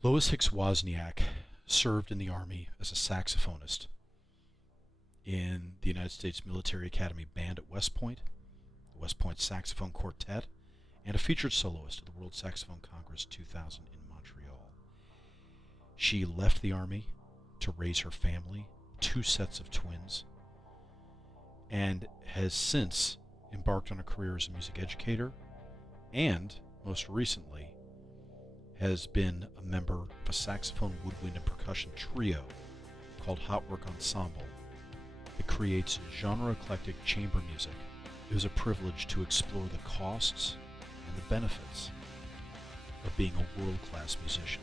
Lois Hicks-Wozniak served in the Army as a saxophonist in the United States Military Academy Band at West Point, the West Point Saxophone Quartet, and a featured soloist at the World Saxophone Congress 2000 in Montreal. She left the Army to raise her family, 2 sets of twins, and has since embarked on a career as a music educator, and most recently has been a member of a saxophone, woodwind, and percussion trio called Hot Work Ensemble that creates genre-eclectic chamber music. It was a privilege to explore the costs and the benefits of being a world-class musician.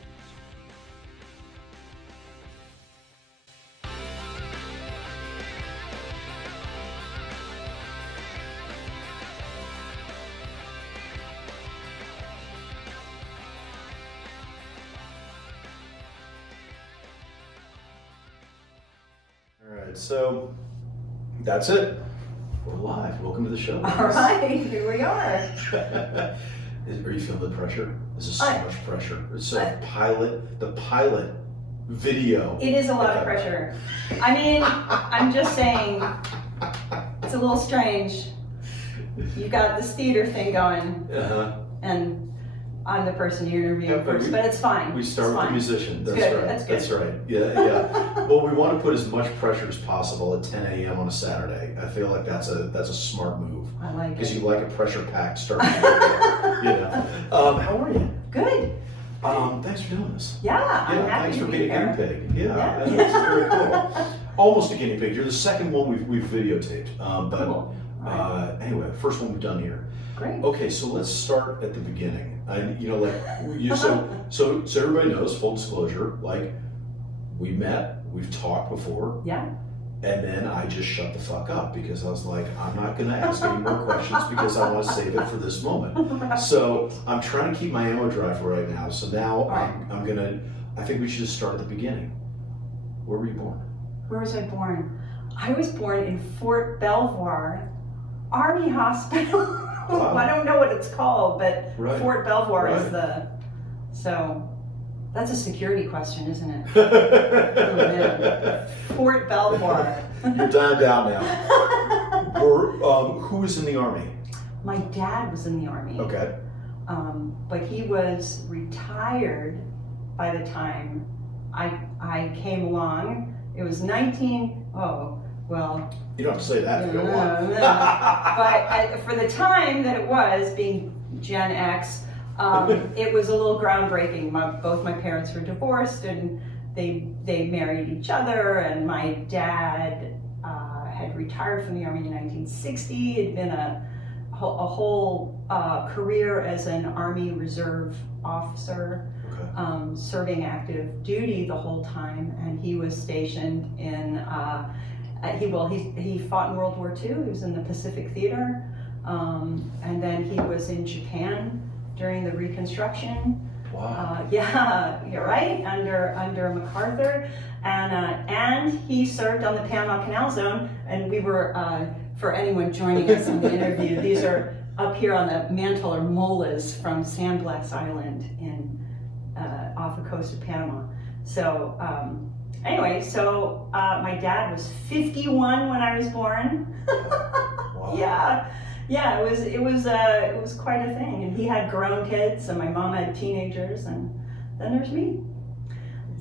So that's it. We're live. Welcome to the show. All right, here we are. Are you feeling the pressure? This is so much pressure. It's the pilot video. It is a lot of pressure. I mean, I'm just saying, it's a little strange. You've got this theater thing going, and I'm the person you interview first, but it's fine. We start with the musician. That's good. right. That's good. That's right. Yeah. Well, we want to put as much pressure as possible at 10 a.m. on a Saturday. I feel like that's a smart move. I like it. Because you like a pressure-packed start. How are you? Good. Thanks for doing this. Yeah, I'm happy thanks to for be being here. a guinea pig. Yeah. This is very cool. Almost a guinea pig. You're the second one we've videotaped. Cool. Anyway, first one we've done here. Great. Okay, so let's start at the beginning. And so everybody knows, full disclosure, like we met, we've talked before. Yeah. And then I just shut the fuck up because I was like, I'm not going to ask any more questions because I want to save it for this moment. Right. So I'm trying to keep my ammo dry for right now. So now I think we should just start at the beginning. Where were you born? Where was I born? I was born in Fort Belvoir Army Hospital. Wow. I don't know what it's called, but Right. Fort Belvoir is so that's a security question, isn't it? Oh, man. Fort Belvoir. You're dying down now. Who was in the Army? My dad was in the Army. Okay. But he was retired by the time I came along. It was You don't have to say that if you don't want. But for the time that it was, being Gen X, it was a little groundbreaking. Both my parents were divorced, and they married each other. And my dad had retired from the Army in 1960. He'd been a whole career as an Army Reserve officer, serving active duty the whole time. And he was stationed in. He fought in World War II. He was in the Pacific Theater, and then he was in Japan during the Reconstruction. Wow. Yeah, you're right. Under MacArthur, and he served on the Panama Canal Zone. And we were, for anyone joining us in the interview, these are up here on the mantle or molas from San Blas Island off the coast of Panama. So. Anyway, so my dad was 51 when I was born. Wow. Yeah, it was quite a thing. And he had grown kids, and my mom had teenagers, and then there's me.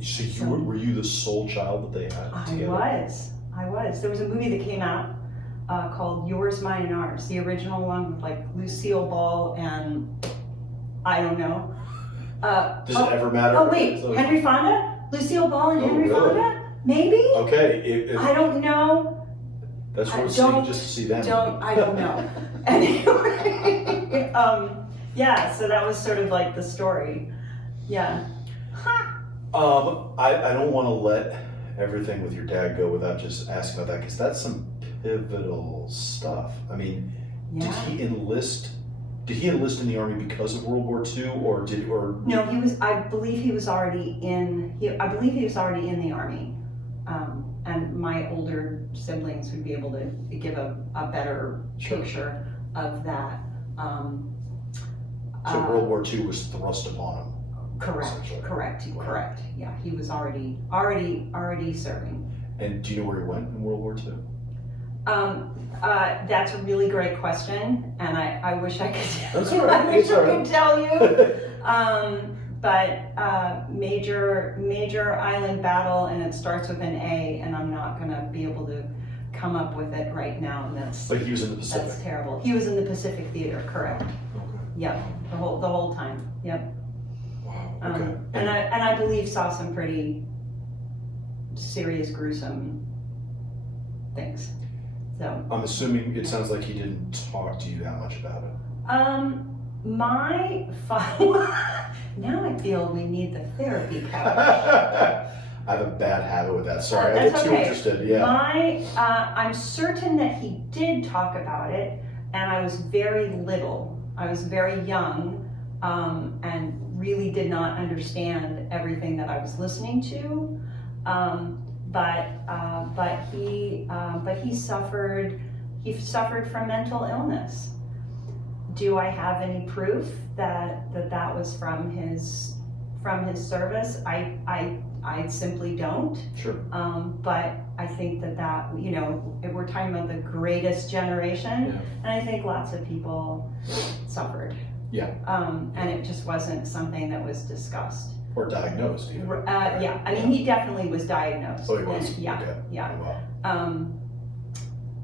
So were you the sole child that they had together? I was. There was a movie that came out called Yours, Mine, and Ours, the original one with like Lucille Ball and I don't know. Does it ever matter? Oh wait, Henry Fonda? Lucille Ball and Henry Fonda? Maybe? Okay. I don't know. That's what it's saying, just to see that. I don't know. Anyway, so that was sort of like the story. Yeah. I don't want to let everything with your dad go without just asking about that, because that's some pivotal stuff. I mean, Yeah. Did he enlist in the Army because of World War II, or? No, he was. I believe he was already in. I believe he was already in the Army, and my older siblings would be able to give a better picture of that. So World War II was thrust upon him. Correct, essentially. correct, Wow. correct. Yeah, he was already serving. And do you know where he went in World War II? That's a really great question, and I wish I could. That's all right. I wish It's all I right. could tell you. But major island battle, and it starts with an A, and I'm not gonna be able to come up with it right now. And But he was in the Pacific. that's terrible. He was in the Pacific Theater, correct? Okay. Yep, the whole time. Yep. Wow. Okay. And I believe saw some pretty serious, gruesome things. So. I'm assuming it sounds like he didn't talk to you that much about it. My father. Now I feel we need the therapy couch. I have a bad habit with that. Sorry, I That's get too okay. interested. Yeah. I'm certain that he did talk about it, and I was very little. I was very young, and really did not understand everything that I was listening to. But he suffered. He suffered from mental illness. Do I have any proof that was from his service? I simply don't. Sure. But I think that if we're talking about the greatest generation, Yeah. and I think lots of people suffered. Yeah. And it just wasn't something that was discussed. Or diagnosed even. Yeah. I mean, he definitely was diagnosed. Oh, he was. And, yeah. Okay. Yeah. Oh, wow.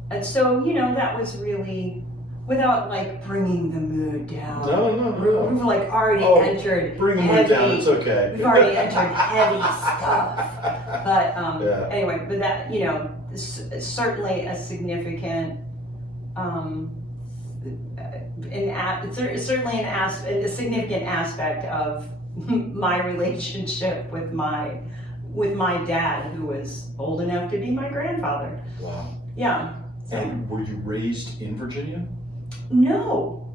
And so that was really, without like bringing the mood down. No. We've like already Oh, entered Bring the heavy. mood down. It's okay. We've already entered heavy stuff. But Yeah. anyway, but that certainly a significant, certainly a significant aspect of my relationship with my dad, who was old enough to be my grandfather. Wow. Yeah. So. And were you raised in Virginia? No.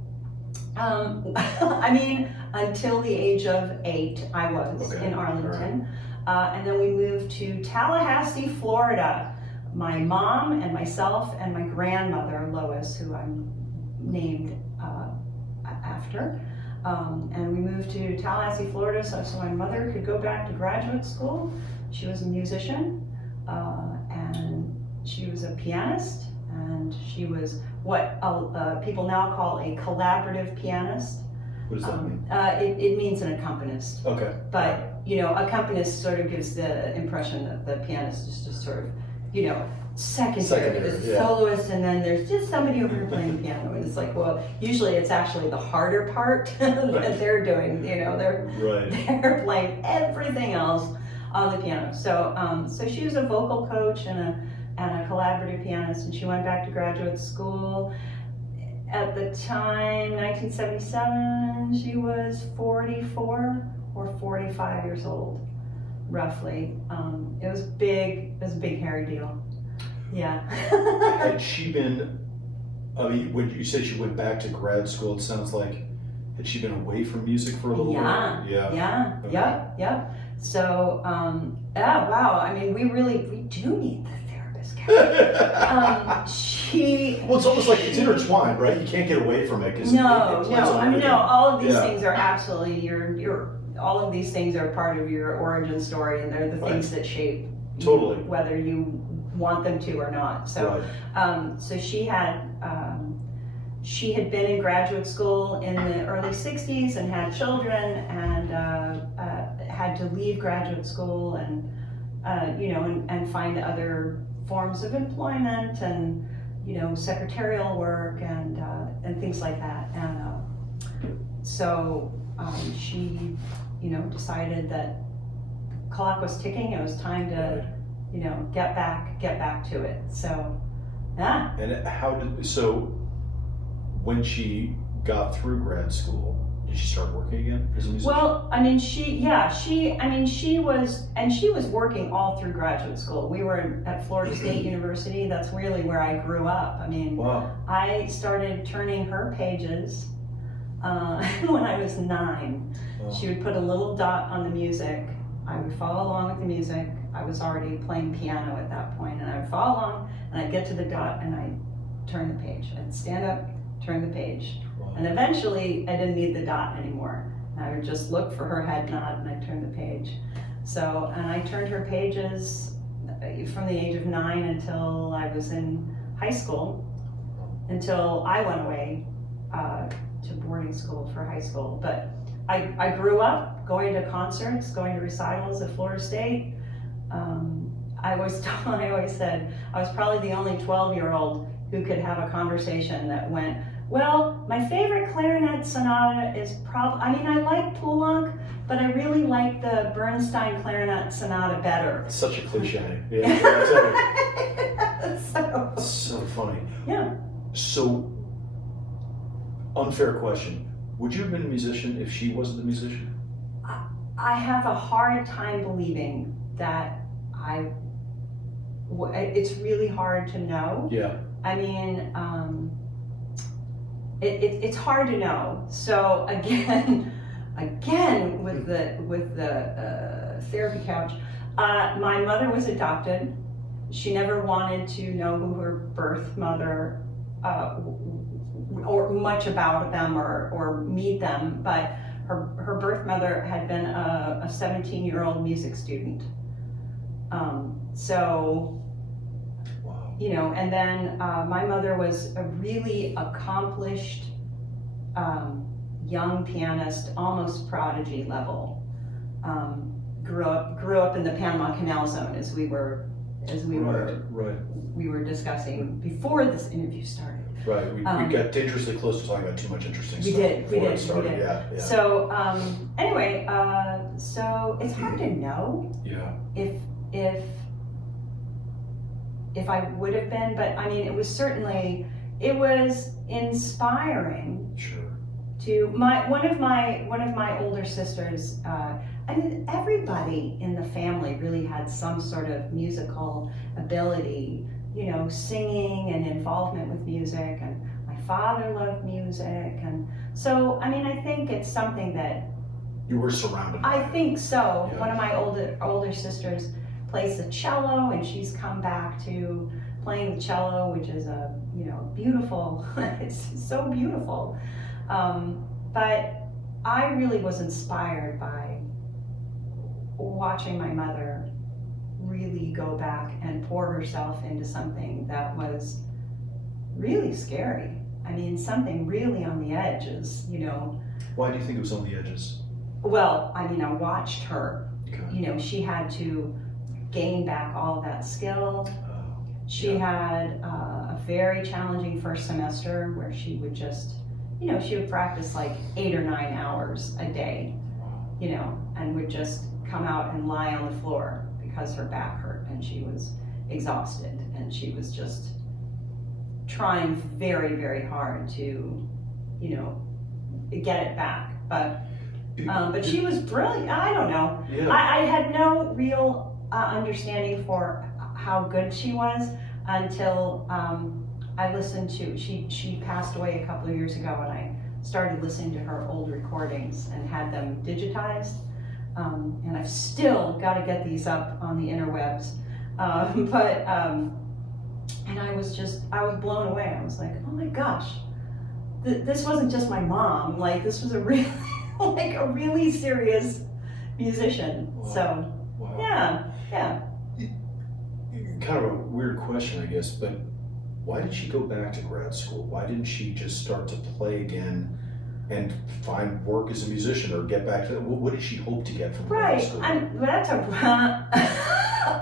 I mean, until the age of 8, I was Okay. in Arlington. And then we moved to Tallahassee, Florida. My mom and myself and my grandmother, Lois, who I'm named after. And we moved to Tallahassee, Florida, so my mother could go back to graduate school. She was a musician, and she was a pianist. And she was what people now call a collaborative pianist. What does that mean? It means an accompanist. Okay. But, accompanist sort of gives the impression that the pianist is just sort of, secondary. There's a soloist, and then there's just somebody over here playing the piano. And it's like, well, usually it's actually the harder part that they're doing. They're playing everything else on the piano. So she was a vocal coach and a collaborative pianist, and she went back to graduate school. At the time, 1977, she was 44 or 45 years old, roughly. It was big. It was a big, hairy deal. Yeah. Had she been, when you say she went back to grad school, it sounds like, had she been away from music for a little while? Yeah. Okay. Yep. So, wow. I mean, we do need the therapist. Well, it's almost like it's intertwined, right? You can't get away from it. No. I mean, All of these things are absolutely all of these things are part of your origin story, and they're the things that shape totally whether you want them to or not. So, so she had been in graduate school in the early '60s and had children, and had to leave graduate school and and find other forms of employment and secretarial work and things like that. And so she decided that the clock was ticking. It was time to get back to it. So yeah. And when she got through grad school, did she start working again as a musician? Well, I mean, she was working all through graduate school. We were at Florida State University. That's really where I grew up. I mean, wow. I started turning her pages when I was 9. Wow. She would put a little dot on the music. I would follow along with the music. I was already playing piano at that point, and I would follow along, and I'd get to the dot, and I'd turn the page. I'd stand up, turn the page. Wow. And eventually, I didn't need the dot anymore. And I would just look for her head nod and I'd turn the page. So, and I turned her pages from the age of 9 until I was in high school, until I went away to boarding school for high school. But I grew up going to concerts, going to recitals at Florida State. I always said I was probably the only 12-year-old who could have a conversation that went, well, my favorite clarinet sonata is probably, I mean, I like Poulenc, but I really like the Bernstein clarinet sonata better. Such a cliche. Yeah, So, so funny. yeah. So, unfair question. Would you have been a musician if she wasn't a musician? I have a hard time believing that it's really hard to know. Yeah. I mean, it's hard to know. So again, with the therapy couch, my mother was adopted. She never wanted to know who her birth mother or much about them or meet them, but her birth mother had been a 17-year-old music student. So, Wow. you know, and then my mother was a really accomplished young pianist, almost prodigy level. Grew up in the Panama Canal Zone as we were discussing before this interview started. Right. We got dangerously close to talking about too much interesting stuff. We did. Yeah. So anyway, so it's hard to know if I would have been, but I mean, it was inspiring. Sure. To one of my older sisters. I mean, everybody in the family really had some sort of musical ability, you know, singing and involvement with music, and my father loved music, and so, I mean, I think it's something that You were surrounded by I think so. Yeah. One of my older sisters plays the cello, and she's come back to playing the cello, which is a, you know, beautiful, it's so beautiful. But I really was inspired by watching my mother really go back and pour herself into something that was really scary. I mean, something really on the edges, you know. Why do you think it was on the edges? Well, I mean, I watched her. Okay. You know, she had to gain back all of that skill. She had a very challenging first semester where she would just, you know, she would practice like 8 or 9 hours a day, you know, and would just come out and lie on the floor because her back hurt and she was exhausted, and she was just trying very, very hard to, you know, get it back. But she was brilliant. I don't know. Yeah. I had no real understanding for how good she was until I listened to, she passed away a couple of years ago, and I started listening to her old recordings and had them digitized. And I've still got to get these up on the interwebs. And I was blown away. I was like, oh my gosh, this wasn't just my mom. Like, this was a really, like a really serious musician. Wow. So, Wow. yeah. Kind of a weird question, I guess, but why did she go back to grad school? Why didn't she just start to play again and find work as a musician, or get back to, what did she hope to get from grad school? And that's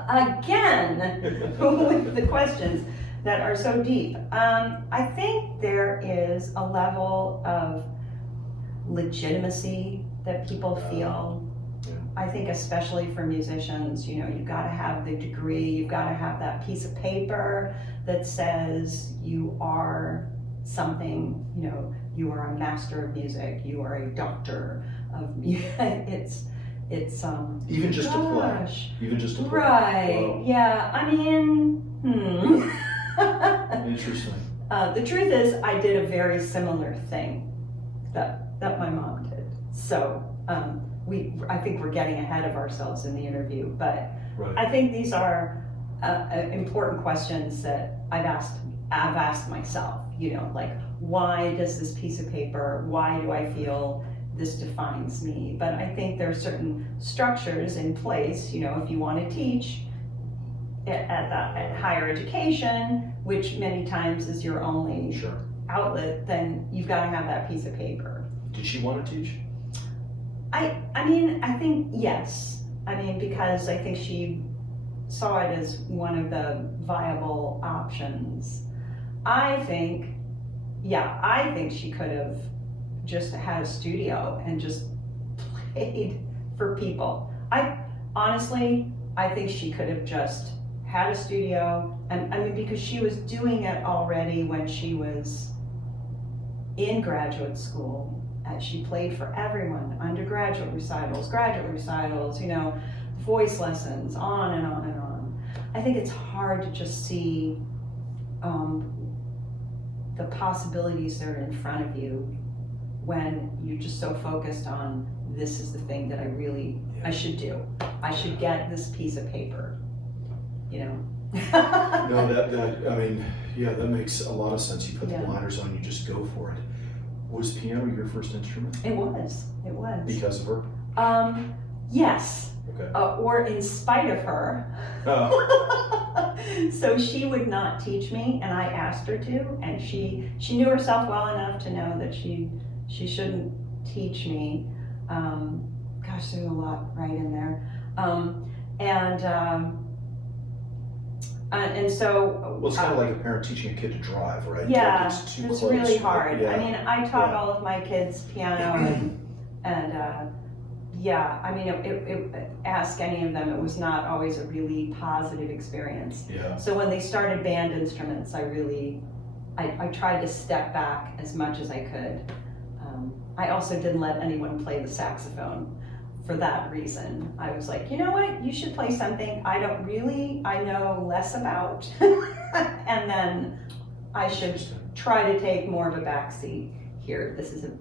again with the questions that are so deep. I think there is a level of legitimacy that people feel. I think especially for musicians, you know, you've got to have the degree, you've got to have that piece of paper that says you are something, you know, you are a master of music, you are a doctor of music. It's Even just to play. gosh. Even just to play. Right, Wow. yeah, I mean, Interesting. The truth is, I did a very similar thing that my mom did. So, I think we're getting ahead of ourselves in the interview, but Right. I think these are important questions that I've asked myself. You know, like, why does this piece of paper? Why do I feel this defines me. But I think there are certain structures in place, you know, if you want to teach at higher education, which many times is your only Sure. outlet, then you've got to have that piece of paper. Did she want to teach? I mean, I think yes. I mean, because I think she saw it as one of the viable options. I think she could have just had a studio and just played for people. Honestly, I think she could have just had a studio, and I mean, because she was doing it already when she was in graduate school. She played for everyone, undergraduate recitals, graduate recitals, you know, voice lessons, on and on and on. I think it's hard to just see the possibilities that are in front of you when you're just so focused on, this is the thing that I should do. I should get this piece of paper, you know. No, that makes a lot of sense. You put the blinders on, you just go for it. Was piano your first instrument? It was. Because of her? Yes. Okay. Or in spite of her. Oh. So she would not teach me, and I asked her to, and she knew herself well enough to know that she shouldn't teach me. Gosh, there's a lot right in there. And so. Well, it's kind of like a parent teaching a kid to drive, right? Yeah, Like it's too it's close. really hard. Yeah. I mean, I taught all of my kids piano, and I mean, ask any of them, it was not always a really positive experience. Yeah. So when they started band instruments, I tried to step back as much as I could. I also didn't let anyone play the saxophone for that reason. I was like, you know what, you should play something I know less about, and then I should try to take more of a backseat here. This is a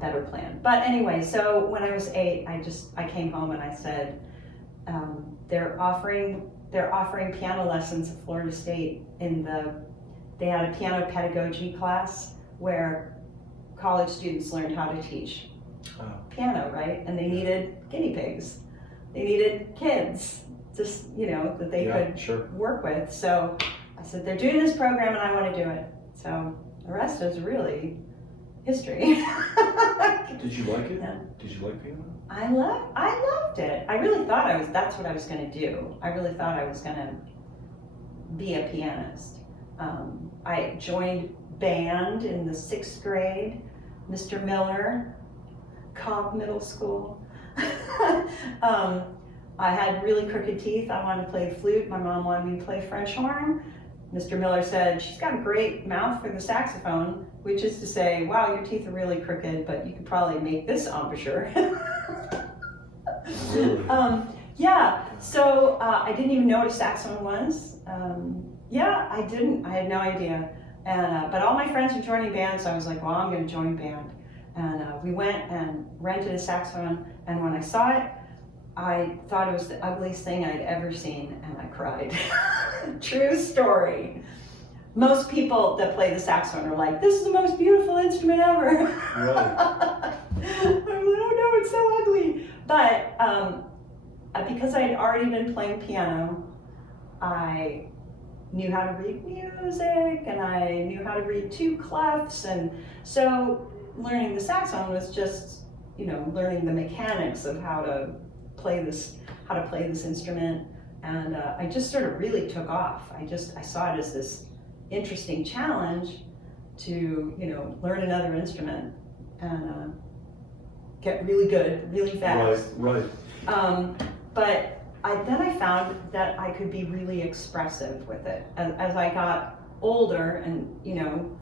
better plan. But anyway, so when I was 8, I came home and I said, they're offering piano lessons at Florida State they had a piano pedagogy class where college students learned how to teach piano, right? And they needed guinea pigs. They needed kids, just, you know, that they could work with. So I said, they're doing this program and I want to do it. So the rest is really history. Did you like it? Yeah. Did you like piano? I loved it. I really thought that's what I was going to do. I really thought I was going to be a pianist. I joined band in the 6th grade. Mr. Miller, Cobb Middle School. I had really crooked teeth. I wanted to play the flute. My mom wanted me to play French horn. Mr. Miller said, she's got a great mouth for the saxophone, which is to say, wow, your teeth are really crooked, but you could probably make this embouchure. Really? So I didn't even know what a saxophone was. I didn't. I had no idea. And but all my friends were joining bands, so I was like, well, I'm going to join band. And we went and rented a saxophone, and when I saw it, I thought it was the ugliest thing I'd ever seen, and I cried. True story. Most people that play the saxophone are like, this is the most beautiful instrument ever. Really? I'm like, oh no, it's so ugly. But because I had already been playing piano, I knew how to read music, and I knew how to read 2 clefs, and so learning the saxophone was just, you know, learning the mechanics of how to play this instrument, and I just sort of really took off. I saw it as this interesting challenge to, you know, learn another instrument and get really good really fast. Right. But then I found that I could be really expressive with it. As I got older and, you know,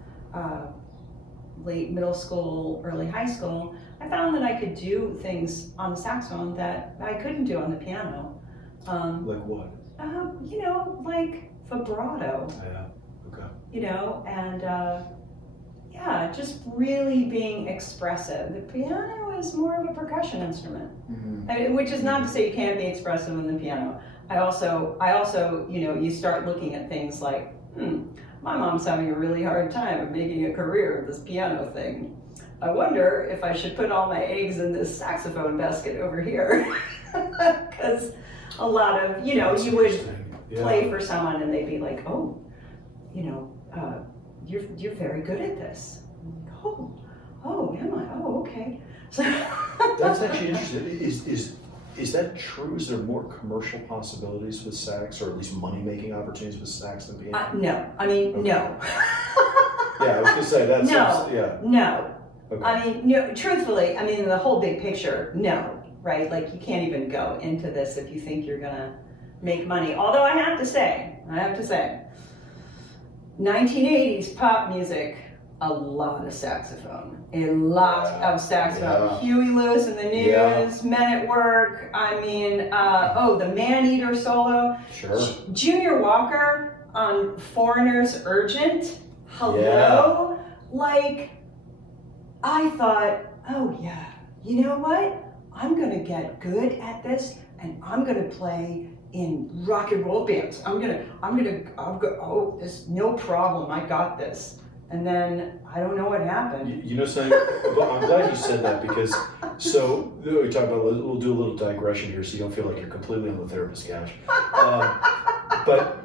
late middle school, early high school, I found that I could do things on the saxophone that I couldn't do on the piano. Like what? You know, like vibrato. Yeah, okay. You know, and just really being expressive. The piano is more of a percussion instrument, which is not to say you can't be expressive on the piano. I also, you know, you start looking at things like, my mom's having a really hard time of making a career of this piano thing. I wonder if I should put all my eggs in this saxophone basket over here. Because a lot of, you know, That's you would interesting. Yeah. play for someone and they'd be like, oh, you know, you're very good at this. I'm like, oh, am I? Oh, okay. So That's actually interesting. Is that true? Is there more commercial possibilities with sax, or at least money-making opportunities with sax than piano? no, I mean, Okay. no. Yeah, I was gonna say that. No. Yeah. No. Okay. I mean, no, truthfully, I mean, the whole big picture, no, right? Like, you can't even go into this if you think you're gonna make money. Although I have to say, 1980s pop music, a lot of saxophone, of saxophone. Yeah. Huey Lewis and the News, Yeah. Men at Work. I mean, the Man Eater solo. Sure. Junior Walker on Foreigner's Urgent. Hello, like, I thought, oh yeah, you know what? I'm gonna get good at this, and I'm gonna play in rock and roll bands. I'll go, oh, this, no problem, I got this. And then, I don't know what happened. You know something? Well, I'm glad you said that, because so we talk about. We'll do a little digression here, so you don't feel like you're completely on the therapist couch. But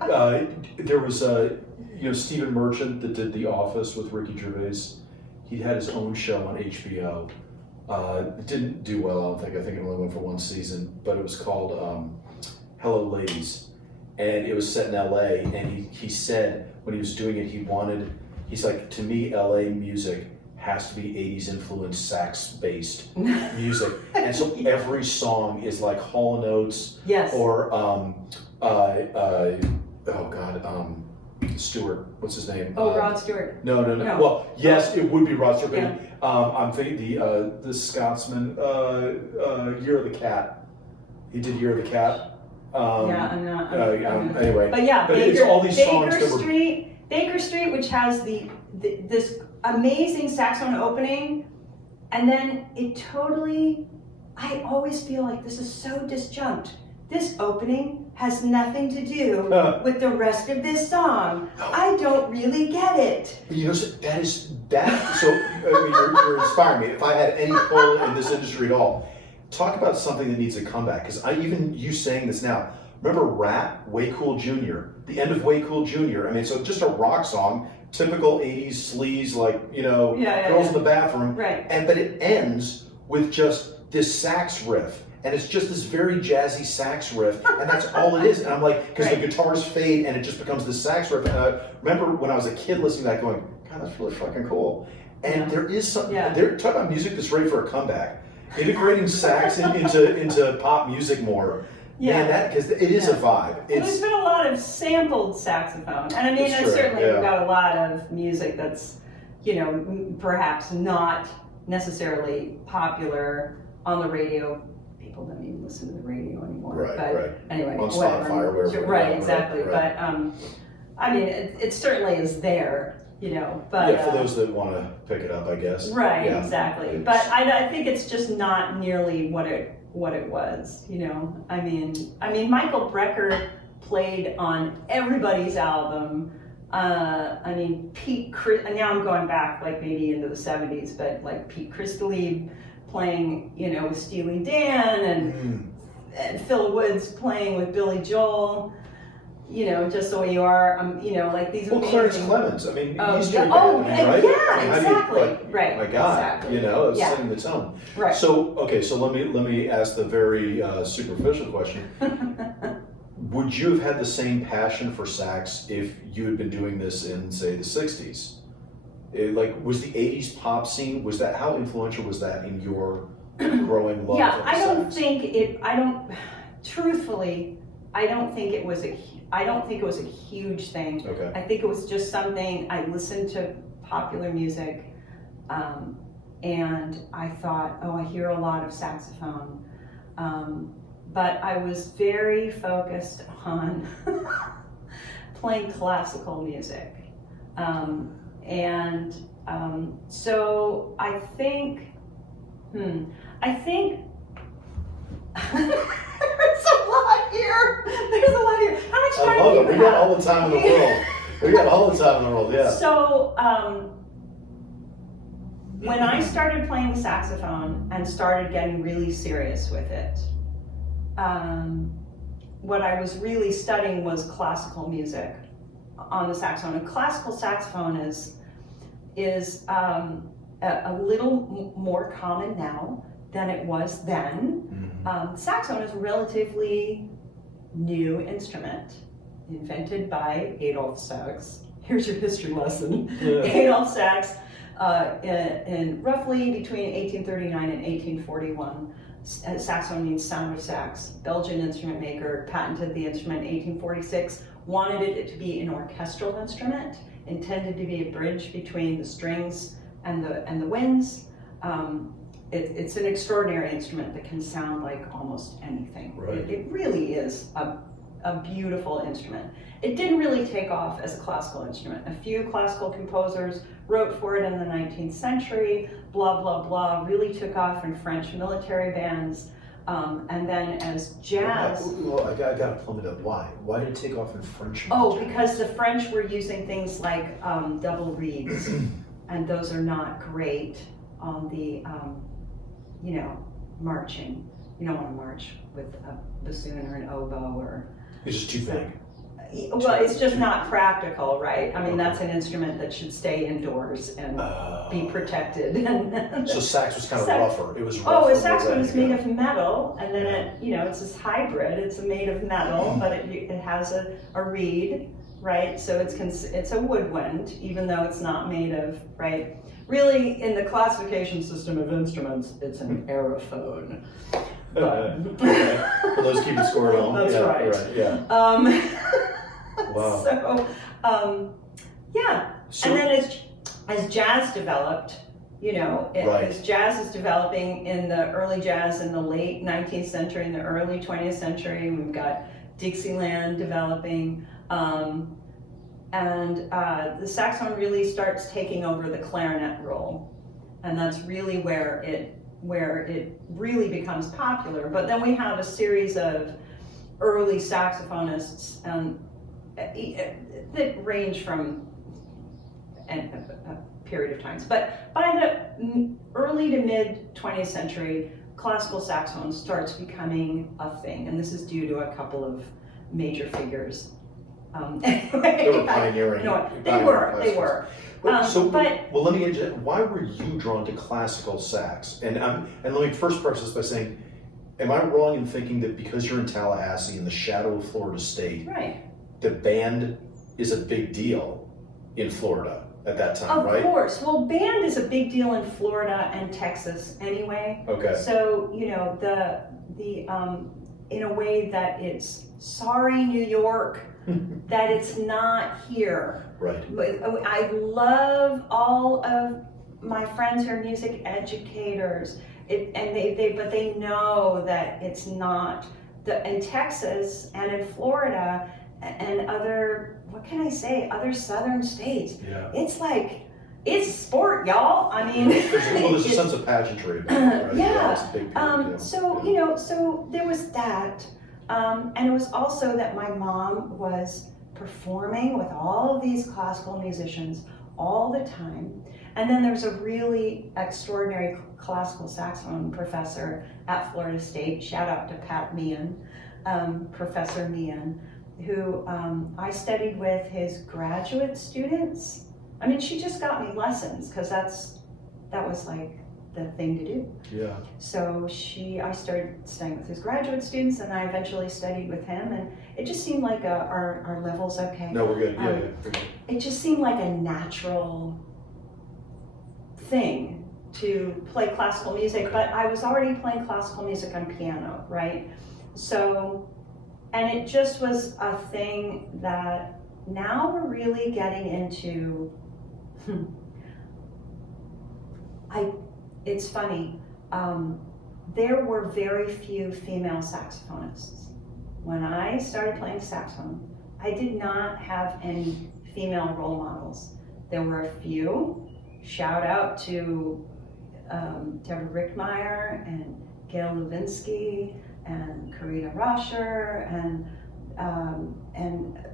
there was Stephen Merchant that did The Office with Ricky Gervais. He had his own show on HBO. It didn't do well, I don't think. I think it only went for one season, but it was called Hello Ladies. And it was set in LA, and he said when he was doing it, he's like, to me, LA music has to be 80s influenced sax-based music. And so every song is like Hall & Oates, Yes. or Stewart, what's his name? Rod Stewart. No. No. Well, yes, it would be Rod Stewart. Yeah. But, I'm thinking the Scotsman, Year of the Cat. He did Year of the Cat. Yeah, I'm not. Anyway, But yeah, it's all these songs that were. Baker Street, which has this amazing saxophone opening, and then it totally, I always feel like this is so disjunct. This opening has nothing to do with the rest of this song. I don't really get it. You know, that. So I mean, you're inspiring me. If I had any pull in this industry at all, talk about something that needs a comeback. Because even you saying this now. Remember Rat, Way Cool Jr., the end of Way Cool Jr. I mean, so just a rock song, typical 80s sleaze, like, girls in the bathroom. Right. But it ends with just this sax riff. And it's just this very jazzy sax riff, and that's all it is. And I'm like, because the guitars fade and it just becomes this sax riff. And I remember when I was a kid listening to that going, God, that's really fucking cool. And there is something, they're talking about music that's ready for a comeback. Integrating sax into pop music more. Yeah, man, because it is a vibe. There's been a lot of sampled saxophone, and I mean, certainly we've got a lot of music that's, perhaps not necessarily popular on the radio. People don't even listen to the radio anymore. Right. Anyway, on Spotify or wherever. Right, exactly. Right. But I mean, it certainly is there. But for those that want to pick it up, I guess. Right, exactly. But I think it's just not nearly what it was. I mean, Michael Brecker played on everybody's album. Now I'm going back like maybe into the 70s, but like Pete Crystalline playing, with Steely Dan, and Phil Woods playing with Billy Joel. Just the way you are, like these. Well, Clarence Clemens. I mean, he's doing right? Yeah, exactly. Right. My God, exactly. It's setting the tone. Right. So, okay, so let me ask the very superficial question. Would you have had the same passion for sax if you had been doing this in, say, the 60s? Was the 80s pop scene, how influential was that in your growing love of sax? Truthfully, I don't think it was a huge thing. Okay. I think it was just something, I listened to popular music, and I thought, I hear a lot of saxophone. But I was very focused on playing classical music. So I think there's a lot here. How much time I love do it. you We got have? all the time in the world. Yeah. So When I started playing the saxophone and started getting really serious with it, what I was really studying was classical music on the saxophone. And classical saxophone is a little more common now than it was then. Saxophone is a relatively new instrument, invented by Adolph Sax. Here's your history lesson. Yeah. Adolph Sax, in roughly between 1839 and 1841. Saxophone means sound of sax. Belgian instrument maker, patented the instrument in 1846, wanted it to be an orchestral instrument, intended to be a bridge between the strings and the winds. It's an extraordinary instrument that can sound like almost anything. Right. It really is a beautiful instrument. It didn't really take off as a classical instrument. A few classical composers wrote for it in the 19th century, blah, blah, blah, really took off in French military bands. And then as jazz... Well, I got to plumb it up. Why? Why did it take off in French? Oh, because the French were using things like double reeds, and those are not great on the, marching. You don't want to march with a bassoon or an oboe or... It's just too big. Well, it's just not practical, right? I mean, that's an instrument that should stay indoors and be protected. So sax was kind of rougher. It was rougher. Oh, a saxophone is made of metal, and then it's this hybrid. It's made of metal, but it has a reed, right? So it's a woodwind, even though it's not made of, right? Really, in the classification system of instruments, it's an aerophone. But For those keeping score at home. That's right. Wow. So, and then as jazz developed, as jazz is developing in the early jazz in the late 19th century, in the early 20th century, we've got Dixieland developing, and the saxophone really starts taking over the clarinet role, and that's really where it really becomes popular. But then we have a series of early saxophonists that range from a period of times. But by the early to mid 20th century, classical saxophone starts becoming a thing, and this is due to a couple of major figures. Anyway, they were pioneering. They were. Well, let me get into that. Why were you drawn to classical sax? And let me first preface this by saying, am I wrong in thinking that because you're in Tallahassee in the shadow of Florida State, right, the band is a big deal in Florida at that time, right? Of course. Well, band is a big deal in Florida and Texas anyway. Okay. So the in a way that it's sorry, New York, that it's not here. Right. I love all of my friends who are music educators, but they know that it's not. In Texas and in Florida and other, other southern states, it's like, it's sport, y'all. I mean, there's a sense of pageantry about it, right? Yeah. It's a big deal. So there was that. And it was also that my mom was performing with all of these classical musicians all the time. And then there's a really extraordinary classical saxophone professor at Florida State, shout out to Pat Meehan, Professor Meehan, who I studied with his graduate students. I mean, she just got me lessons because that was like the thing to do. Yeah. So I started studying with his graduate students, and I eventually studied with him, and it just seemed like our level's okay. No, we're good. Yeah. It just seemed like a natural thing to play classical music, but I was already playing classical music on piano, right? So, and it just was a thing that now we're really getting into. It's funny, there were very few female saxophonists. When I started playing saxophone, I did not have any female role models. There were a few. Shout out to Deborah Rickmeyer and Gail Levinsky and Karita Rasher and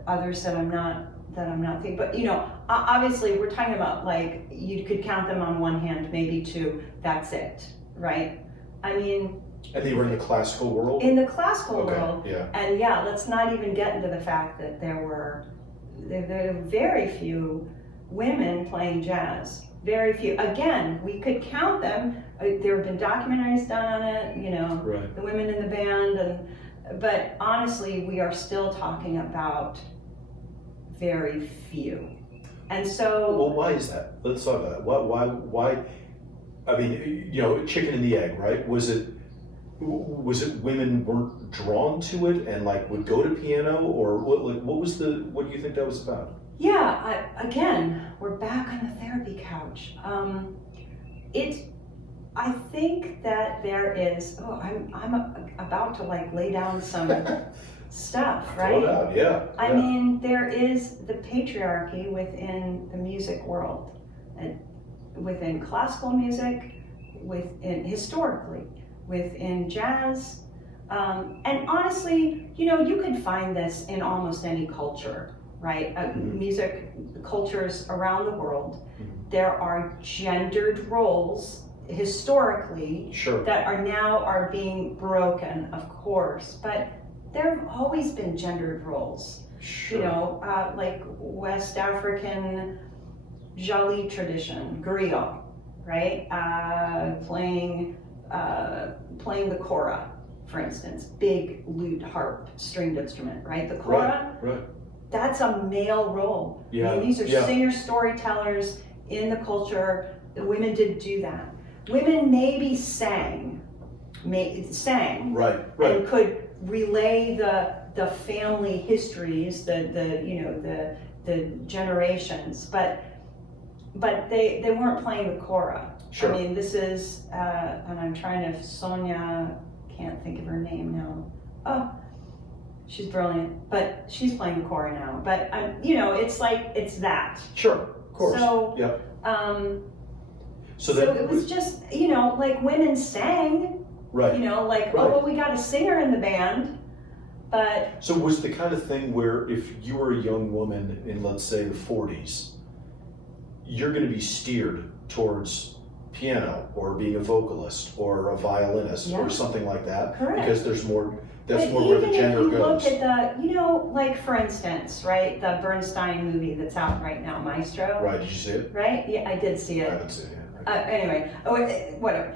others that I'm not thinking. But obviously we're talking about like, you could count them on one hand, maybe two, that's it, right? I mean, And they were in the classical world? in the classical Okay, world, yeah. and yeah, let's not even get into the fact that there were very few women playing jazz. Very few. Again, we could count them. There have been documentaries done on it, you know, Right. the women in the band, but honestly, we are still talking about very few. And so, Well, why is that? Let's talk about that. Why? I mean, you know, chicken and the egg, right? Was it women weren't drawn to it and like would go to piano, or what? Like, what do you think that was about? yeah, again, we're back on the therapy couch. I think that there is. Oh, I'm about to like lay down some stuff, right? Throw it out, yeah. I mean, there is the patriarchy within the music world, and within classical music, historically, within jazz, and honestly, you know, you can find this in almost any culture, right? Music cultures around the world, there are gendered roles historically Sure. that are being broken, of course, but there have always been gendered roles. Sure. You know, like West African Jali tradition, griot, right? Playing the kora, for instance, big lute, harp, stringed instrument, right? The kora, Right. that's a male role. Yeah. I mean, these are Yeah. singers, storytellers in the culture. The women did do that. Women maybe sang, Right. and could relay the family histories, the generations, but they weren't playing the kora. Sure. I mean, this is, and I'm trying to, Sonia, can't think of her name now. Oh, she's brilliant, but she's playing the kora now. But you know, it's like, it's that. Sure. Of course. So, yeah. So it was just, you know, like women sang, Right. you know, like, Right. oh, well, we got a singer in the band, but So was the kind of thing where if you were a young woman in, let's say, the 40s, you're going to be steered towards piano or being a vocalist or a violinist Yeah. or something like that? Correct. Because that's but more where the even gender if you goes. look at the, you know, like for instance, right, the Bernstein movie that's out right now, Maestro, Right, did you see it? right? Yeah, I did see I it. haven't seen it yet. Anyway, whatever.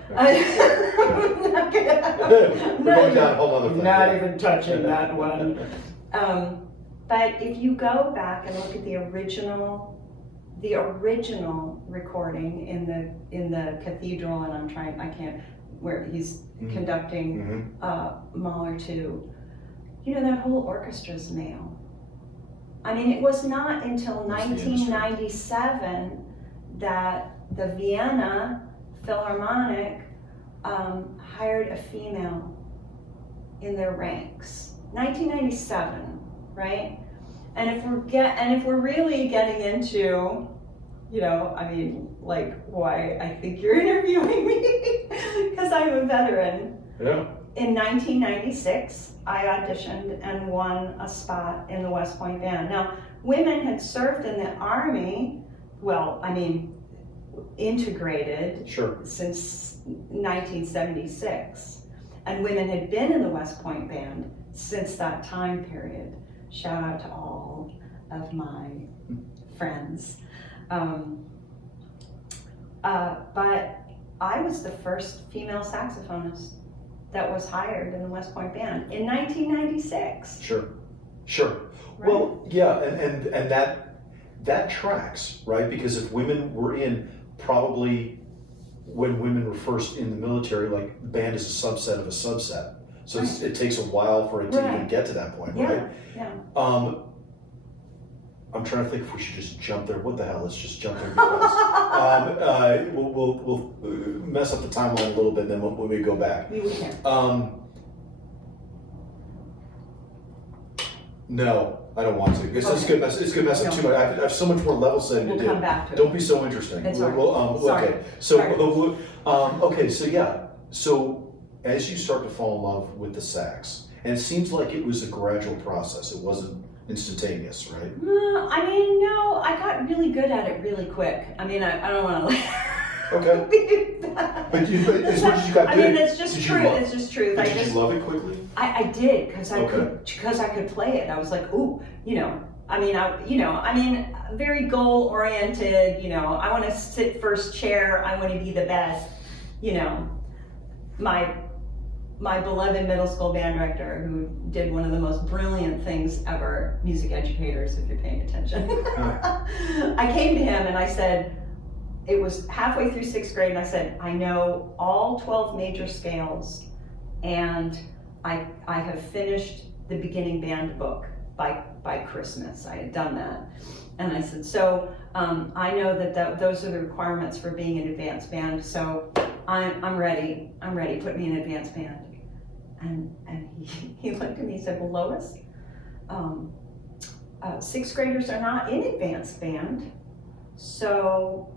We're going down a whole other thing. Not yeah. even touching that one. But if you go back and look at the original recording in the cathedral, and I can't, where he's conducting Mahler 2, you know, that whole orchestra's male. I mean, it was not until 1997 that the Vienna Philharmonic hired a female in their ranks. 1997, right? And if we're really getting into, you know, I mean, like why I think you're interviewing me, because I'm a veteran. Yeah. In 1996, I auditioned and won a spot in the West Point Band. Now, women had served in the Army, well, I mean, integrated Sure. since 1976, and women had been in the West Point Band since that time period. Shout out to all of my friends. But I was the first female saxophonist that was hired in the West Point Band in 1996. Sure. Right? Well, yeah, and that tracks, right? Because if women were in, probably when women were first in the military, like the band is a subset of a subset. So Right. it takes a while for it to even get to that point, Yeah, right? yeah. I'm trying to think if we should just jump there. What the hell? Let's just jump there. Because, we'll mess up the timeline a little bit, and then when we go back. We can. No, I don't want to. It's Okay. gonna mess up too much. I have so much more level setting We'll to do. come back to it. Don't be so interesting. It's all right. Sorry. Okay. So, Sorry. okay. So yeah. So as you start to fall in love with the sax, And it seems like it was a gradual process. It wasn't instantaneous, right? I mean, no, I got really good at it really quick. I mean, I don't want to. Okay. But as much as you got good, I mean, it's just truth. It's just truth. Did you love it quickly? I did because I Okay. could play it. I was like, ooh, you know. I mean, very goal oriented. You know, I want to sit first chair. I want to be the best. You know, my beloved middle school band director, who did one of the most brilliant things ever, music educators, if you're paying attention. I came to him and I said, it was halfway through 6th grade, and I said, I know all 12 major scales, and I have finished the beginning band book by Christmas. I had done that. And I said, so I know that those are the requirements for being an advanced band, so I'm ready. Put me in advanced band. And he looked at me and said, well, Lois, 6th graders are not in advanced band, so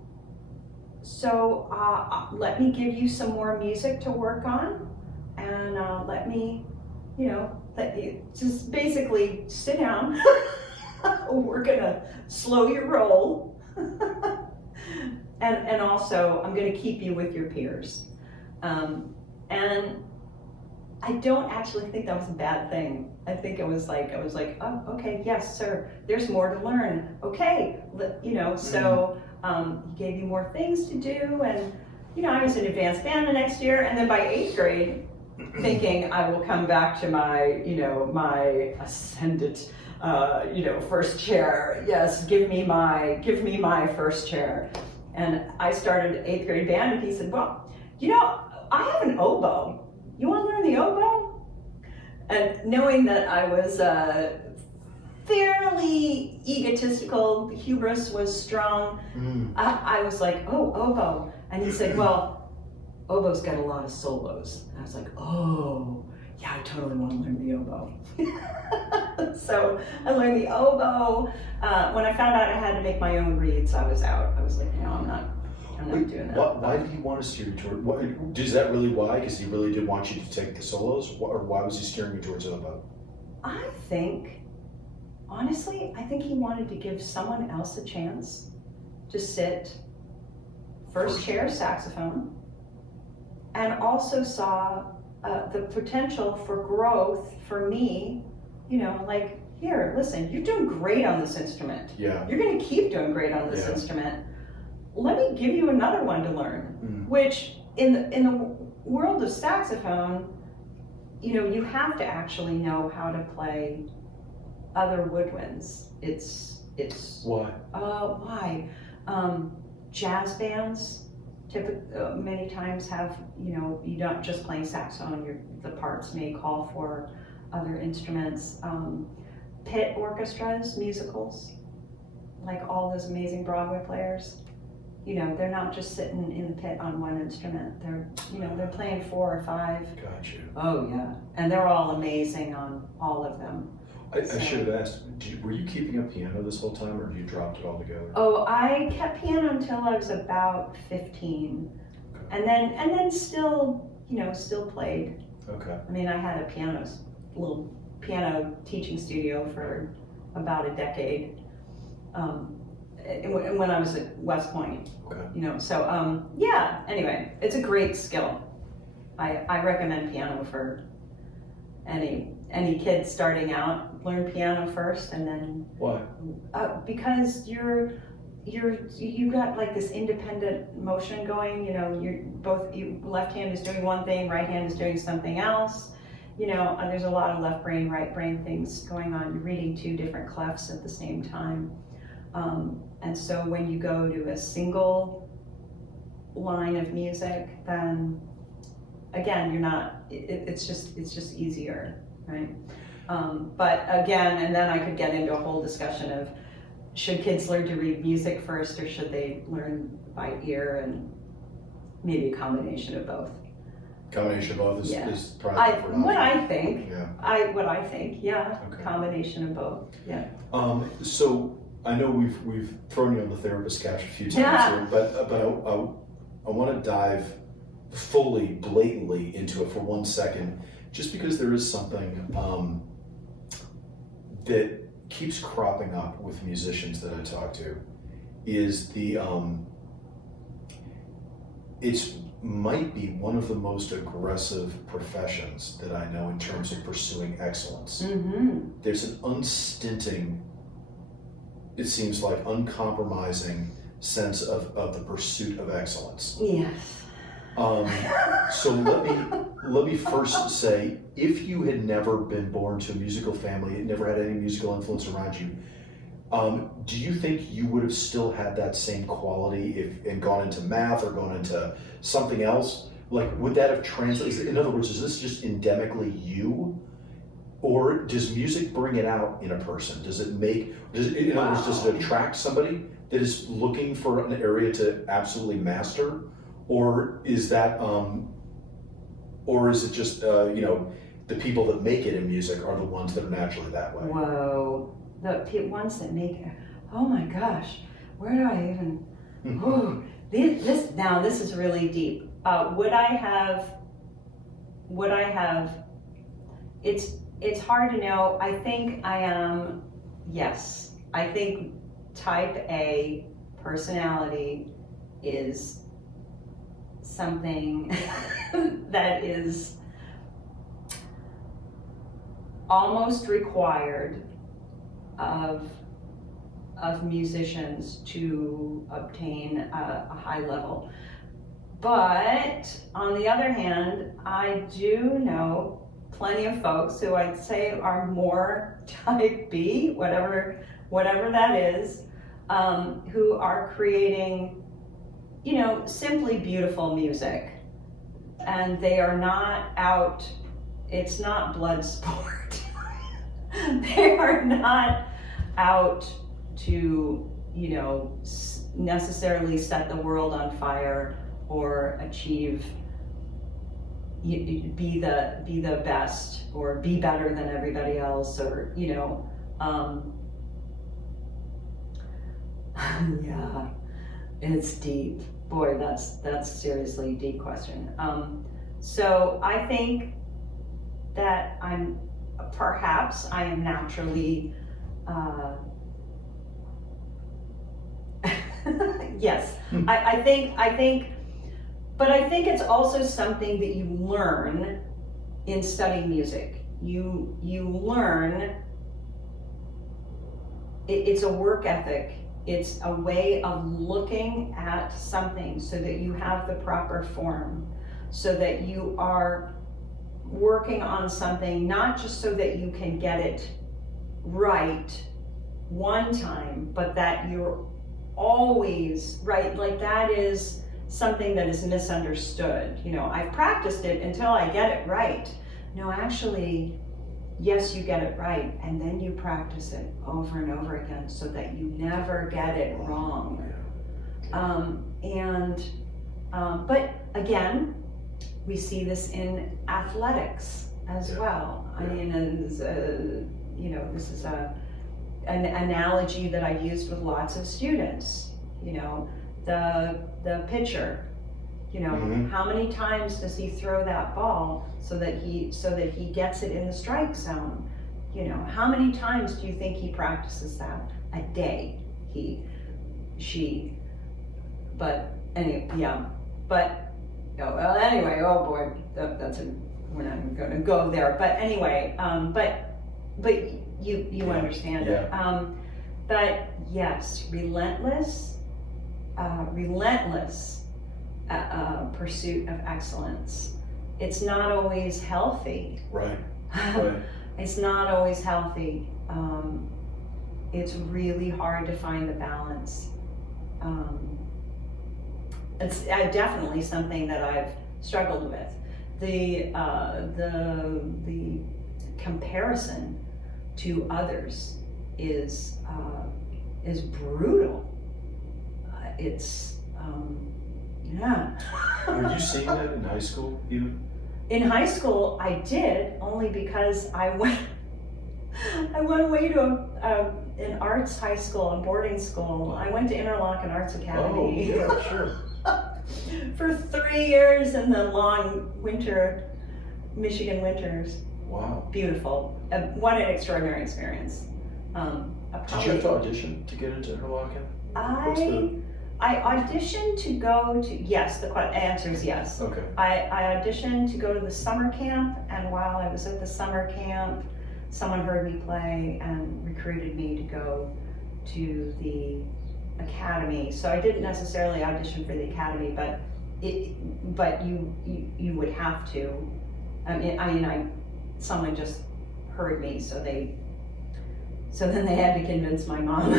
let me give you some more music to work on, and let you just basically sit down. We're gonna slow your roll. And also, I'm going to keep you with your peers. And I don't actually think that was a bad thing. I think I was like, oh, okay, yes, sir. There's more to learn. Okay, so he gave me more things to do. And, I was in advanced band the next year. And then by 8th grade, thinking I will come back to my, my ascendant, first chair. Yes, give me my first chair. And I started 8th grade band, and he said, well, I have an oboe. You want to learn the oboe? And knowing that I was fairly egotistical, the hubris was strong, I was like, oh, oboe. And he said, well, oboe's got a lot of solos. And I was like, oh, yeah, I totally want to learn the oboe. So I learned the oboe. When I found out I had to make my own reeds, I was out. I was like, no, I'm not doing that. Why did he want to steer you toward? Is that really why? Because he really did want you to take the solos, or why was he steering you towards oboe? I think, honestly, he wanted to give someone else a chance to sit first chair saxophone, and also saw the potential for growth for me. Here, listen, you're doing great on this instrument. Yeah. You're going to keep doing great on this instrument. Let me give you another one to learn, which in the world of saxophone, you have to actually know how to play other woodwinds. It's Why? Why? Jazz bands many times have, you're not just playing saxophone, the parts may call for other instruments. Pit orchestras, musicals, like all those amazing Broadway players, they're not just sitting in the pit on one instrument. They're playing 4 or 5. Got you. Oh yeah, and they're all amazing on all of them. I should have asked, were you keeping up piano this whole time, or you dropped it all together? Oh, I kept piano until I was about 15, Okay. and then still played. Okay. I mean, I had a little piano teaching studio for about a decade, when I was at West Point. Okay. So anyway, it's a great skill. I recommend piano for any kid starting out. Learn piano first, and then Why? because you've got like this independent motion going. Left hand is doing one thing, right hand is doing something else. There's a lot of left brain, right brain things going on. You're reading 2 different clefs at the same time. And so when you go to a single line of music, then again, it's just easier, right? But again, and then I could get into a whole discussion of, should kids learn to read music first, or should they learn by ear, and maybe a combination of both. Combination of both is probably what I think. Yeah. Okay. Combination of both. Yeah. So I know we've thrown you on the therapist couch a few times here, but I want to dive fully, blatantly into it for 1 second, just because there is something that keeps cropping up with musicians that I talk to, is it's might be one of the most aggressive professions that I know in terms of pursuing excellence. Mm-hmm. There's an unstinting, it seems like uncompromising sense of the pursuit of excellence. Yes. So let me first say, if you had never been born to a musical family, never had any musical influence around you, do you think you would have still had that same quality and gone into math or gone into something else? Like, would that have translated? In other words, is this just endemically you? Or does music bring it out in a person? Does it, in other words, does it attract somebody that is looking for an area to absolutely master? Or is that, or is it just, the people that make it in music are the ones that are naturally that way? Whoa. The ones that make it, oh my gosh, where do I even, oh, this is really deep. Would I have, it's hard to know. I think I am, yes. I think type A personality is something that is almost required of musicians to obtain a high level. But on the other hand, I do know plenty of folks who I'd say are more type B, whatever that is, who are creating, simply beautiful music. And they are not out, it's not blood sport. They are not out to, necessarily set the world on fire or achieve, be the best or be better than everybody else, or, yeah, it's deep. Boy, that's seriously a deep question. So I think that perhaps I am naturally, yes, I think, but I think it's also something that you learn in studying music. You learn, it's a work ethic. It's a way of looking at something so that you have the proper form, so that you are working on something, not just so that you can get it right one time, but that you're always right. Like, that is something that is misunderstood. I've practiced it until I get it right. No, actually, yes, you get it right, and then you practice it over and over again so that you never get it wrong. But again, we see this in athletics as well. I mean, this is an analogy that I've used with lots of students. The pitcher. How many times does he throw that ball so that he gets it in the strike zone? How many times do you think he practices that a day? But anyway, yeah. But anyway, oh boy, we're not even going to go there. But anyway, but you understand it. But yes, relentless pursuit of excellence. It's not always healthy. Right. It's not always healthy. It's really hard to find the balance. It's definitely something that I've struggled with. The comparison to others is brutal. Yeah. Were you seeing that in high school even? In high school, I did, only because I went away to an arts high school, a boarding school. I went to Interlochen Arts Academy. Oh, yeah, sure. For 3 years in the long winter Michigan winters. Wow. Beautiful. What an extraordinary experience. Did you have to audition to get into Interlochen? What's the... I auditioned to go to, yes, the answer is yes. Okay. I auditioned to go to the summer camp, and while I was at the summer camp, someone heard me play and recruited me to go to the academy. So I didn't necessarily audition for the academy, but you would have to. Someone just heard me, so then they had to convince my mom.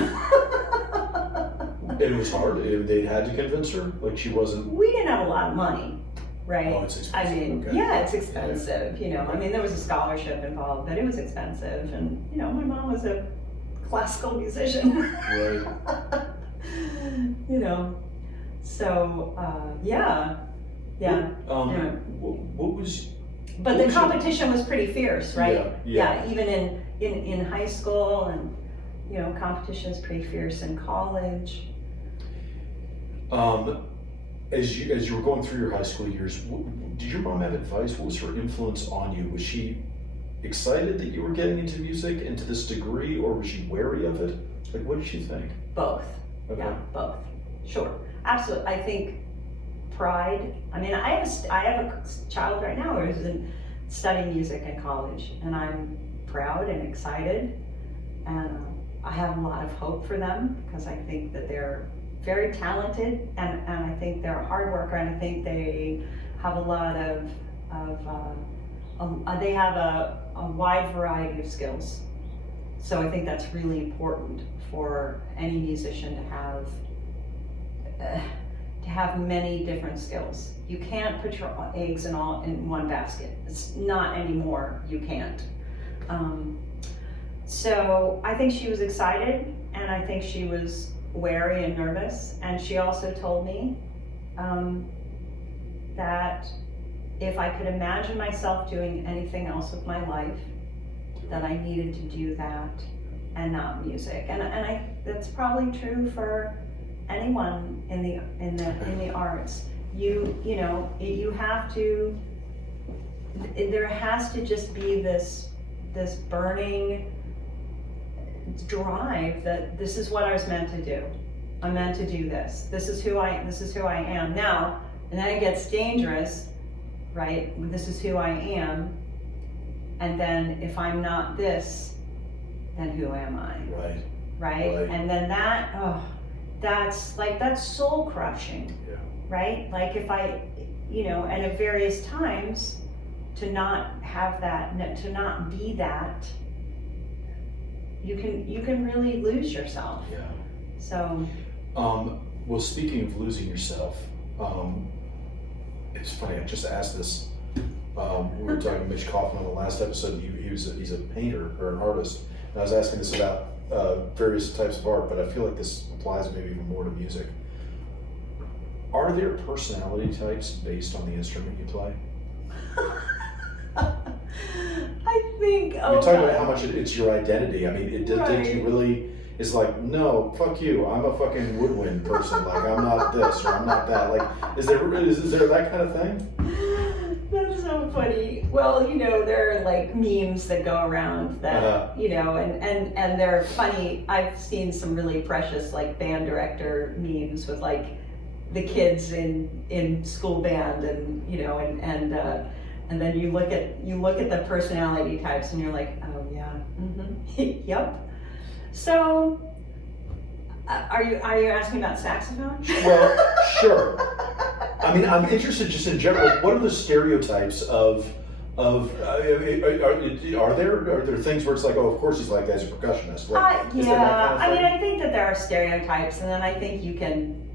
It was hard. They had to convince her, like she wasn't. We didn't have a lot of money, right? Oh, it's expensive. Okay. Yeah, it's expensive. There was a scholarship involved, but it was expensive, and my mom was a classical musician. Right. So yeah. What was? But the competition was pretty fierce, right? Yeah. Even in high school, and competition is pretty fierce in college. As you were going through your high school years, did your mom have advice? What was her influence on you? Was she excited that you were getting into music and to this degree, or was she wary of it? Like, what did she think? Both. Okay. Yeah, both. Sure, absolutely. I think pride. I have a child right now who's studying music in college, and I'm proud and excited, and I have a lot of hope for them because I think that they're very talented, and I think they're a hard worker, and I think they have a lot of they have a wide variety of skills. So I think that's really important for any musician to have many different skills. You can't put your eggs in one basket. It's not anymore. You can't. So I think she was excited, and I think she was wary and nervous. And she also told me that if I could imagine myself doing anything else with my life, that I needed to do that and not music. And that's probably true for anyone in the arts. You have to. There has to just be this burning drive that this is what I was meant to do. I'm meant to do this. This is who I am now. And then it gets dangerous, right? This is who I am. And then if I'm not this, then who am I? Right? And then that's soul crushing. Yeah. Right? Like if I, and at various times to not have that, to not be that, you can really lose yourself. Yeah. So. Well, speaking of losing yourself, it's funny. I just asked this. We were talking to Mitch Kaufman on the last episode. He's a painter or an artist. And I was asking this about various types of art, but I feel like this applies maybe even more to music. Are there personality types based on the instrument you play? I think. You're talking about how much it's your identity. I mean, did you really? It's like, no, fuck you. I'm a fucking woodwind person. Like, I'm not this or I'm not that. Like, is there that kind of thing? That's so funny. Well, there are like memes that go around that, and they're funny. I've seen some really precious like band director memes with like the kids in school band, and and then you look at the personality types and you're like, oh yeah, yep. So, are you asking about saxophone? Well, sure. I mean, I'm interested just in general. What are the stereotypes of? Are there things where it's like, oh, of course he's like that as a percussionist? Like, yeah. Is there that kind of thing? I mean, I think that there are stereotypes, and then I think you can.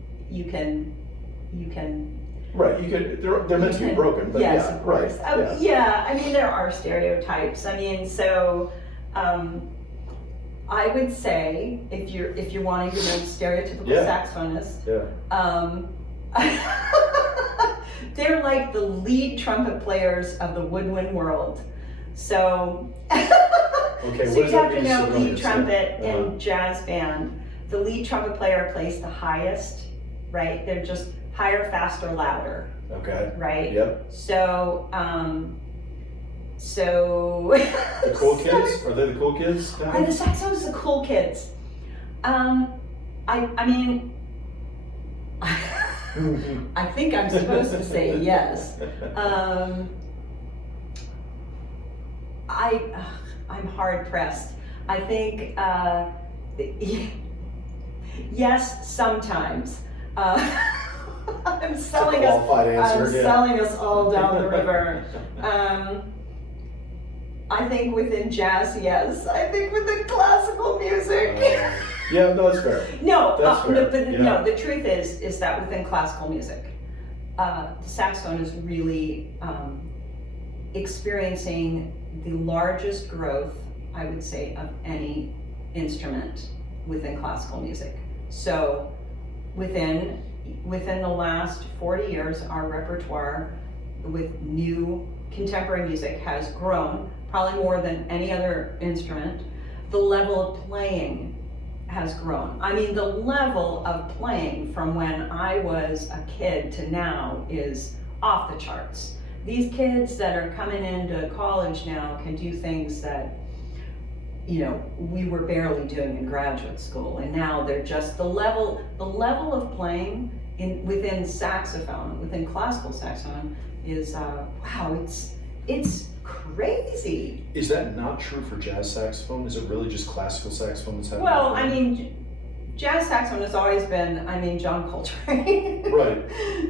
Right. They're meant to be broken. But yes, yeah, of course. Right. Yeah. I mean, there are stereotypes. I mean, so. I would say if you're wanting to know stereotypical saxophonist, they're like the lead trumpet players of the woodwind world. So, okay, so you have to know lead trumpet in jazz band. The lead trumpet player plays the highest, right? They're just higher, faster, louder. Okay. Right. Yep. So So. The cool kids? Are they the cool kids? Are the saxophonists the cool kids? I mean, I think I'm supposed to say yes. I'm hard pressed. I think yes, sometimes. I'm selling us. Answer, I'm selling us all down the river. I think within jazz, yes. I think within classical music. Yeah, no, that's fair. No, that's fair. But no. The truth is that within classical music, the saxophone is really experiencing the largest growth, I would say, of any instrument within classical music. So, within the last 40 years, our repertoire with new contemporary music has grown, probably more than any other instrument. The level of playing has grown. I mean, the level of playing from when I was a kid to now is off the charts. These kids that are coming into college now can do things that, we were barely doing in graduate school, and now they're just the level of playing within saxophone, within classical saxophone is wow, it's crazy. Is that not true for jazz saxophone? Is it really just classical saxophone that's happening? Well, I mean, jazz saxophone has always been, John Coltrane. Right.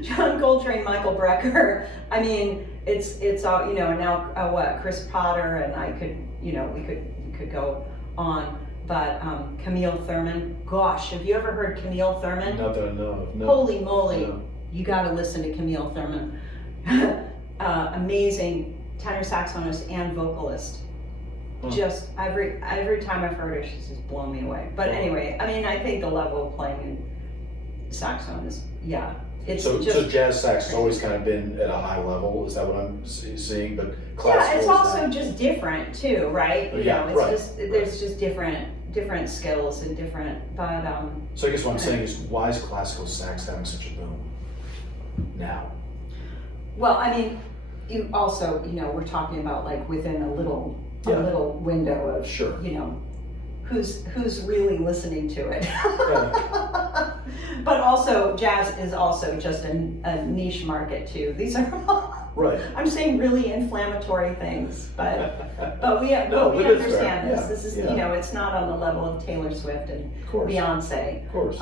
John Coltrane, Michael Brecker. I mean, it's all, now Chris Potter, and we could go on. But Camille Thurman, gosh, have you ever heard Camille Thurman? Not that I know of. No. Holy moly, No. You got to listen to Camille Thurman. Amazing tenor saxophonist and vocalist. Huh. Just every time I've heard her, she's just blown me away. But anyway, I think the level of playing in saxophone is, it's So just jazz sax has always kind of been at a high level. Is that what I'm seeing? But classical. it's also just different too, right? There's just different skills and different. But So I guess what I'm saying is, why is classical sax having such a boom now? well, you also, we're talking about like within a little window of, Sure. who's really listening to it. But also, jazz is also just a niche market too. These are all, Right. I'm saying really inflammatory things, but we No, but it's fair. understand this. Yeah, This is, yeah. it's not on the level of Taylor Swift and Of course. Beyonce. Of course.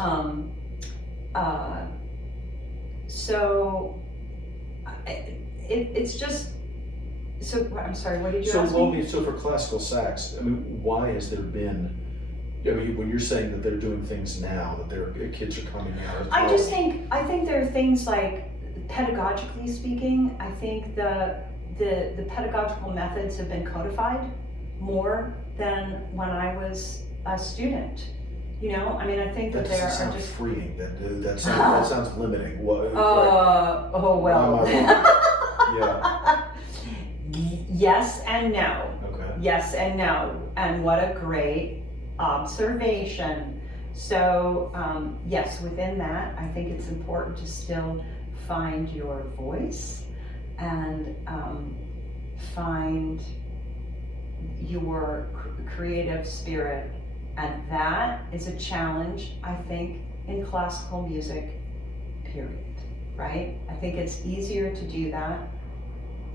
So it's just. So I'm sorry. What did you ask me? So for classical sax, why has there been? When you're saying that they're doing things now, that their kids are coming out of college. I think there are things like, pedagogically speaking, I think the pedagogical methods have been codified more than when I was a student. I think that there are sound just freeing. That sounds limiting. What? oh well. Yeah. Yes and no. Okay. Yes and no. And what a great observation. So yes, within that, I think it's important to still find your voice and find your creative spirit. And that is a challenge, I think, in classical music, period, right? I think it's easier to do that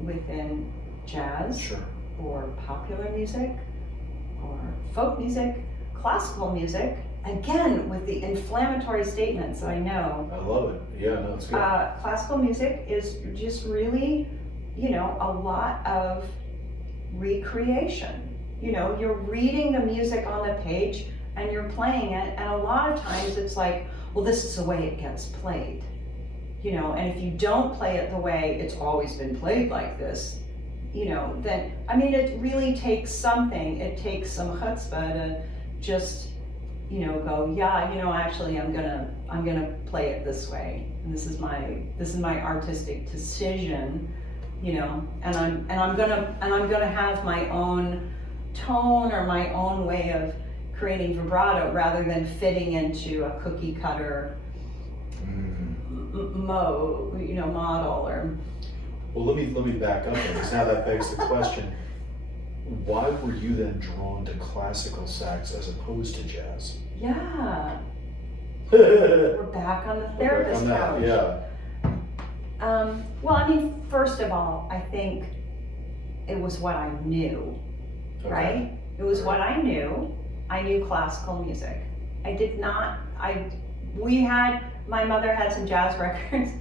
within jazz. Sure. Or popular music, or folk music. Classical music, again, with the inflammatory statements I know. I love it. Yeah, no, it's good. Classical music is just really, a lot of recreation. You're reading the music on the page and you're playing it, and a lot of times it's like, well, this is the way it gets played. And if you don't play it the way it's always been played like this, then, it really takes something. It takes some chutzpah to just, go, actually I'm gonna play it this way. And this is my artistic decision, and I'm gonna have my own tone or my own way of creating vibrato rather than fitting into a cookie cutter model or. Well, let me back up then, because now that begs the question: why were you then drawn to classical sax as opposed to jazz? Yeah. We're back on the therapist couch. Yeah. Well, I mean, first of all, I think it was what I knew, Okay. right? It was what I knew. I knew classical music. My mother had some jazz records.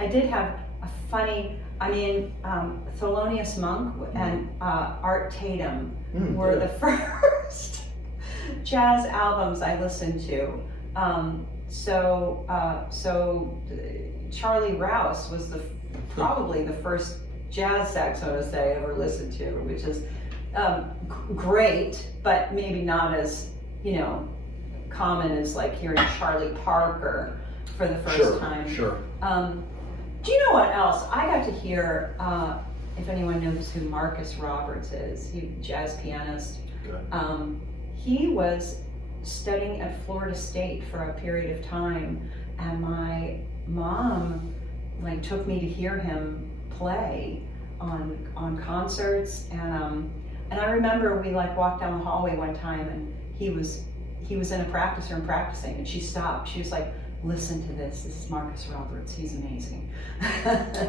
I did have a funny, Thelonious Monk and Art Tatum were the first jazz albums I listened to. So Charlie Rouse was probably the first jazz saxophonist I ever listened to, which is great, but maybe not as, common as like hearing Charlie Parker for the first time. Sure. Do you know what else? I got to hear, if anyone knows who Marcus Roberts is, he's a jazz pianist. Good. He was studying at Florida State for a period of time, and my mom took me to hear him play on concerts, and I remember we walked down the hallway one time, and he was in a practice room practicing, and she stopped. She was like, "Listen to this. This is Marcus Roberts. He's amazing."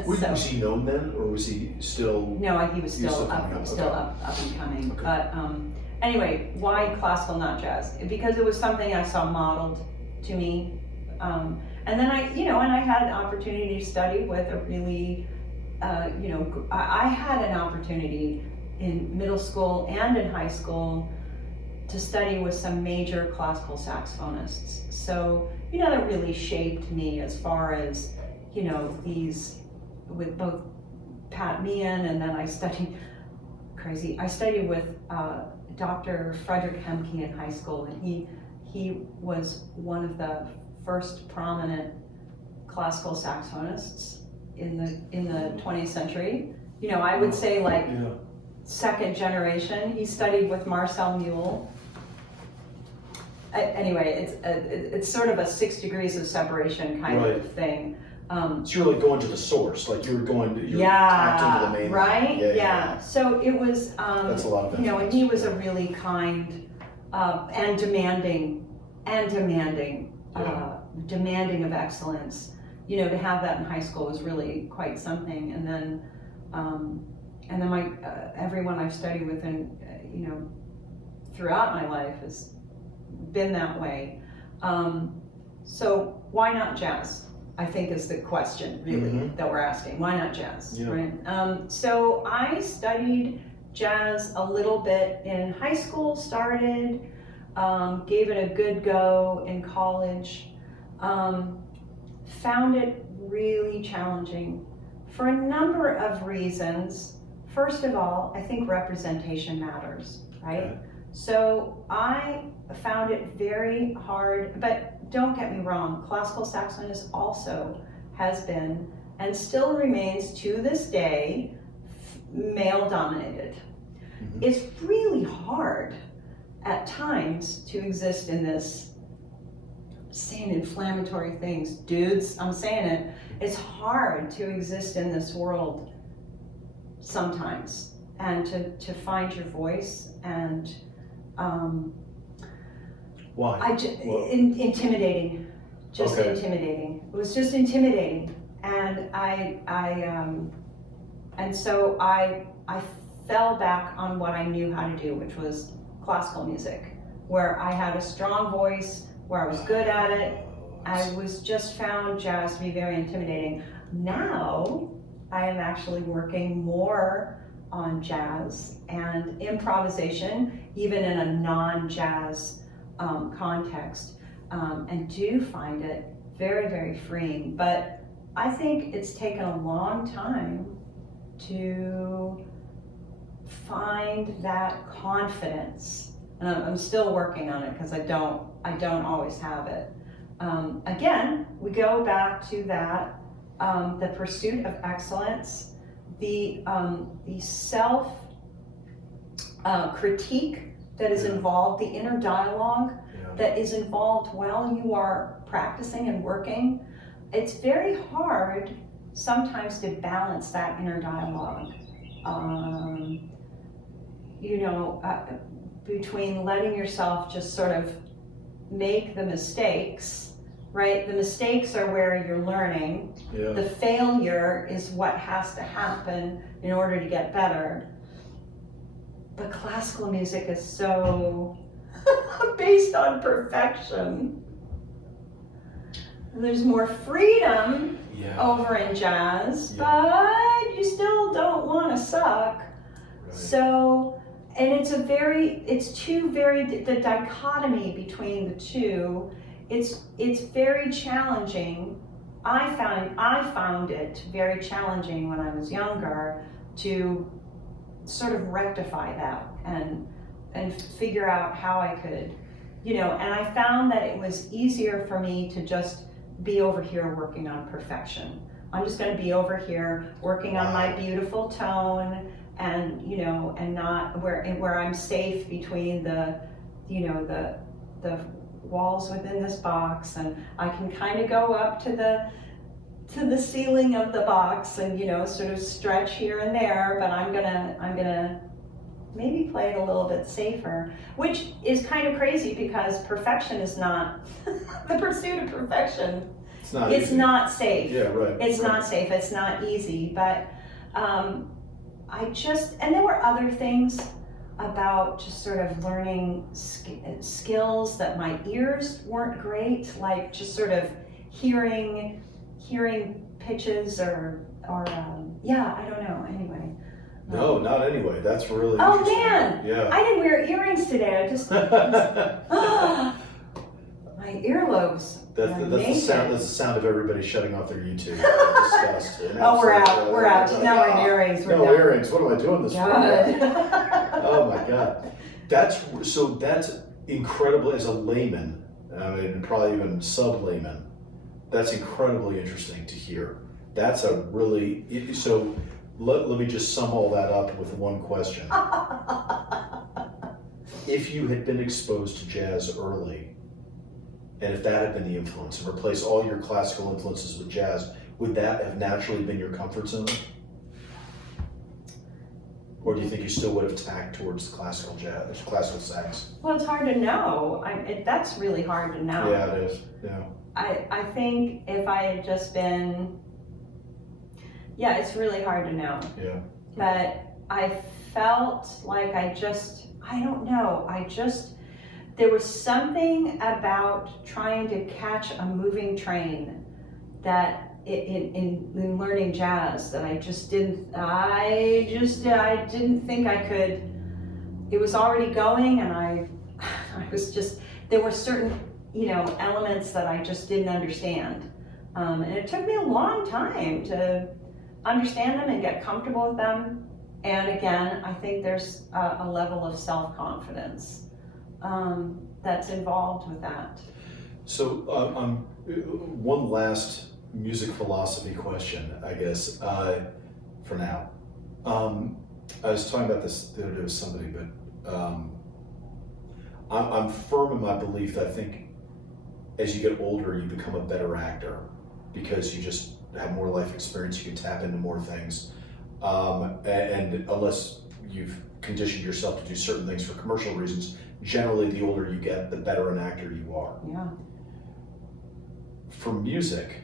Was he known then, or was he still? No, he was still up and coming. Okay. But anyway, why classical, not jazz? Because it was something I saw modeled to me, and then I had an opportunity to study with a really, I had an opportunity in middle school and in high school to study with some major classical saxophonists. So, that really shaped me as far as, these, with both Pat Meehan, and then I studied with Dr. Frederick Hemke in high school, and he was one of the first prominent classical saxophonists in the 20th century. I would say second generation. He studied with Marcel Mule. Anyway, it's sort of a 6 degrees of separation kind of thing. So you're going to the source, you're tapped into the main. Right? Yeah. So it was, that's a lot of influence. And he was a really kind and demanding of excellence. To have that in high school was really quite something. And then my everyone I've studied with, and throughout my life has been that way. So why not jazz? I think is the question really that we're asking. Why not jazz? Yeah. Right? So I studied jazz a little bit in high school, gave it a good go in college, found it really challenging for a number of reasons. First of all, I think representation matters, right? Okay. So I found it very hard, but don't get me wrong, classical saxophonist also has been and still remains to this day male dominated. It's really hard at times to exist in this, saying inflammatory things, dudes, I'm saying it, it's hard to exist in this world sometimes, and to find your voice, and why? Intimidating, just Okay. intimidating. It was just intimidating, and so I fell back on what I knew how to do, which was classical music, where I had a strong voice, where I was good at it. I was just found jazz to be very intimidating. Now I am actually working more on jazz and improvisation, even in a non-jazz context, and do find it very, very freeing. But I think it's taken a long time to find that confidence, and I'm still working on it because I don't always have it. Again, we go back to that, the pursuit of excellence, the self critique that is involved, the inner dialogue that is involved while you are practicing and working. It's very hard sometimes to balance that inner dialogue, between letting yourself just sort of make the mistakes, right? The mistakes are where you're learning. Yeah. The failure is what has to happen in order to get better. But classical music is so based on perfection. There's more freedom over in jazz, but you still don't want to suck. Right. So, and the dichotomy between the two, it's very challenging. I found it very challenging when I was younger to sort of rectify that and figure out how I could, and I found that it was easier for me to just be over here working on perfection. I'm just going to be over here working on my beautiful tone, and and not where I'm safe between the walls within this box, and I can kind of go up to the ceiling of the box and sort of stretch here and there, but I'm gonna maybe play it a little bit safer, which is kind of crazy because perfection is not the pursuit of perfection. It's not safe. Yeah, right. It's not safe. It's not easy. But and there were other things about just sort of learning skills that my ears weren't great, like just sort of hearing pitches or I don't know. Anyway. No, not anyway. That's really Oh interesting. man! Yeah. I didn't wear earrings today. I just my earlobes. That's the sound. That's the sound of everybody shutting off their YouTube. Disgust. Oh, we're out. We're out. Just not wearing earrings. We're no done. earrings. What am I doing this for? Oh my God. That's incredible as a layman. I mean, probably even sub-layman. That's incredibly interesting to hear. That's a really so. Let me just sum all that up with one question. If you had been exposed to jazz early, and if that had been the influence, and replace all your classical influences with jazz, would that have naturally been your comfort zone? Or do you think you still would have tacked towards the classical jazz, classical sax? Well, it's hard to know. That's really hard to know. Yeah, it is. Yeah. I think if I had just been, it's really hard to know. Yeah. But I felt like there was something about trying to catch a moving train that in learning jazz that I didn't think I could. It was already going, and I was just, there were certain elements that I just didn't understand, and it took me a long time to understand them and get comfortable with them. And again, I think there's a level of self-confidence that's involved with that. So one last music philosophy question, I guess, for now. I was talking about this the other day with somebody, but I'm firm in my belief that I think as you get older, you become a better actor because you just have more life experience, you can tap into more things. And unless you've conditioned yourself to do certain things for commercial reasons, generally the older you get, the better an actor you are. Yeah. For music,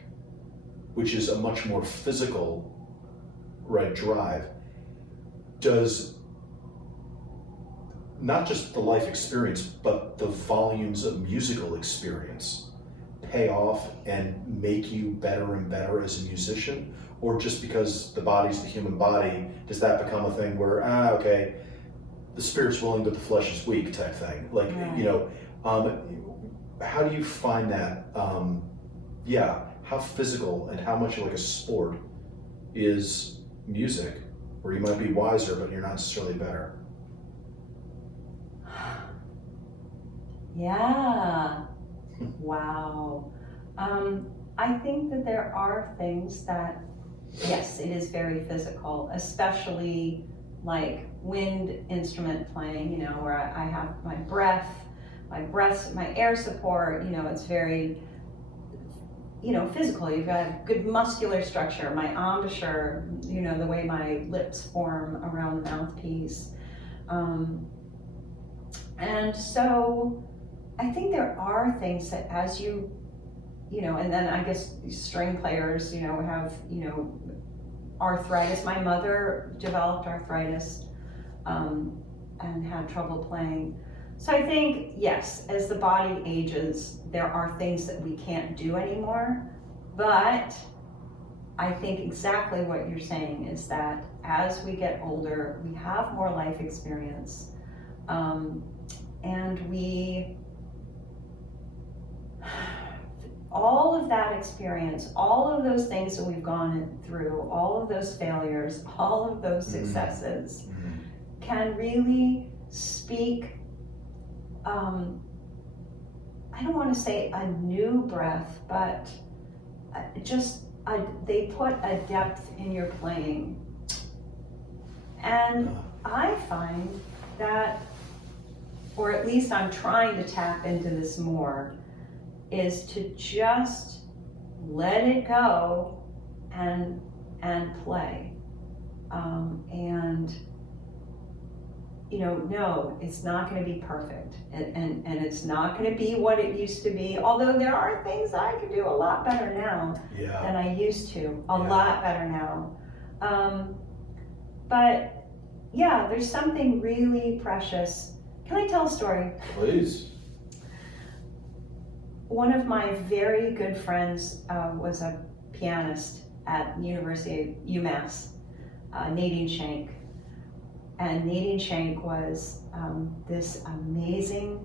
which is a much more physical, drive, does not just the life experience, but the volumes of musical experience pay off and make you better and better as a musician? Or just because the body's the human body, does that become a thing where, okay, the spirit's willing but the flesh is weak type thing? Like, how do you find that, how physical and how much like a sport is music, where you might be wiser, but you're not necessarily better? Yeah. Wow. I think that there are things that, yes, it is very physical, especially like wind instrument playing, where I have my breath, my air support, it's very, physical. You've got good muscular structure, my embouchure, the way my lips form around the mouthpiece. And so I think there are things that as you, and then I guess string players, have, arthritis. My mother developed arthritis and had trouble playing. So I think, yes, as the body ages, there are things that we can't do anymore, but I think exactly what you're saying is that as we get older, we have more life experience, and all of that experience, all of those things that we've gone through, all of those failures, all of those successes can really speak, I don't want to say a new breath, but they put a depth in your playing. And I find that, or at least I'm trying to tap into this more, is to just let it go and play. No, it's not going to be perfect, and it's not going to be what it used to be, although there are things I can do a lot better now than I used to, a lot better now. But yeah, there's something really precious. Can I tell a story? Please. One of my very good friends was a pianist at the University of UMass, Nadine Shank. And Nadine Shank was this amazing,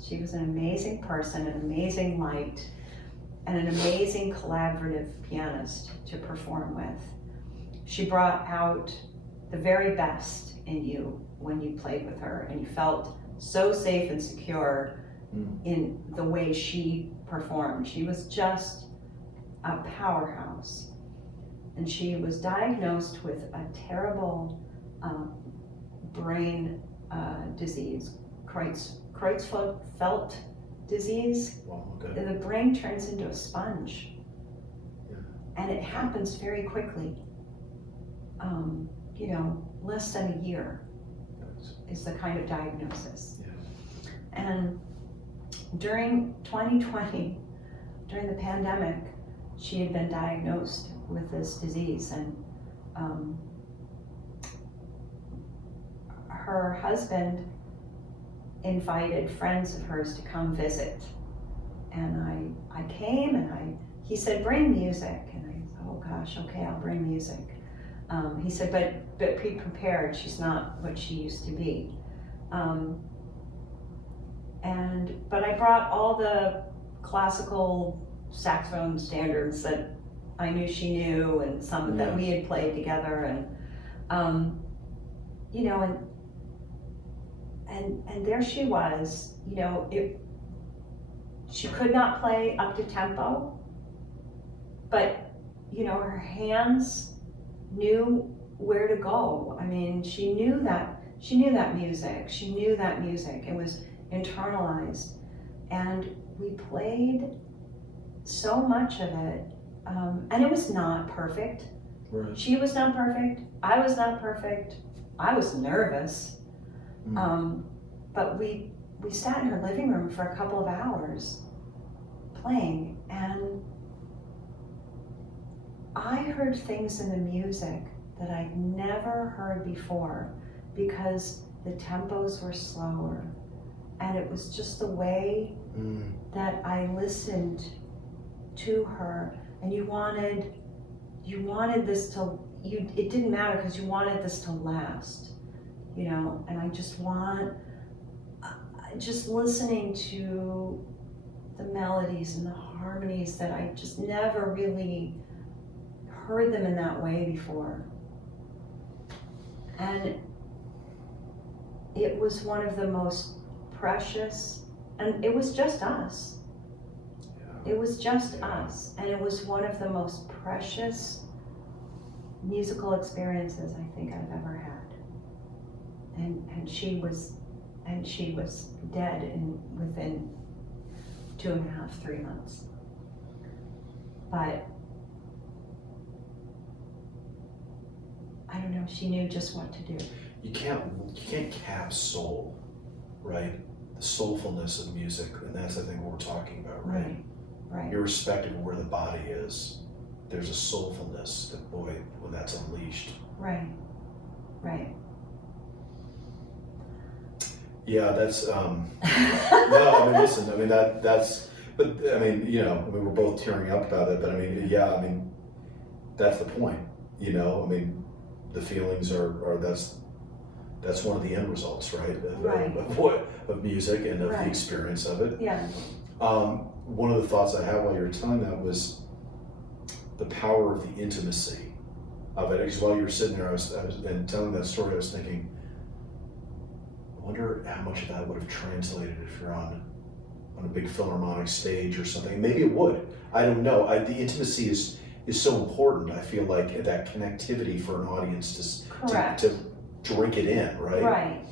she was an amazing person, an amazing light, and an amazing collaborative pianist to perform with. She brought out the very best in you when you played with her, and you felt so safe and secure in the way she performed. She was just a powerhouse. And she was diagnosed with a terrible brain disease, Creutzfeldt disease. Wow, okay. The brain turns into a sponge, and it happens very quickly. Less than a year is the kind of diagnosis. Yeah. And during 2020, during the pandemic, she had been diagnosed with this disease, and her husband invited friends of hers to come visit. And I came, and he said, bring music. And I said, oh gosh, okay, I'll bring music. He said, but be prepared, she's not what she used to be. But I brought all the classical saxophone standards that I knew she knew, and some that we had played together, and there she was, she could not play up to tempo, but her hands knew where to go. I mean, she knew that music. She knew that music. It was internalized, and we played so much of it, and it was not perfect. Right. She was not perfect. I was not perfect. I was nervous, but we sat in her living room for a couple of hours playing, and I heard things in the music that I'd never heard before, because the tempos were slower, and it was just the way that I listened to her. And you wanted this to, it didn't matter, because you wanted this to last, and I just listening to the melodies and the harmonies that I just never really heard them in that way before. And it was one of the most precious, and it was just us. It was just us, and it was one of the most precious musical experiences I think I've ever had. And she was dead within 2.5, 3 months. but I don't know, she knew just what to do. You can't cap soul, right? The soulfulness of music, and that's I think what we're talking about, right? Right. Irrespective of where the body is, there's a soulfulness that, boy, when that's unleashed. Right. Yeah, that's no. I mean, listen. I mean that's. But I mean, we're both tearing up about it. But I mean, yeah. I mean, that's the point. I mean, the feelings are that's one of the end results, right? Of music and of the experience of it. Yeah. One of the thoughts I had while you were telling that was the power of the intimacy of it. Because while you were sitting there, I was and telling that story, I was thinking, I wonder how much of that would have translated if you're on a big philharmonic stage or something. Maybe it would. I don't know. The intimacy is so important. I feel like that connectivity for an audience to drink it in, right?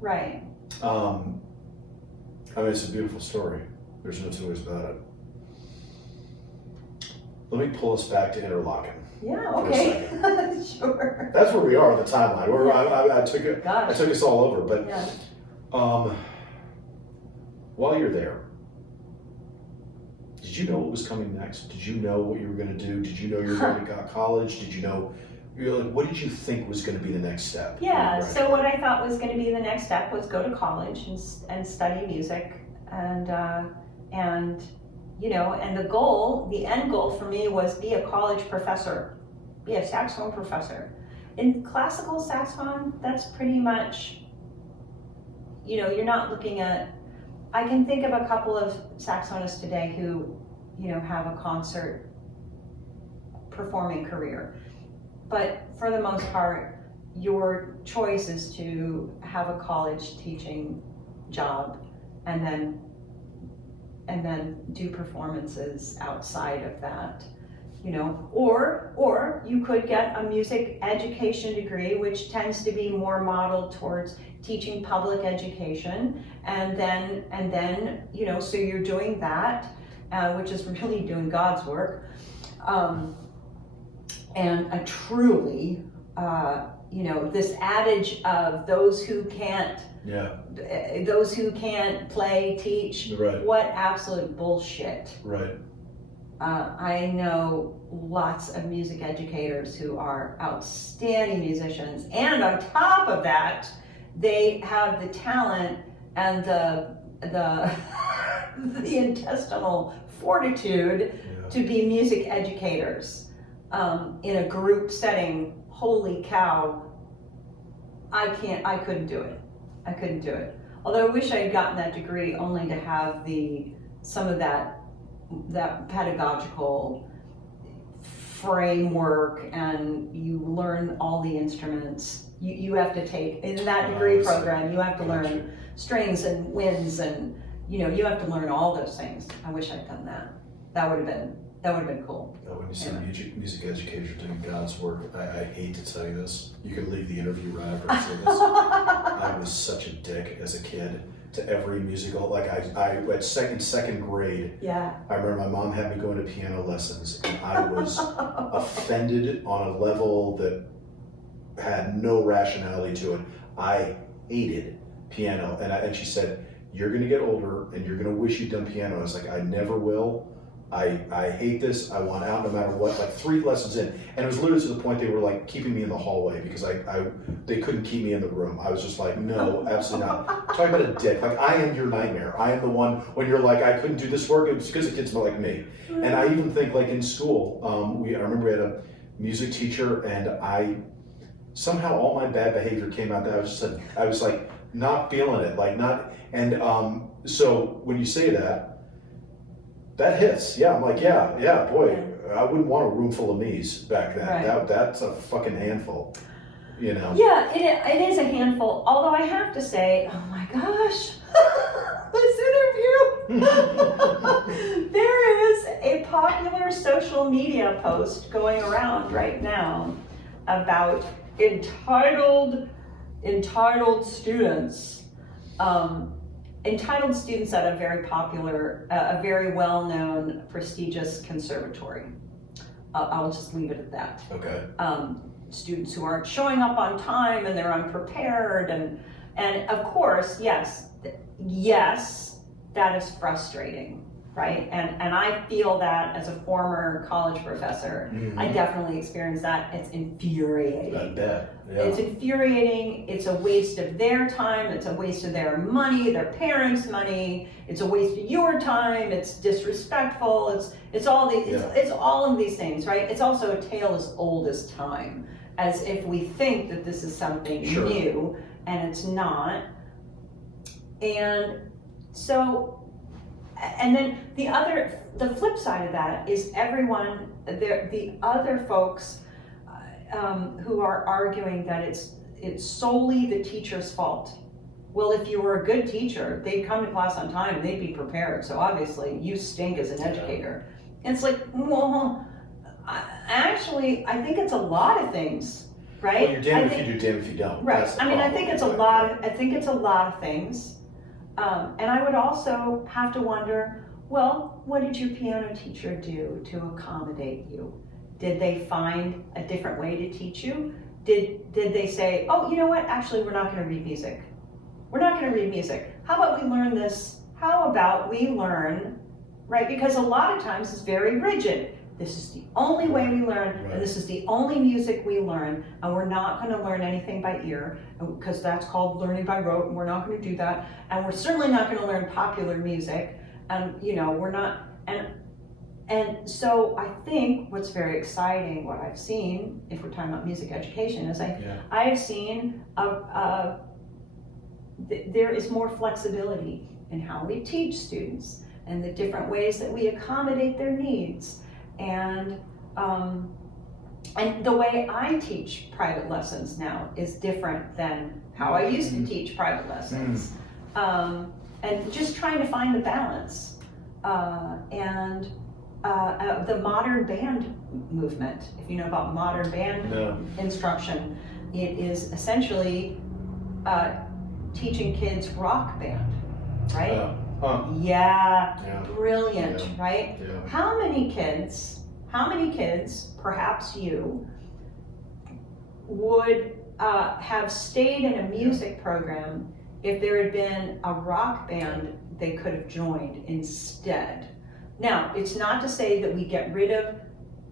Right. I mean, it's a beautiful story. There's no two ways about it. Let me pull us back to Interlaken. Yeah. Okay. Sure. That's where we are on the timeline. I took us all over, but while you're there, did you know what was coming next? Did you know what you were going to do? Did you know you were going to college? Did you know? What did you think was going to be the next step? Yeah. So what I thought was going to be the next step was go to college and study music, and the end goal for me was be a college professor, be a saxophone professor. In classical saxophone, that's pretty much, you're not looking at, I can think of a couple of saxophonists today who, have a concert performing career. But for the most part, your choice is to have a college teaching job and then do performances outside of that, or you could get a music education degree, which tends to be more modeled towards teaching public education, and then so you're doing that, which is really doing God's work, and a truly, this adage of those who can't play teach. Right. What absolute bullshit. Right. I know lots of music educators who are outstanding musicians, and on top of that, they have the talent and the the intestinal fortitude to be music educators in a group setting. Holy cow! I couldn't do it. Although I wish I had gotten that degree only to have some of that pedagogical framework, and you learn all the instruments. You have to take, in that degree program, you have to learn strings and winds, and you have to learn all those things. I wish I'd done that. That would have been cool. When you say music educators doing God's work, I hate to tell you this. You can leave the interview right after I say this. I was such a dick as a kid to every musical. Like I at second grade. Yeah. I remember my mom had me going to piano lessons, and I was offended on a level that had no rationality to it. I hated piano, and she said, "You're going to get older, and you're going to wish you'd done piano." I was like, "I never will. I hate this. I want out no matter what." Like 3 lessons in, and it was literally to the point they were like keeping me in the hallway because they couldn't keep me in the room. I was just like, no, absolutely not. Talking about a dick. Like, I am your nightmare. I am the one when you're like, I couldn't do this work. It's because the kids were like me. And I even think like in school, I remember we had a music teacher, and somehow all my bad behavior came out. That I was like not feeling it, like not. And so when you say that hits. Yeah, I'm like, yeah, boy, I wouldn't want a room full of me's back then. Right. That's a fucking handful, Yeah, it is a handful. Although I have to say, oh my gosh, this interview. There is a popular social media post going around right now about entitled students. Entitled students at a very popular, a very well-known, prestigious conservatory. I'll just leave it at that. Okay. Students who aren't showing up on time and they're unprepared, and of course, yes, that is frustrating, right? And I feel that as a former college professor, I definitely experience that. It's infuriating. I bet. Yeah. It's infuriating. It's a waste of their time. It's a waste of their money, their parents' money. It's a waste of your time. It's disrespectful. It's all these. It's all of these things, right? It's also a tale as old as time, as if we think that this is something new, and it's not. And so, and then the flip side of that is the other folks who are arguing that it's solely the teacher's fault. Well, if you were a good teacher, they'd come to class on time and they'd be prepared. So obviously you stink as an educator. And it's like, well, I think it's a lot of things, right? Well, you're damned if you do, damned if you don't. Right. I mean, I think it's a lot of things. And I would also have to wonder, well, what did your piano teacher do to accommodate you? Did they find a different way to teach you? Did they say, oh, you know what, actually we're not gonna read music. We're not gonna read music. How about we learn this? How about we learn, right? Because a lot of times it's very rigid. This is the only way we learn, and this is the only music we learn, and we're not going to learn anything by ear, because that's called learning by rote, and we're not going to do that, and we're certainly not going to learn popular music, and we're not, and so I think what's very exciting, what I've seen, if we're talking about music education, is I have seen there is more flexibility in how we teach students, and the different ways that we accommodate their needs. And the way I teach private lessons now is different than how I used to teach private lessons. And just trying to find the balance. And the modern band movement, if you know about modern band instruction, it is essentially teaching kids rock band, right? Brilliant, right? Yeah. How many kids, perhaps you, would have stayed in a music program if there had been a rock band they could have joined instead? Now, it's not to say that we get rid of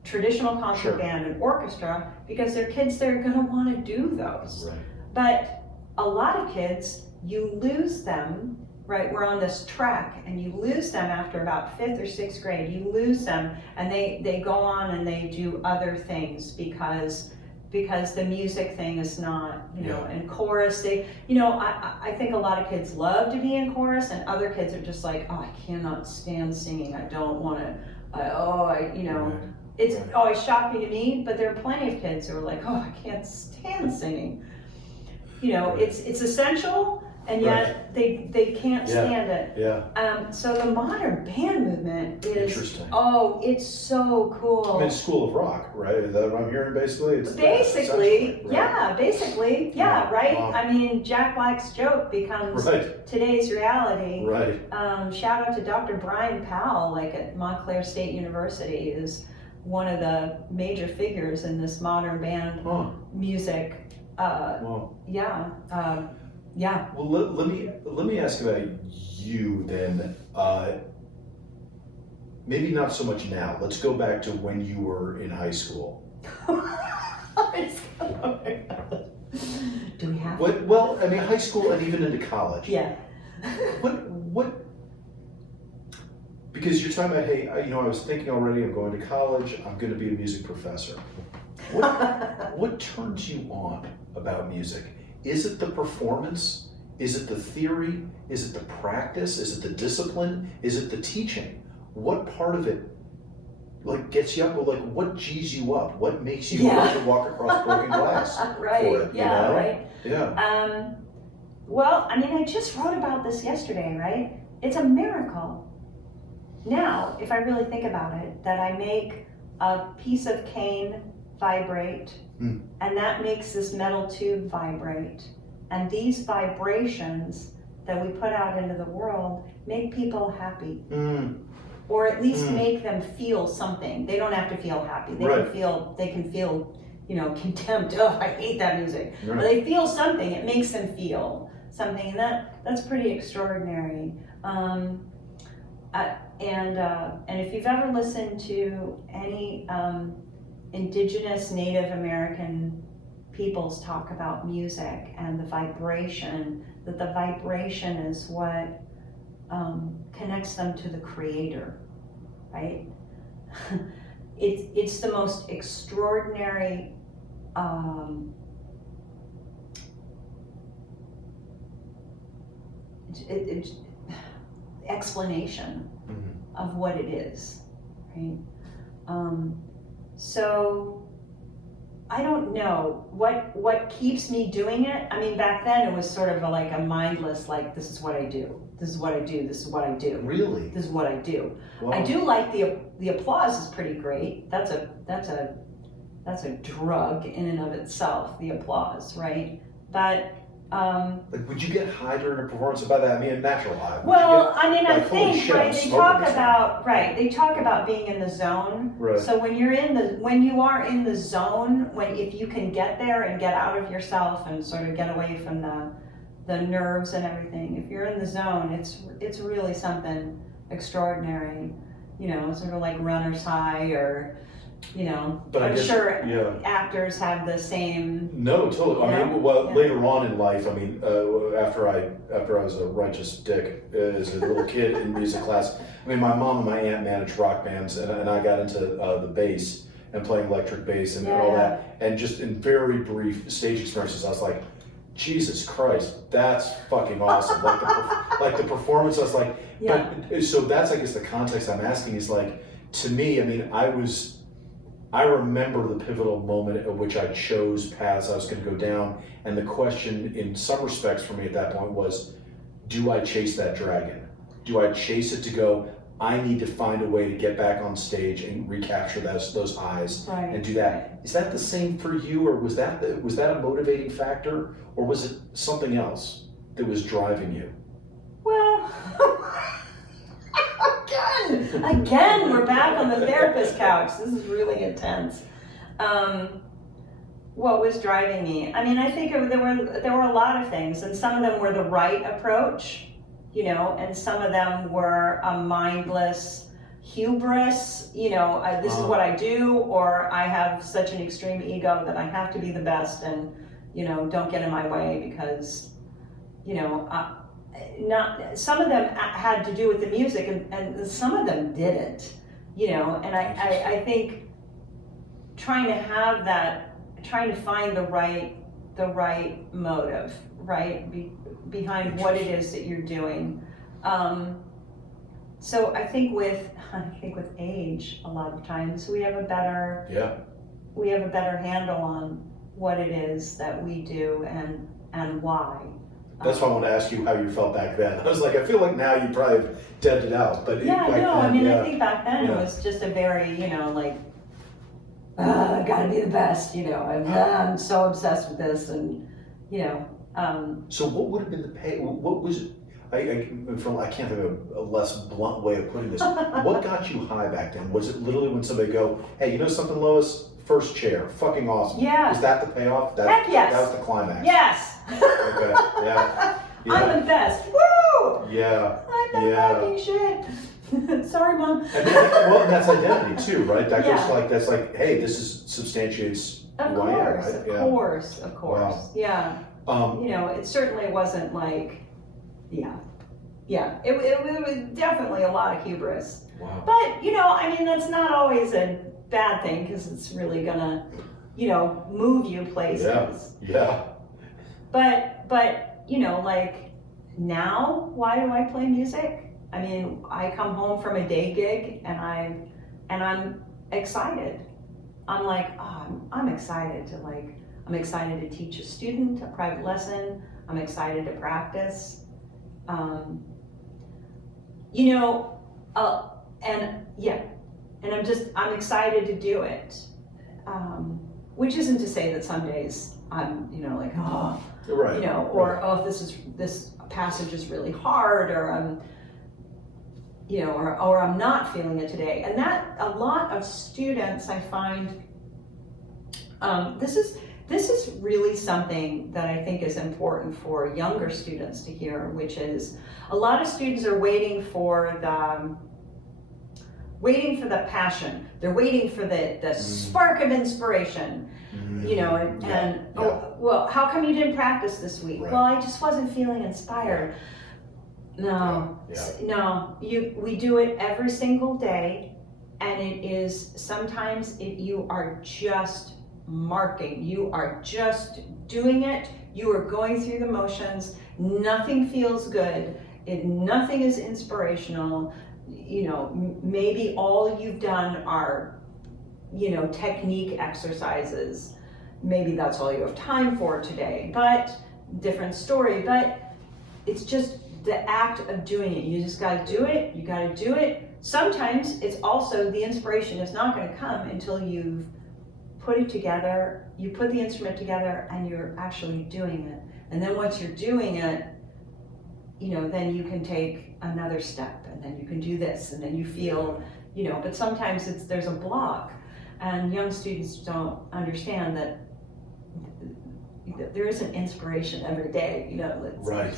traditional concert band and orchestra, because there are kids that are going to want to do those. Right. But a lot of kids, you lose them. Right, we're on this track, and you lose them after about 5th or 6th grade. You lose them, and they go on and they do other things because the music thing is not, and chorus. I think a lot of kids love to be in chorus, and other kids are just like, oh, I cannot stand singing. I don't want to. It's shocking to me, but there are plenty of kids who are like, oh, I can't stand singing. It's essential. And yet they can't stand it. Yeah. So the modern band movement is interesting. Oh, it's so cool. I mean, School of Rock, right? Is that what I'm hearing? Basically, it's basically, right? Wow. I mean, Jack Black's joke becomes today's reality. Right. Shout out to Dr. Brian Powell, at Montclair State University, is one of the major figures in this modern band music. Yeah. Well, let me ask about you then. Maybe not so much now. Let's go back to when you were in high school. Do we have? Well, I mean, high school and even into college. Yeah. What? Because you're talking about, hey, I was thinking already. I'm going to college. I'm going to be a music professor. What turns you on about music? Is it the performance? Is it the theory? Is it the practice? Is it the discipline? Is it the teaching? What part of it gets you up? Or what G's you up? What makes you want to walk across broken glass for it? Right. Yeah. Well, I mean, I just wrote about this yesterday, right? It's a miracle. Now, if I really think about it, that I make a piece of cane vibrate, and that makes this metal tube vibrate. And these vibrations that we put out into the world make people happy. or at least make them feel something. They don't have to feel happy. They Right. can feel, contempt. Oh, I hate that music. Right. But they feel something. It makes them feel something, and that's pretty extraordinary. And if you've ever listened to any indigenous Native American peoples talk about music and the vibration, that the vibration is what connects them to the creator, right? It's the most extraordinary explanation of what it is, right? So I don't know what keeps me doing it. I mean, back then it was sort of like a mindless, like, this is what I do. This is what I do. This is what I do. Really? This is what I do. Wow. I do like the applause is pretty great. That's a drug in and of itself, the applause, right? But like, would you get high during a performance? By that I mean a natural high. well, I mean, I like, holy think shit, right. I'm They smoking talk this about They talk about being in the zone. Right. So when you are in the zone, if you can get there and get out of yourself and sort of get away from the nerves and everything, if you're in the zone, it's really something extraordinary. Sort of like runner's high, or But I I'm guess, sure yeah. actors have the same. No, totally. I mean, Yeah. later on in life, I mean, after I was a righteous dick as a little kid in music class, I mean, my mom and my aunt managed rock bands, and I got into the bass and playing electric bass and all that. And just in very brief stage experiences, I was like, Jesus Christ, that's fucking awesome. Like the performance, I was like, but so that's, I guess, the context I'm asking is like, to me, I mean, I remember the pivotal moment at which I chose paths I was going to go down, and the question in some respects for me at that point was, do I chase that dragon? Do I chase it to go, I need to find a way to get back on stage and recapture those highs and do that? Is that the same for you, or was that a motivating factor, or was it something else that was driving you? Well, again, we're back on the therapist couch. This is really intense. What was driving me? I mean, I think there were a lot of things, and some of them were the right approach, and some of them were a mindless hubris. This is what I do, or I have such an extreme ego that I have to be the best, and don't get in my way because, not some of them had to do with the music, and some of them didn't, and I think trying to find the right motive, right, behind what it is that you're doing. So I think with age, a lot of times we have a better handle on what it is that we do and why. That's why I want to ask you how you felt back then. I was like, I feel like now you probably have dead it out, but I think back then it was just a very, I've got to be the best, I'm so obsessed with this, and So what would have been the pay? What was I can't think of a less blunt way of putting this. What got you high back then? Was it literally when somebody go, hey, you know something, Lois? First chair, fucking awesome. Yeah. Was that the payoff? Heck yes. That was the climax. Yes. Okay. Yeah. I'm the best. Woo! Yeah. I'm the fucking shit. Sorry, Mom. And that's identity too, right? That goes like, that's like, hey, this is substantiates who I am, right? Of course. Wow. Yeah. It certainly wasn't like, it was definitely a lot of hubris. Wow. But, that's not always a bad thing, because it's really gonna, move you places. Yeah. But like now, why do I play music? I mean, I come home from a day gig and I'm excited. I'm like, I'm excited to teach a student a private lesson. I'm excited to practice. And I'm excited to do it. Which isn't to say that some days I'm, right. Or this passage is really hard, or or I'm not feeling it today. And that a lot of students, I find, this is really something that I think is important for younger students to hear, which is a lot of students are waiting for the passion. They're waiting for the spark of inspiration, oh, well, how come you didn't practice this week? Right. Well, I just wasn't feeling inspired. No, we do it every single day, and it is sometimes you are just marking, you are just doing it, you are going through the motions, nothing feels good, nothing is inspirational, maybe all you've done are, technique exercises, maybe that's all you have time for today, but different story, but it's just the act of doing it. You just got to do it. You got to do it. Sometimes it's also the inspiration is not going to come until you've put it together. You put the instrument together and you're actually doing it. And then once you're doing it, then you can take another step, and then you can do this, and then you feel, but sometimes there's a block, and young students don't understand that there isn't inspiration every day, Right.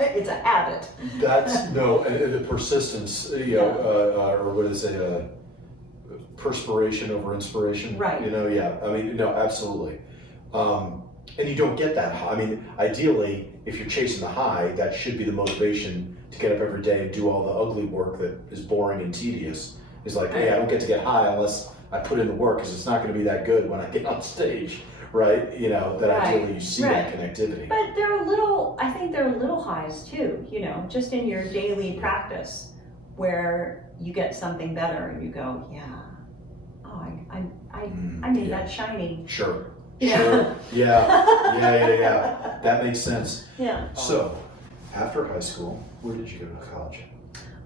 It's a habit. That's the persistence, or what is it, perspiration over inspiration. Right. Absolutely. And you don't get that high. I mean, ideally, if you're chasing the high, that should be the motivation to get up every day and do all the ugly work that is boring and tedious. It's like, hey, I don't get to get high unless I put in the work, because it's not going to be that good when I get on stage. Right, that ideally you see that connectivity. But I think there are little highs too, just in your daily practice where you get something better and you go, I made that shiny. Sure. Yeah. Sure. Yeah. That makes sense. Yeah. So, after high school, where did you go to college?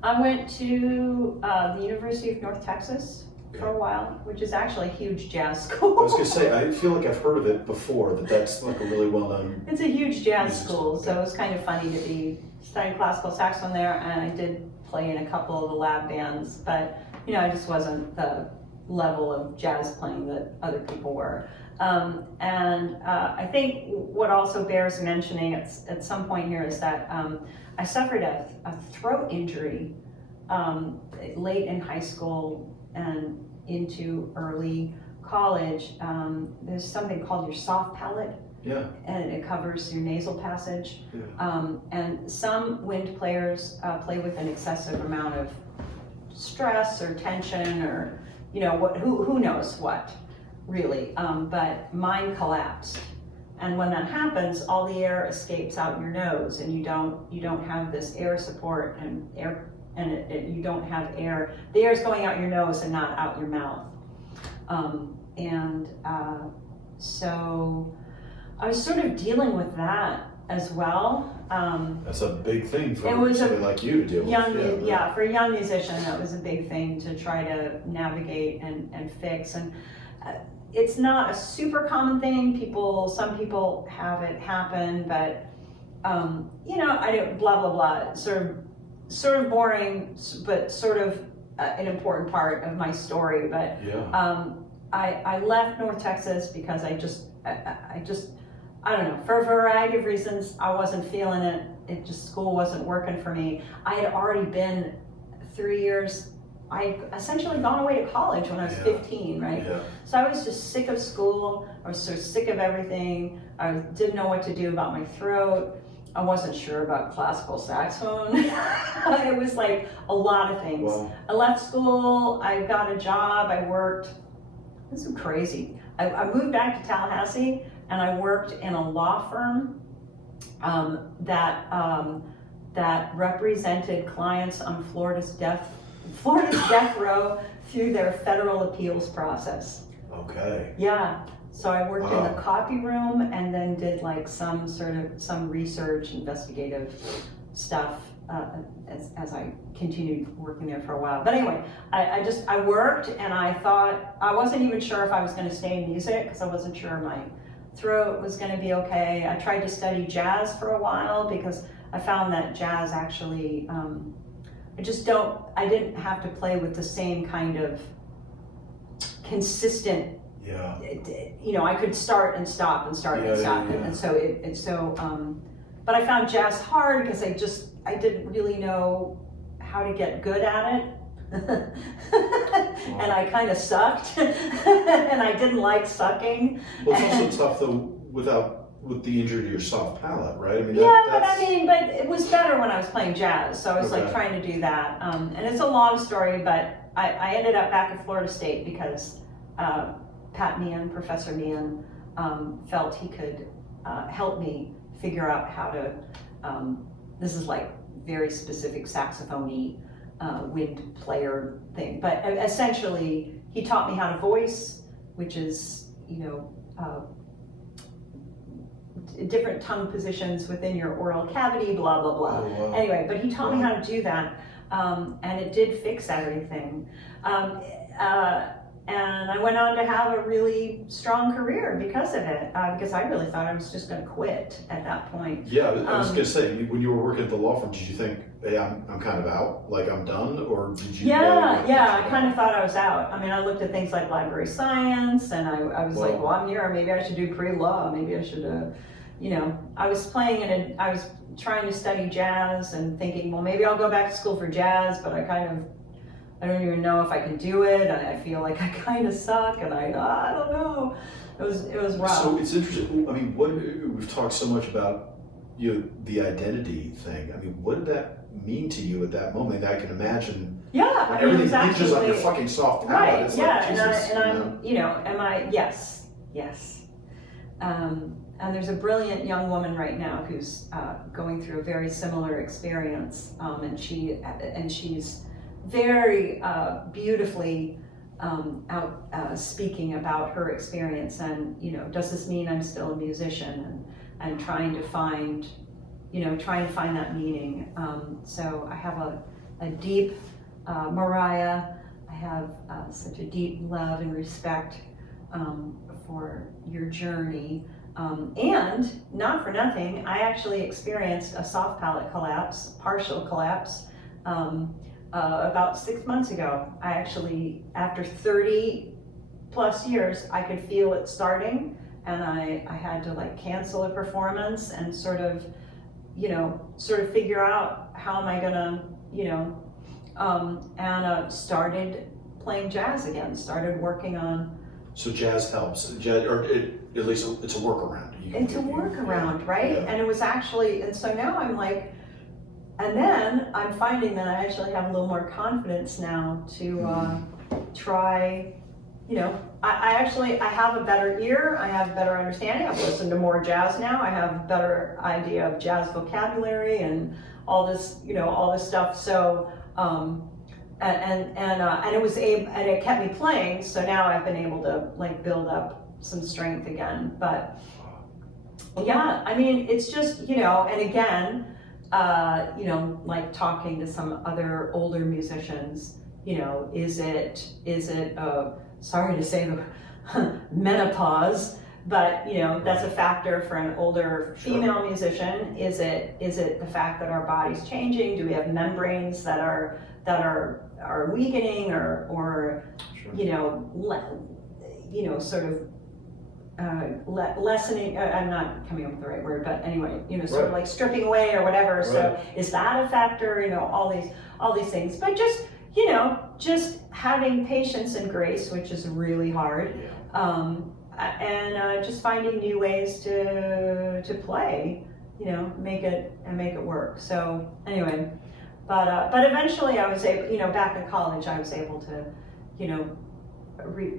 I went to the University of North Texas for a while, which is actually a huge jazz school. I was going to say, I feel like I've heard of it before, that's like a really well-known... It's a huge jazz school, so it was kind of funny to be studying classical saxophone there, and I did play in a couple of the lab bands, but, I just wasn't the level of jazz playing that other people were. I think what also bears mentioning at some point here is that I suffered a throat injury late in high school and into early college. There's something called your soft palate. Yeah. And it covers your nasal passage. Yeah. And some wind players play with an excessive amount of stress or tension or, who knows what, really. But mine collapsed. And when that happens, all the air escapes out your nose, and you don't have this air support and you don't have air. The air is going out your nose and not out your mouth. So I was sort of dealing with that as well. That's a big thing for It was somebody like you to deal with. For a young musician, that was a big thing to try to navigate and fix. And it's not a super common thing. Some people have it happen, but I don't blah blah blah. Sort of boring, but sort of an important part of my story. But I left North Texas because I don't know, for a variety of reasons, I wasn't feeling it. School wasn't working for me. I had already been 3 years. I essentially gone away to college when I was 15, right? Yeah. So I was just sick of school. I was so sick of everything. I didn't know what to do about my throat. I wasn't sure about classical saxophone. It was like a lot of things. Wow. I left school, I got a job, I worked. This is crazy. I moved back to Tallahassee and I worked in a law firm that represented clients on Florida's death row through their federal appeals process. Okay. Yeah. So I worked in Wow. the copy room and then did like some research, investigative stuff as I continued working there for a while. But anyway, I worked and I thought, I wasn't even sure if I was going to stay in music because I wasn't sure my throat was going to be okay. I tried to study jazz for a while because I found that jazz actually I didn't have to play with the same kind of consistent, I could start and stop and start and stop. And but I found jazz hard because I didn't really know how to get good at it. And I kind of sucked, and I didn't like sucking. Well, it's also tough though with the injury to your soft palate, right? I mean, but it was better when I was playing jazz, so I was like trying to do that. And it's a long story, but I ended up back at Florida State because Professor Meehan, felt he could help me figure out how to. This is like very specific saxophone-y wind player thing, but essentially he taught me how to voice, which is different tongue positions within your oral cavity, blah blah blah. Oh, wow. Anyway, but he taught me how to do that, and it did fix everything. And I went on to have a really strong career because of it, because I really thought I was just going to quit at that point. Yeah, I was going to say, when you were working at the law firm, did you think, hey, I'm kind of out, like I'm done, or did you? Yeah, I kind of thought I was out. I mean, I looked at things like library science, and I was like, well, I'm here, maybe I should do pre-law, maybe I should, I was playing I was trying to study jazz and thinking, well, maybe I'll go back to school for jazz, but I don't even know if I can do it, and I feel like I kind of suck, and I don't know. It was rough. So it's interesting. I mean, we've talked so much about the identity thing. I mean, what did that mean to you at that moment? I can imagine. Yeah, when everything hinges on your fucking soft palate. Right. It's Yeah, like, Jesus, yes. And there's a brilliant young woman right now who's going through a very similar experience, and she's very beautifully speaking about her experience, and does this mean I'm still a musician, and trying to find that meaning. So I have a deep Mariah. I have such a deep love and respect for your journey, and not for nothing, I actually experienced a soft palate collapse, partial collapse. About 6 months ago. I actually, after 30 plus years, I could feel it starting, and I had to like cancel a performance and sort of figure out how am I gonna, and started playing jazz again, started working on. So jazz helps, or at least it's a workaround. It's a workaround, right? Yeah. And it was actually, and so now I'm like, and then I'm finding that I actually have a little more confidence now to try, I have a better ear, I have better understanding, I've listened to more jazz now, I have a better idea of jazz vocabulary and all this stuff. So, and it kept me playing, so now I've been able to like build up some strength again. But yeah, I mean, it's just, and again, like talking to some other older musicians, is it sorry to say the menopause, but that's a factor for an older female musician. Is it the fact that our body's changing? Do we have membranes that are weakening or sort of lessening, I'm not coming up with the right word, but anyway, sort of like stripping away or whatever. Right. So is that a factor? All these things, but just having patience and grace, which is really hard, and just finding new ways to play, make it work. So anyway, but eventually I was able, back in college, I was able to,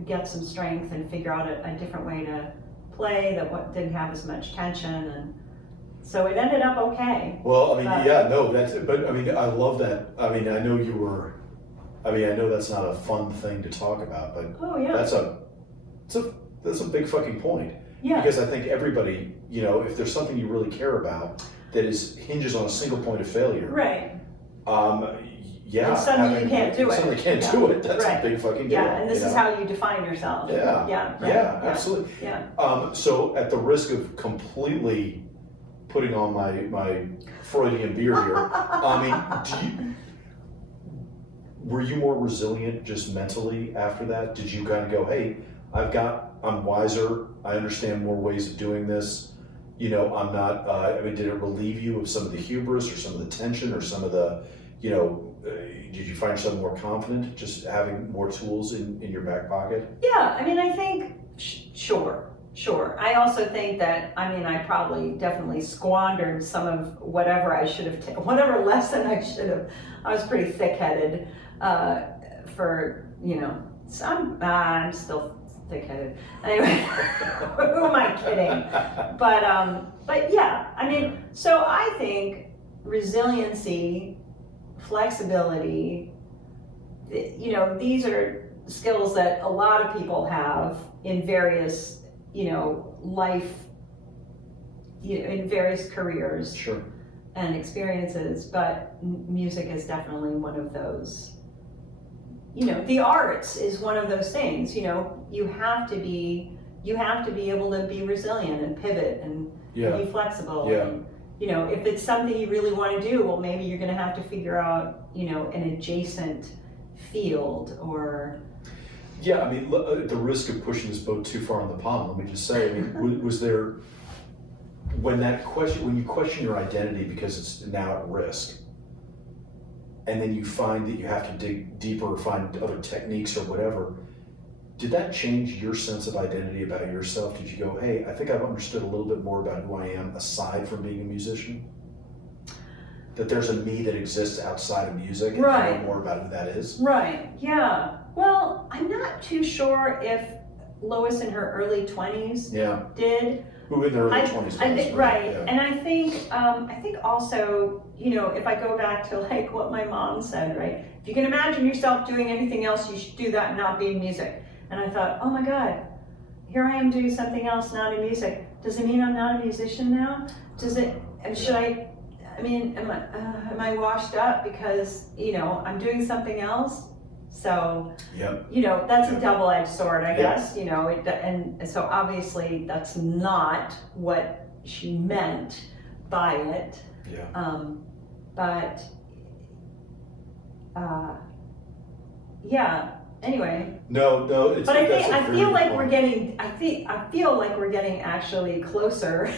get some strength and figure out a different way to play that didn't have as much tension, and so it ended up okay. Well, I mean, but I mean, I love that. I mean, I know that's not a fun thing to talk about, but that's a big fucking point. Yeah. Because I think everybody, if there's something you really care about that hinges on a single point of failure. Right. And suddenly you can't do it. Suddenly can't do it. That's a big fucking deal. Yeah, and this is how you define yourself. Yeah, absolutely. Yeah. So at the risk of completely putting on my Freudian beard here, I mean, were you more resilient just mentally after that? Did you kind of go, hey, I'm wiser, I understand more ways of doing this, you know, I'm not, did it relieve you of some of the hubris or some of the tension or some of the, you know, did you find yourself more confident just having more tools in your back pocket? Yeah, I mean, I think, sure. I also think that, I mean, I probably definitely squandered some of whatever I should have, whatever lesson I should have. I was pretty thick-headed for, you know, so I'm still thick-headed. Anyway, who am I kidding? But yeah, I mean, so I think resiliency, flexibility, you know, these are skills that a lot of people have in various, you know, life, you know, in various careers. Sure. And experiences, but music is definitely one of those. You know, the arts is one of those things. You know, you have to be able to be resilient and pivot and be flexible. Yeah. And, you know, if it's something you really want to do, well, maybe you're going to have to figure out, you know, an adjacent field or. Yeah, I mean, at the risk of pushing this boat too far on the pond, let me just say, I mean, was there, when you question your identity because it's now at risk, and then you find that you have to dig deeper or find other techniques or whatever, did that change your sense of identity about yourself? Did you go, hey, I think I've understood a little bit more about who I am aside from being a musician? That there's a me that exists outside of music, and I know more about who that is? Right, yeah. Well, I'm not too sure if Lois in her early 20s did. Who in their early 20s I think, right. Yeah. And I think also, you know, if I go back to like what my mom said, right? If you can imagine yourself doing anything else, you should do that, not be in music. And I thought, oh my God, here I am doing something else, not in music. Does it mean I'm not a musician now? Does it, should I mean, am I washed up because, you know, I'm doing something else? So, you know, that's a double-edged sword, I guess, you know, and so obviously that's not what she meant by it. But, yeah, anyway. No, it's. But I feel like we're getting actually closer.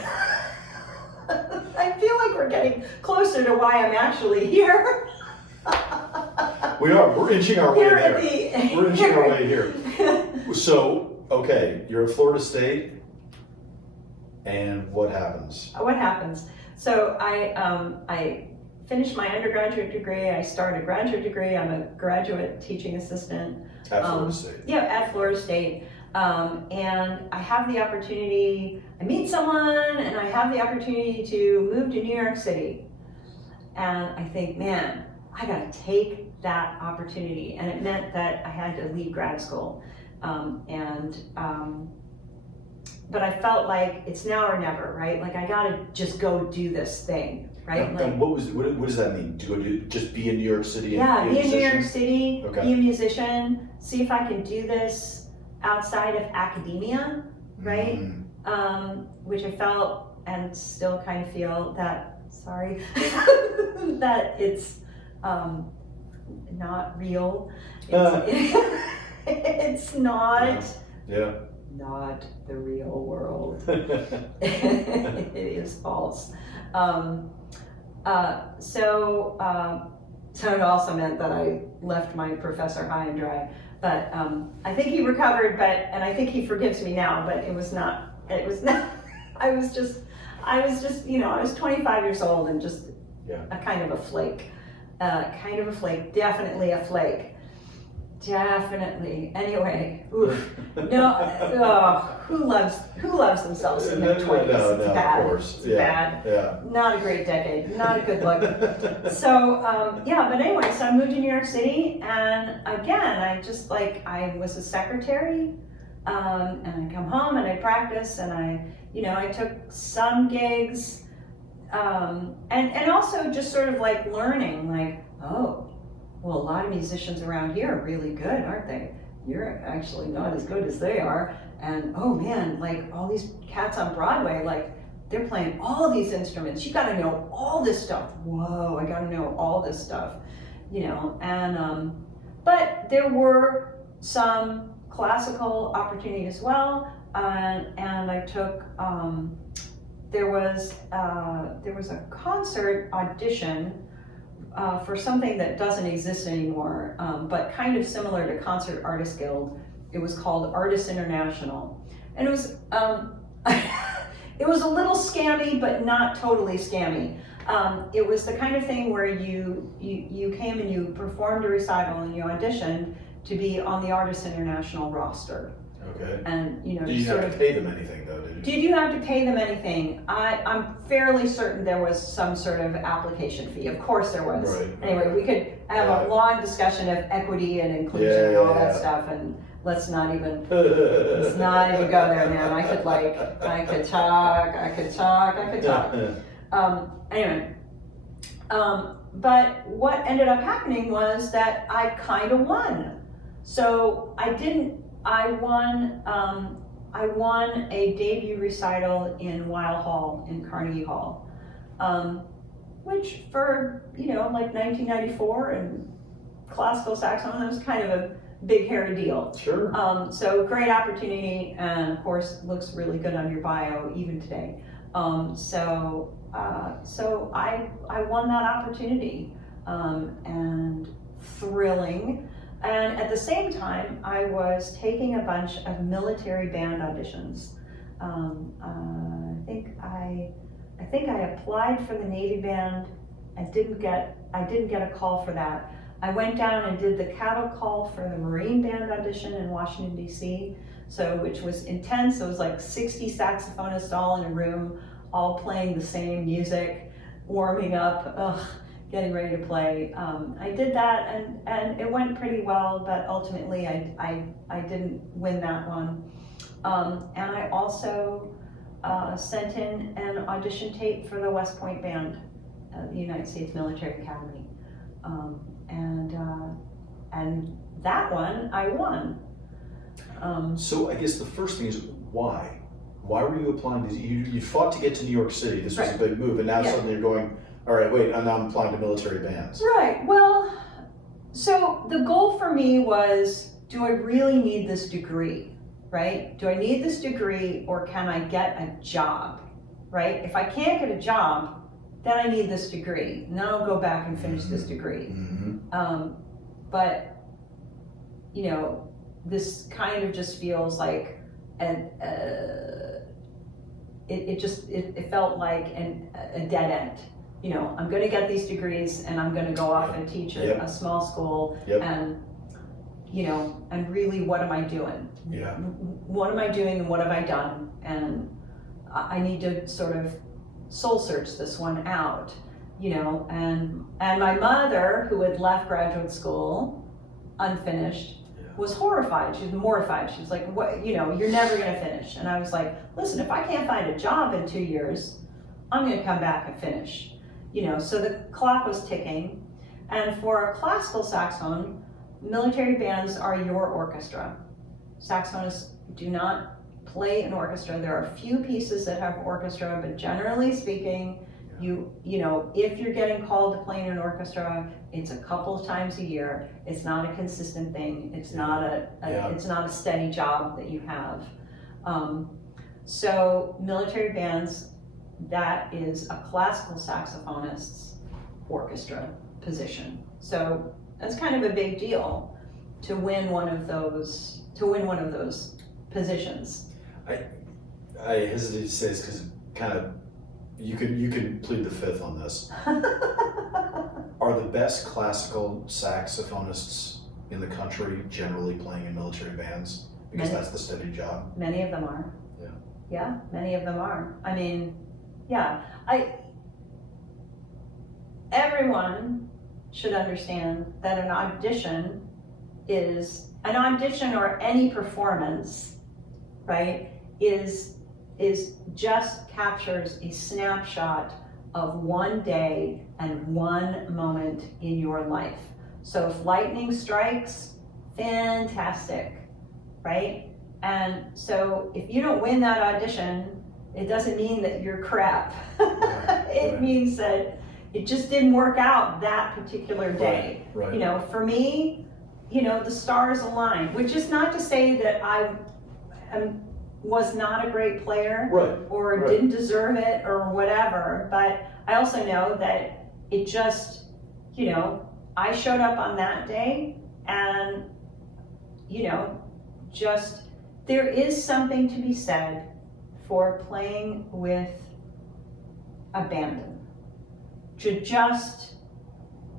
I feel like we're getting closer to why I'm actually here. We are. We're inching our way there. We're inching our way here. So, okay, you're at Florida State, and what happens? What happens? So I finished my undergraduate degree. I started a graduate degree. I'm a graduate teaching assistant. At Florida State. Yeah, at Florida State. And I have the opportunity, I meet someone, and I have the opportunity to move to New York City. And I think, man, I gotta take that opportunity. And it meant that I had to leave grad school. But I felt like it's now or never, right? Like I gotta just go do this thing, right? And what does that mean? To go just be in New York City? Yeah, be in New York City, okay. Be a musician, see if I can do this outside of academia, right? Which I felt and still kind of feel that, that it's not real. It's not. Yeah. Not the real world. It is false. So it also meant that I left my professor high and dry. But I think he recovered, and I think he forgives me now, but it was not, I was just, you know, I was 25 years old and just a kind of a flake. Definitely a flake. Definitely. Anyway, oof. No, who loves themselves in their 20s? It's bad. Of course. It's bad. Yeah. Not a great decade. Not a good look. So, but anyway, so I moved to New York City, and again, I was a secretary, and I come home and I practice, and I took some gigs, and also just sort of like learning, like, oh, well, a lot of musicians around here are really good, aren't they? You're actually not as good as they are. And oh man, like all these cats on Broadway, like they're playing all these instruments. You gotta know all this stuff. Whoa, I gotta know all this stuff, you know. And But there were some classical opportunities as well, and I took, there was a concert audition for something that doesn't exist anymore, but kind of similar to Concert Artists Guild. It was called Artists International, and it was it was a little scammy, but not totally scammy. It was the kind of thing where you came and you performed a recital and you auditioned to be on the Artists International roster. Okay. And Did you have to pay them anything though? Did you have to pay them anything? I'm fairly certain there was some sort of application fee. Of course there was. Right. Anyway, Okay. we could have a long discussion of equity and inclusion and all that stuff, and let's not even go there, man. I could talk. Anyway, but what ended up happening was that I kind of won. So I won a debut recital in Weill Hall in Carnegie Hall, which for, like 1994 and classical saxophone, that was kind of a big hairy deal. Sure. So great opportunity, and of course looks really good on your bio even today. So I won that opportunity, and thrilling. And at the same time, I was taking a bunch of military band auditions. I think I applied for the Navy band. I didn't get a call for that. I went down and did the cattle call for the Marine band audition in Washington, D.C., which was intense. It was like 60 saxophonists all in a room, all playing the same music, warming up, getting ready to play. I did that and it went pretty well, but ultimately I didn't win that one. And I also sent in an audition tape for the West Point band at the United States Military Academy. And that one I won. So I guess the first thing is why? Why were you applying to, you fought to get to New York City, this was a big move, and now suddenly you're going, all right, wait, and now I'm applying to military bands. Right, well, so the goal for me was, do I really need this degree, right? Do I need this degree, or can I get a job, right? If I can't get a job, then I need this degree, and then I'll go back and finish this degree. Mm-hmm. But, this kind of just feels like it felt like a dead end. I'm going to get these degrees and I'm going to go off and teach at a small school, and really, what am I doing? Yeah. What am I doing and what have I done? And I need to sort of soul search this one out, and my mother, who had left graduate school unfinished, was horrified. She was mortified. She was like, "What? You're never going to finish." And I was like, "Listen, if I can't find a job in 2 years, I'm going to come back and finish." So the clock was ticking. And for a classical saxophone, military bands are your orchestra. Saxophonists do not play an orchestra. There are a few pieces that have orchestra, but generally speaking, if you're getting called to play in an orchestra, it's a couple of times a year. It's not a consistent thing. It's not it's not a steady job that you have. So military bands, that is a classical saxophonist's orchestra position. So that's kind of a big deal to win one of those positions. I hesitate to say this because kind of you could plead the fifth on this. Are the best classical saxophonists in the country generally playing in military bands? Because that's the steady job. Many of them are. Yeah. Yeah, many of them are. I mean, yeah. Everyone should understand that an audition or any performance, right, is just captures a snapshot of one day and one moment in your life. So if lightning strikes, fantastic, right? And so if you don't win that audition, it doesn't mean that you're crap. It means that it just didn't work out that particular day. Right. For me, the stars aligned, which is not to say that I was not a great player or didn't deserve it or whatever, but I also know that it just, I showed up on that day and, just there is something to be said for playing with abandon. To just,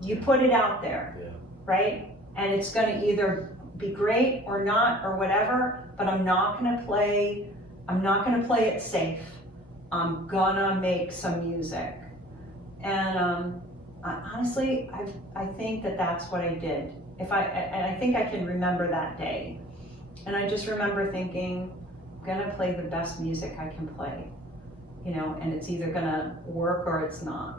you put it out there, right? And it's going to either be great or not or whatever, but I'm not going to play it safe. I'm gonna make some music. And honestly, I think that's what I did. And I think I can remember that day. And I just remember thinking, I'm gonna play the best music I can play, and it's either gonna work or it's not.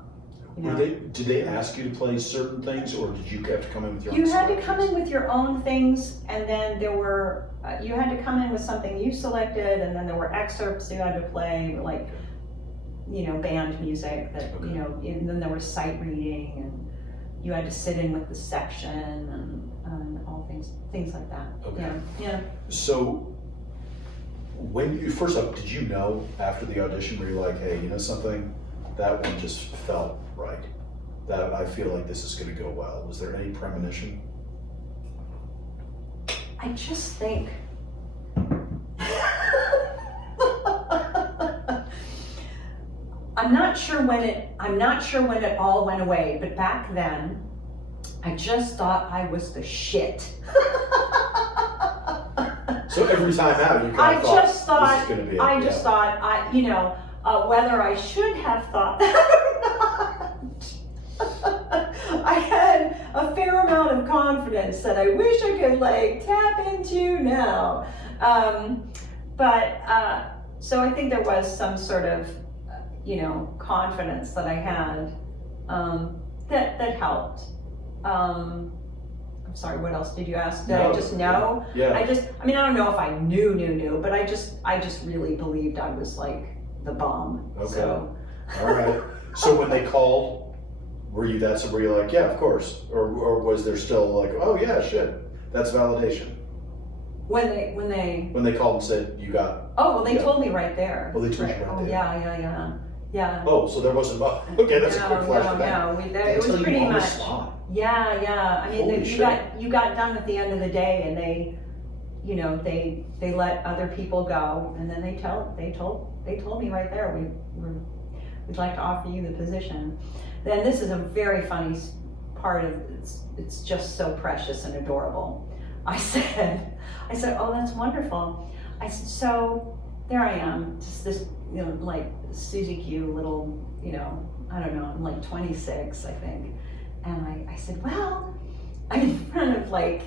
Did they ask you to play certain things, or did you have to come in with your own You had to selections? come in with your own things, and then there were, you had to come in with something you selected, and then there were excerpts you had to play, like, band music that, and then there was sight reading, and you had to sit in with the section, and all things like that. Okay. Yeah. So, first off, did you know after the audition, were you like, hey, you know something? That one just felt right. That I feel like this is going to go well. Was there any premonition? I just think I'm not sure when it all went away, but back then I just thought I was the shit. So every time out, you kind of thought, this is going to be it. I just thought, whether I should have thought that or not, I had a fair amount of confidence that I wish I could tap into now. So I think there was some sort of, confidence that I had that helped. I'm sorry, what else did you ask? Did I just know? Yeah. I don't know if I knew, but I just really believed I was like the bomb. Okay. So. All right. So when they called, were you like, yeah, of course? Or was there still like, oh yeah, shit, that's validation? When they called and said you got. Oh, well, they told me right there. Oh, they told you right oh, there. Yeah. Oh, so there wasn't. Okay, that's a quick flashback. No. It was pretty much. Yeah. I mean, Holy shit. you got done at the end of the day, and they let other people go, and then they told me right there, we'd like to offer you the position. Then this is a very funny part of it's just so precious and adorable. I said, oh, that's wonderful. I said, so there I am, just this, like Susie Q, little, I don't know, I'm like 26, I think. And I said, well, I'm in front of like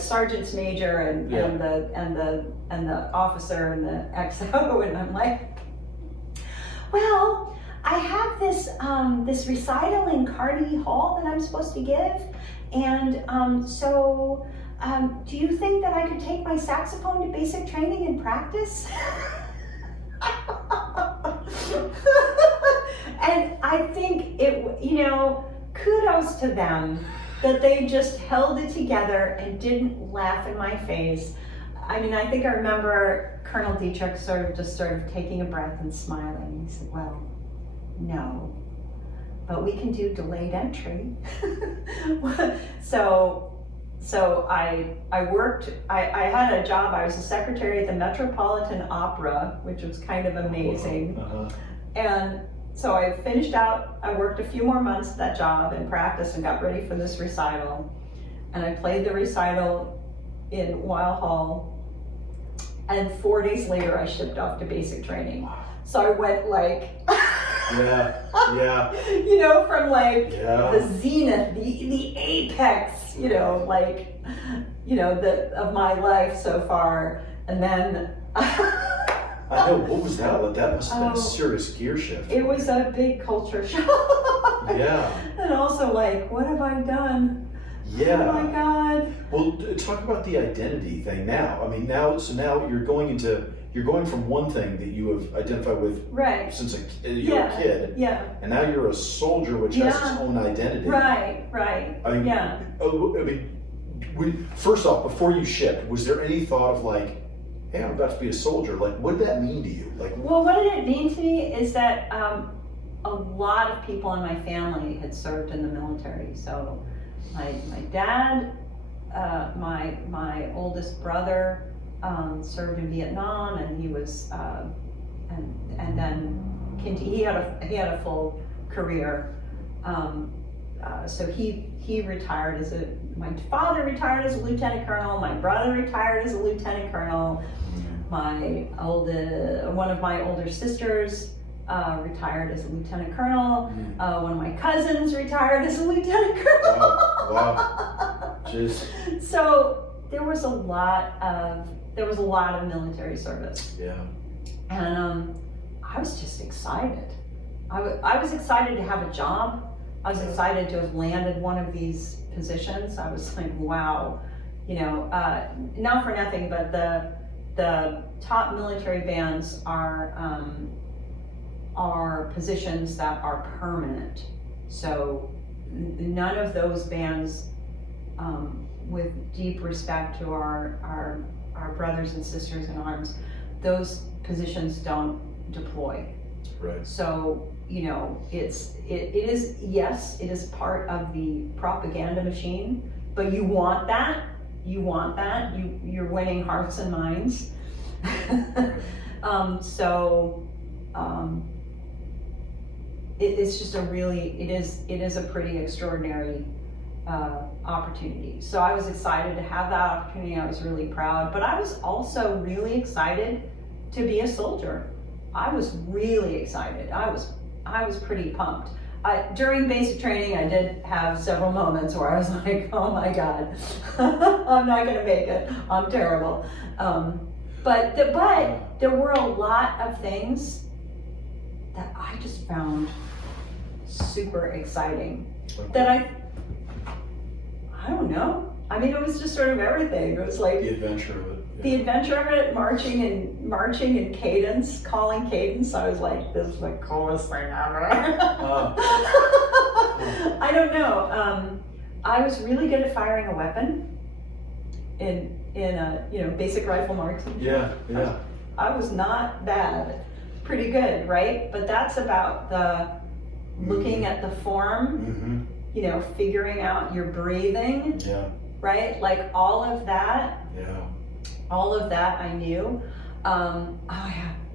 sergeants major and the officer and the XO, and I'm like, well, I have this recital in Carnegie Hall that I'm supposed to give, and do you think that I could take my saxophone to basic training and practice? And I think kudos to them that they just held it together and didn't laugh in my face. I mean, I think I remember Colonel Dietrich sort of taking a breath and smiling. He said, well, no, but we can do delayed entry. So I worked, I had a job, I was a secretary at the Metropolitan Opera, which was kind of amazing. And so I finished out, I worked a few more months at that job and practiced and got ready for this recital. And I played the recital in Weil Hall. And 4 days later, I shipped off to basic training. So I went like, from like the zenith, the apex, of my life so far. And then I know, what was that like? That must have been a serious gear shift. It was a big culture shock. Yeah. And also like, what have I done? Yeah. Oh my God. Well, talk about the identity thing now. I mean, now you're going from one thing that you have identified with since you're a kid. Yeah. And now you're a soldier, which has its own identity. Right. I mean, First off, before you shipped, was there any thought of like, hey, I'm about to be a soldier? Like, what did that mean to you? Like, Well, what did it mean to me is that a lot of people in my family had served in the military. So my dad, my oldest brother served in Vietnam, and he was and then he had a full career. So he retired my father retired as a lieutenant colonel, my brother retired as a lieutenant colonel, one of my older sisters retired as a lieutenant colonel, one of my cousins retired as a lieutenant colonel. Wow. Jeez. So there was a lot of military service. Yeah. And I was just excited. I was excited to have a job. I was excited to have landed one of these positions. I was like, wow, not for nothing, but the top military bands are positions that are permanent. So none of those bands, with deep respect to our brothers and sisters in arms, those positions don't deploy. Right. So, it is part of the propaganda machine, but you want that, you're winning hearts and minds. It's just it is a pretty extraordinary opportunity. So I was excited to have that opportunity. I was really proud, but I was also really excited to be a soldier. I was really excited. I was pretty pumped. During basic training, I did have several moments where I was like, oh my God, I'm not gonna make it. I'm terrible. But there were a lot of things that I just found super exciting. Okay. That I don't know. I mean, it was just sort of everything. It was like The adventure of it. Yeah. the adventure of it, marching in cadence, calling cadence. I was like, this is the coolest thing ever. I don't know. I was really good at firing a weapon in a basic rifle marksman. Yeah. I was not bad. Pretty good, right? But that's about the looking at the form, figuring out your breathing, Yeah. right? Like all of that I knew.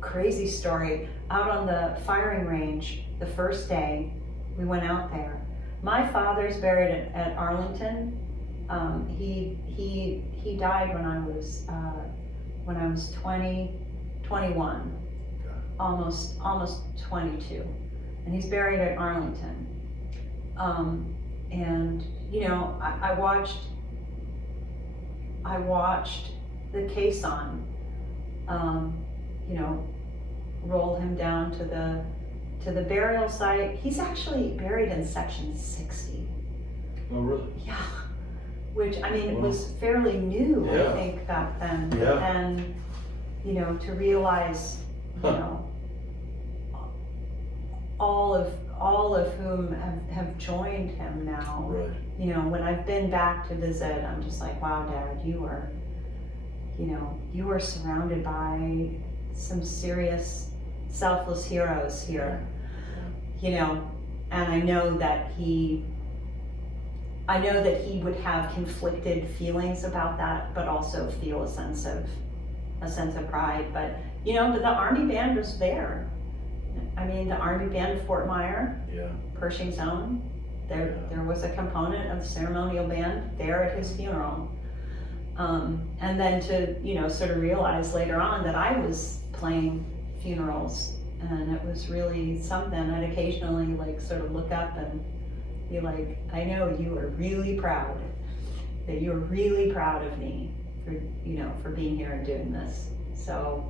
Crazy story. Out on the firing range, the first day we went out there, my father's buried at Arlington. He died when I was 21, almost 22, and he's buried at Arlington. And I watched the caisson, roll him down to the burial site. He's actually buried in section 60. Oh, really? Yeah. Which, it was fairly new, Yeah. I think, back then. Yeah. And, to realize, all of whom have joined him now. Right. When I've been back to visit, I'm just like, wow, Dad, you are surrounded by some serious selfless heroes here. And I know that he would have conflicted feelings about that, but also feel a sense of pride. But the Army Band was there. The Army Band of Fort Meyer, Pershing's own. There was a component of the ceremonial band there at his funeral. And then to sort of realize later on that I was playing funerals, and it was really something. I'd occasionally sort of look up and be like, I know you are really proud, that you're really proud of me for being here and doing this. So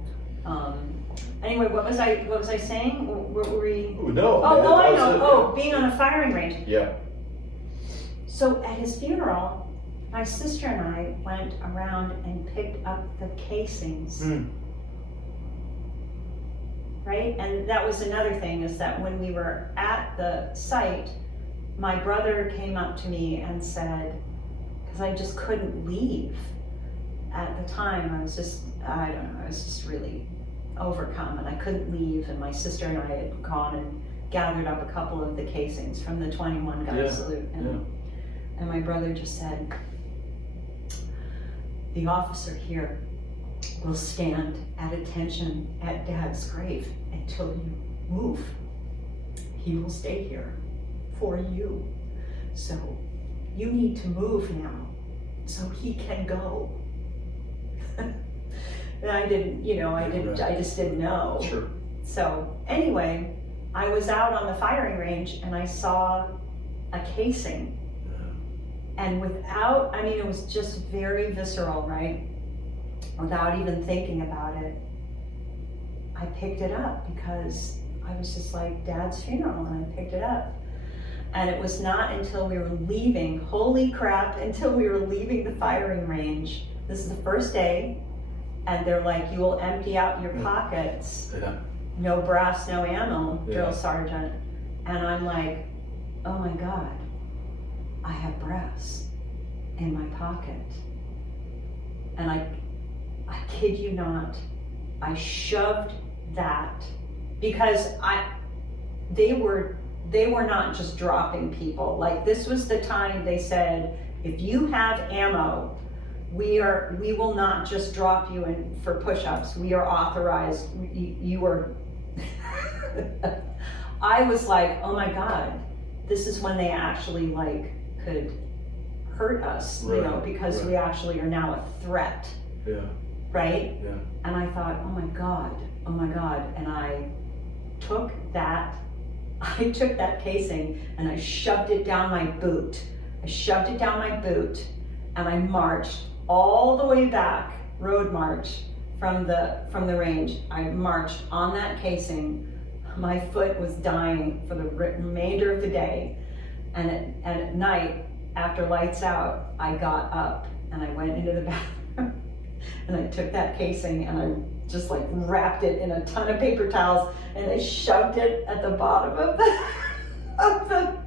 anyway, what was I saying? What were we? No. I know. Being on a firing range. Yeah. So at his funeral, my sister and I went around and picked up the casings. Right? And that was another thing, is that when we were at the site, my brother came up to me and said, because I just couldn't leave. At the time, I was just really overcome, and I couldn't leave, and my sister and I had gone and gathered up a couple of the casings from the 21 gun salute, and my brother just said, the officer here will stand at attention at Dad's grave until you move. He will stay here for you. So you need to move now so he can go. And I didn't, I just didn't know. Sure. So anyway, I was out on the firing range and I saw a casing. And it was just very visceral, right? Without even thinking about it, I picked it up because I was just like, Dad's funeral, and I picked it up. And it was not until we were leaving, holy crap, until we were leaving the firing range. This is the first day, and they're like, you will empty out your pockets. Yeah. No brass, no ammo, drill Yeah. sergeant. And I'm like, oh my God, I have brass in my pocket. And I kid you not, I shoved that because they were not just dropping people. Like, this was the time they said, if you have ammo, we will not just drop you in for push-ups. We are authorized. You are. I was like, oh my God, this is when they actually could hurt us, Right, because right. we actually are now a threat, Yeah. right? Yeah. And I thought, oh my God, and I took that casing and I shoved it down my boot. And I marched all the way back, road march from the range. I marched on that casing. My foot was dying for the remainder of the day. And at night, after lights out, I got up and I went into the bathroom and I took that casing and I just wrapped it in a ton of paper towels and I shoved it at the bottom of the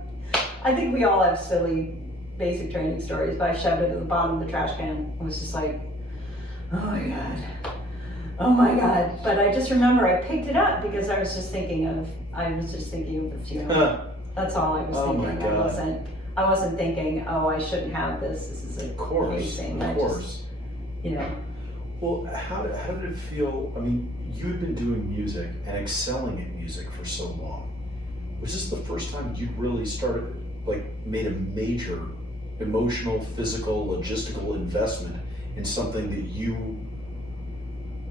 I think we all have silly basic training stories, but I shoved it at the bottom of the trash can. It was just like, oh my God. But I just remember I picked it up because I was just thinking of the funeral. That's all I was Oh my thinking. God. I wasn't thinking, oh, I shouldn't have this. This is a casing. Of course. Well, how did it feel? I mean, you had been doing music and excelling at music for so long. Was this the first time you really started, made a major emotional, physical, logistical investment in something that you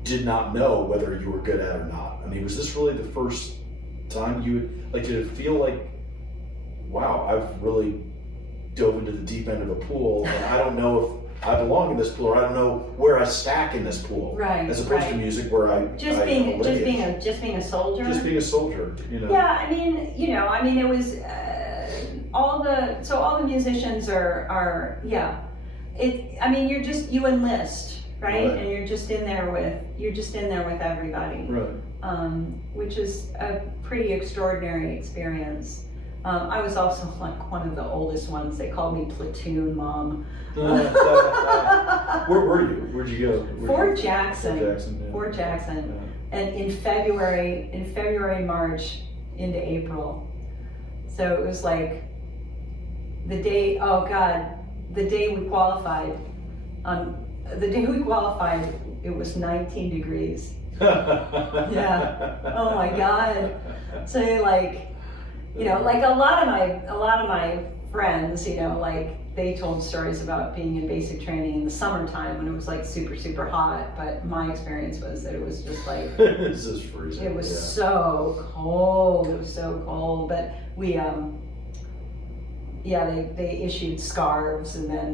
did not know whether you were good at or not? I mean, was this really the first time did it feel like, wow, I've really dove into the deep end of the pool and I don't know if I belong in this pool, or I don't know where I stack in this pool. Right. As opposed to music where just being a soldier. Just being a soldier, Yeah, it was all the musicians are you enlist, right? And you're just in there with everybody. Right. Which is a pretty extraordinary experience. I was also one of the oldest ones. They called me platoon mom. Where were you? Where'd you go? Fort Jackson. Yeah. Fort Jackson. Yeah. And in February, March into April. So it was the day, oh God, the day we qualified, it was 19 degrees. Yeah. Oh my God. So a lot of my friends, they told stories about being in basic training in the summertime when it was super, super hot. But my experience was that it was just this is freezing. It was so cold. It was so cold. But we, they issued scarves, and then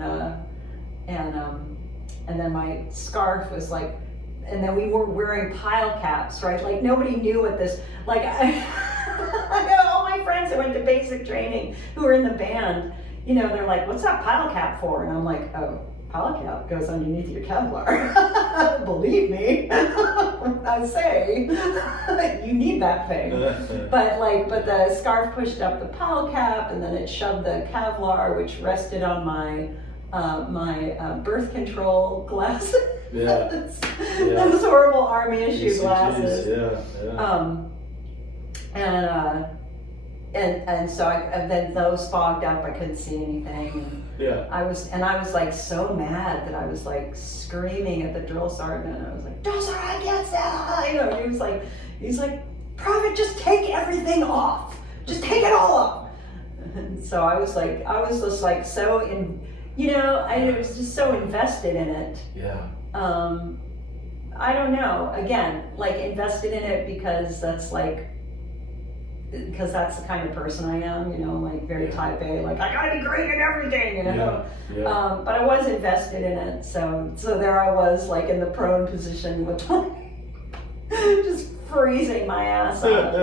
my scarf was and then we were wearing pile caps, right? Nobody knew what this, I know all my friends that went to basic training who were in the band, they're like, what's that pile cap for? And I'm like, oh, pile cap goes underneath your Kevlar. Believe me, I say, you need that thing. But the scarf pushed up the pile cap, and then it shoved the Kevlar, which rested on my my birth control glasses. Yeah. Those horrible army issue ECGs, glasses. Yeah. And so and then those fogged up, I couldn't see anything. Yeah. I was like so mad that I was like screaming at the drill sergeant. I was like, drill sergeant, I can't say. You know, he's like, Private, just take everything off. Just take it all off. And so I was just like so I was just so invested in it. Yeah. I don't know. Again, like invested in it because that's the kind of person I am, like very type A, like I gotta be great at everything, Yeah. But I was invested in it, so there I was, like in the prone position with just freezing my ass off,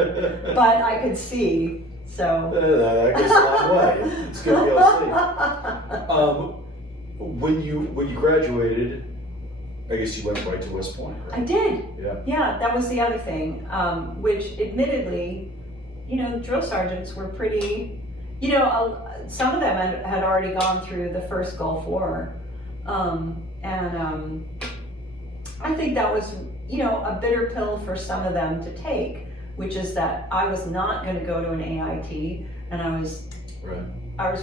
but I could see, so. That goes a long way. It's good to be able to see. When you graduated, I guess you went right to West Point, right? I did. Yeah. Yeah, that was the other thing, which admittedly, drill sergeants were pretty, some of them had already gone through the first Gulf War. I think that was, a bitter pill for some of them to take, which is that I was not going to go to an AIT, and I was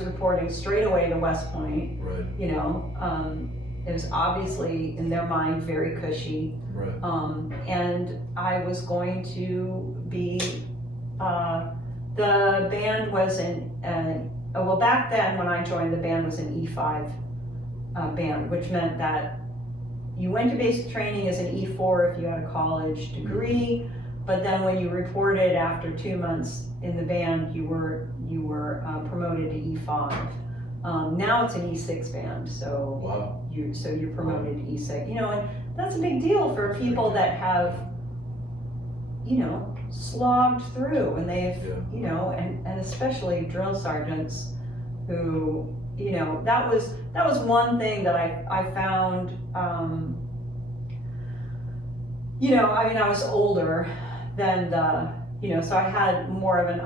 reporting straight away to West Point. Right. It was obviously in their mind very cushy. Right. And I was going to be, the band was back then when I joined, the band was an E5 band, which meant that you went to basic training as an E4 if you had a college degree, but then when you reported after 2 months in the band, you were promoted to E5. Now it's an E6 band, so wow. you're promoted to E6. And that's a big deal for people that have, slogged through, and they've, and especially drill sergeants who, that was one thing that I found, I was older than so I had more of an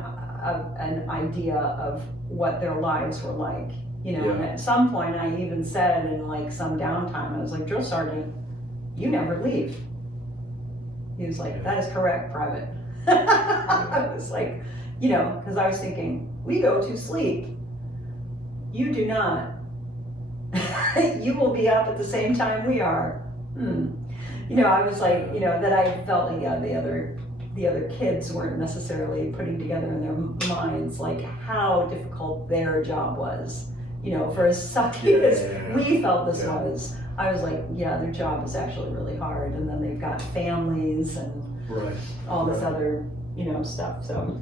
idea of what their lives were like, and at some point I even said in like some downtime, I was like, drill sergeant, you never leave. He was like, that is correct, Private. I was like, because I was thinking, we go to sleep. You do not. You will be up at the same time we are. I was like, that I felt like, the other kids weren't necessarily putting together in their minds like how difficult their job was. For as sucky as we felt this was, I was like, their job is actually really hard, and then they've got families and all this other, stuff. So.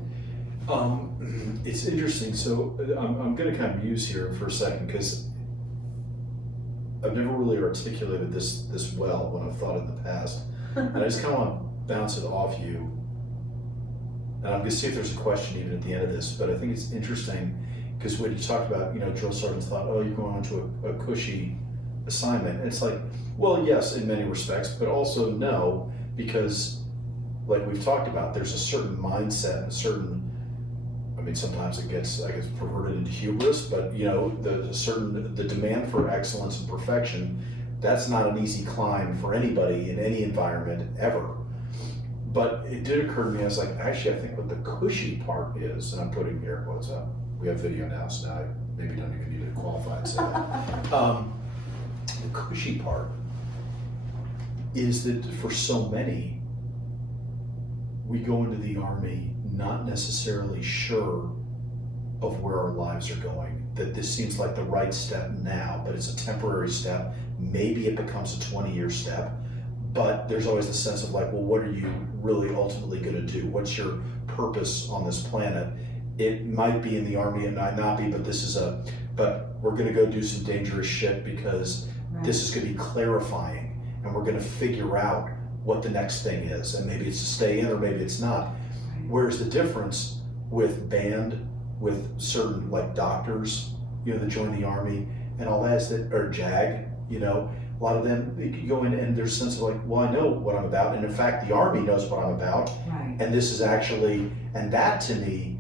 It's interesting. So I'm going to kind of muse here for a second because I've never really articulated this well when I've thought in the past, and I just kind of want to bounce it off you. And I'm going to see if there's a question even at the end of this, but I think it's interesting because when you talked about, drill sergeants thought, oh, you're going on to a cushy assignment. And it's like, well, yes, in many respects, but also no, because like we've talked about, there's a certain mindset, sometimes it gets, I guess, perverted into hubris, but the demand for excellence and perfection, that's not an easy climb for anybody in any environment ever. But it did occur to me, I was like, actually, I think what the cushy part is, and I'm putting air quotes up. We have video now, so now I maybe don't even need to qualify and say that. The cushy part is that for so many, we go into the Army not necessarily sure of where our lives are going, that this seems like the right step now, but it's a temporary step. Maybe it becomes a 20-year step, but there's always the sense of like, well, what are you really ultimately going to do? What's your purpose on this planet? It might be in the Army, it might not be, but but we're going to go do some dangerous shit because this is going to be clarifying, and we're going to figure out what the next thing is, and maybe it's to stay in or maybe it's not. Whereas the difference with band, with certain like doctors, that join the Army and all that is that, or JAG, a lot of them, you go in and there's a sense of like, well, I know what I'm about, and in fact, the Army knows what I'm about, and this is actually, and that to me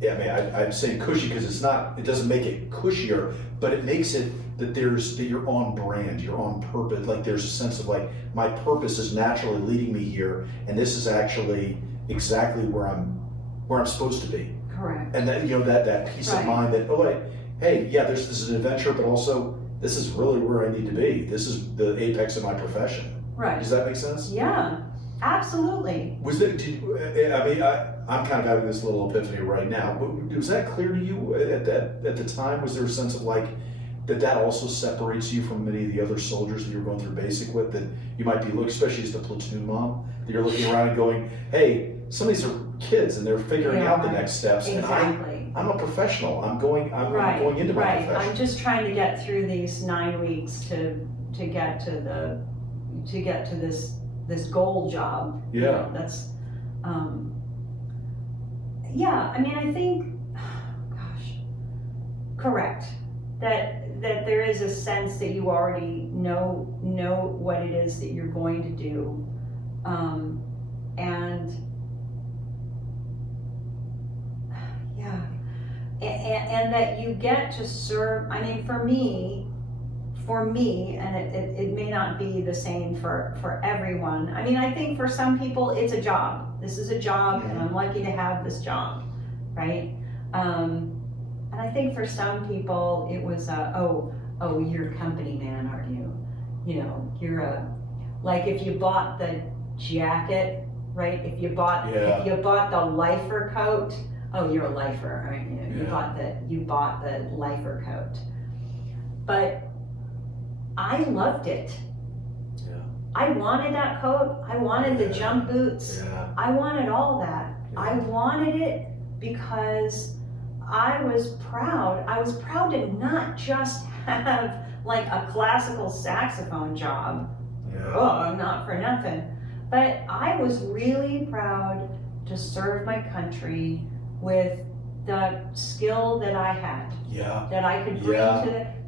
Yeah, I mean, I'm saying cushy because it doesn't make it cushier, but it makes it that you're on brand, you're on purpose. Like there's a sense of like, my purpose is naturally leading me here, and this is actually exactly where I'm supposed to be. Correct. And that, that peace of mind that, oh wait, hey, yeah, this is an adventure, but also this is really where I need to be. This is the apex of my profession. Right. Does that make sense? Yeah, absolutely. Was it? I'm kind of having this little epiphany right now. Was that clear to you at the time? Was there a sense of like that also separates you from many of the other soldiers that you're going through basic with? That you might be looking, especially as the platoon mom, that you're looking around and going, "Hey, some of these are kids and they're figuring out the next steps." Exactly. And I'm a professional. I'm going into my profession. I'm just trying to get through these 9 weeks to get to this goal job. Yeah. That's yeah, I mean, I think, gosh, correct. That there is a sense that you already know what it is that you're going to do, and yeah, and that you get to serve. I mean, for me, and it may not be the same for everyone. I mean, I think for some people it's a job. This is a job, and I'm lucky to have this job, right? And I think for some people it was you're a company man, aren't you? You're like if you bought the jacket, right? If you bought the lifer coat, you're a lifer, aren't you? You bought the lifer coat. But I loved it. Yeah. I wanted that coat. I wanted the jump boots. Yeah. I wanted all that. Yeah. I wanted it because I was proud. I was proud to not just have like a classical saxophone job. Yeah. Oh, not for nothing. But I was really proud to serve my country with the skill that I had. Yeah. That I could bring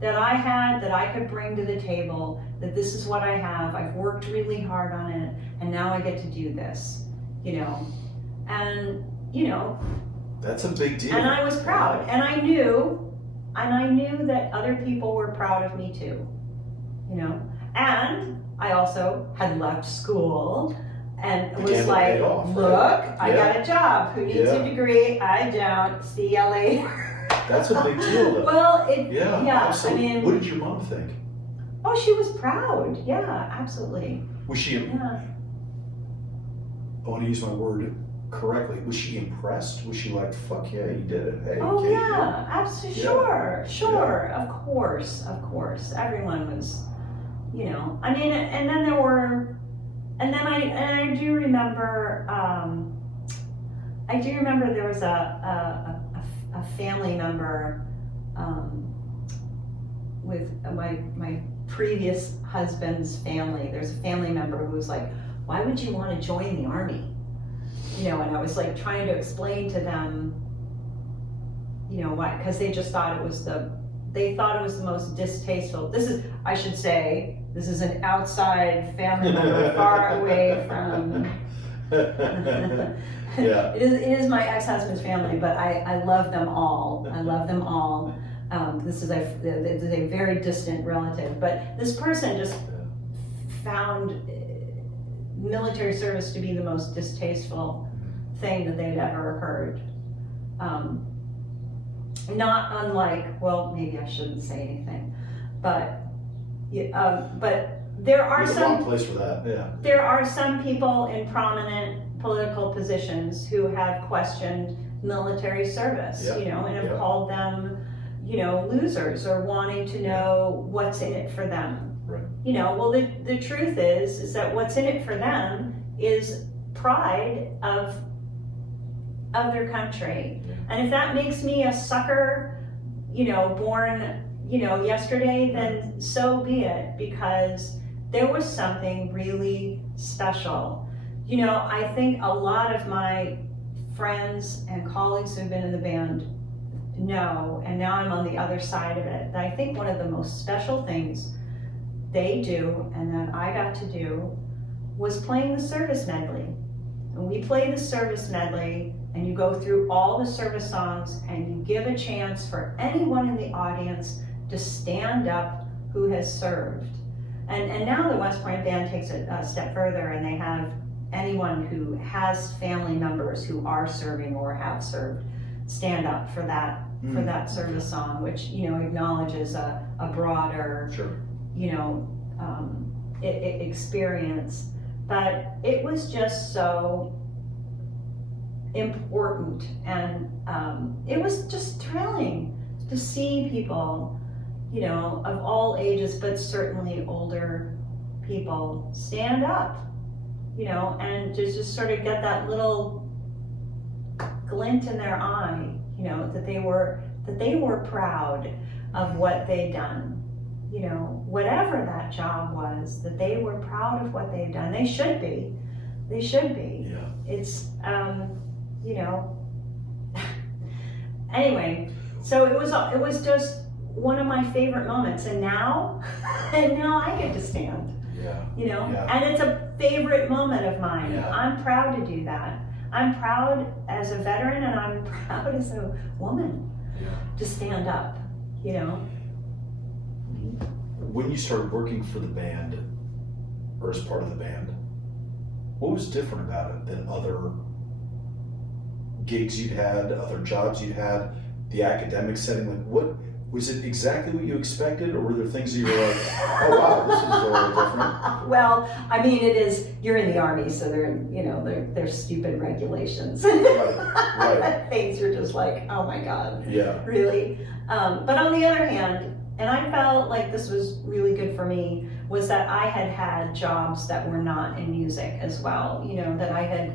that I could bring to the table, that this is what I have. I've worked really hard on it, and now I get to do this, and That's a big deal. and I was proud, and I knew that other people were proud of me too, and I also had left school and was like, look, I got a job. Who needs a degree? I don't. See ya later. That's a big deal, though. Well, Absolutely. I mean, what did your mom think? Oh, she was proud. Yeah, absolutely. Was she? Yeah. I want to use my word correctly. Was she impressed? Was she like, "Fuck yeah, you did it"? Hey, Oh kid, yeah, absolutely. Sure. Yeah. Of course. Everyone was, I mean, and then there were, and then I do remember. There was a family member with my previous husband's family. There's a family member who was like, why would you want to join the Army? And I was like trying to explain to them, why, because they just thought it was the most distasteful. I should say, this is an outside family member far away from Yeah. It is my ex-husband's family, but I love them all. This is a very distant relative, but this person just found military service to be the most distasteful thing that they'd ever heard. Not unlike, well, maybe I shouldn't say anything, but there are There's a wrong place for that. Yeah. There are some people in prominent political positions who have questioned military service, and have called them, losers, or wanting to know what's in it for them. Right. Well, the truth is that what's in it for them is pride of their country. Yeah. And if that makes me a sucker, born, yesterday, then so be it, because there was something really special. I think a lot of my friends and colleagues who've been in the band know, and now I'm on the other side of it, that I think one of the most special things they do, and that I got to do, was playing the service medley. And we play the service medley, and you go through all the service songs, and you give a chance for anyone in the audience to stand up who has served. And now the West Point Band takes it a step further, and they have anyone who has family members who are serving or have served stand up for that service song, which acknowledges a broader Sure. experience. But it was just so important, and it was just thrilling to see people, of all ages, but certainly older people, stand up, and to just sort of get that little glint in their eye, that they were proud of what they'd done, whatever that job was, that they were proud of what they'd done. They should be. Yeah. It's, anyway, so it was just one of my favorite moments, and now I get to stand, Yeah. Yeah. and it's a favorite moment of mine. Yeah. I'm proud to do that. I'm proud as a veteran, and I'm proud as a woman Yeah. to stand up, When you started working for the band, or as part of the band, what was different about it than other gigs you'd had, other jobs you'd had, the academic setting? Like, what was it exactly what you expected, or were there things that you were like, oh wow, this is really different? Well, I mean, it is, you're in the Army, so they're stupid regulations. Right. Things are just like, oh my God, Yeah. really? But on the other hand, and I felt like this was really good for me, was that I had jobs that were not in music as well, that I had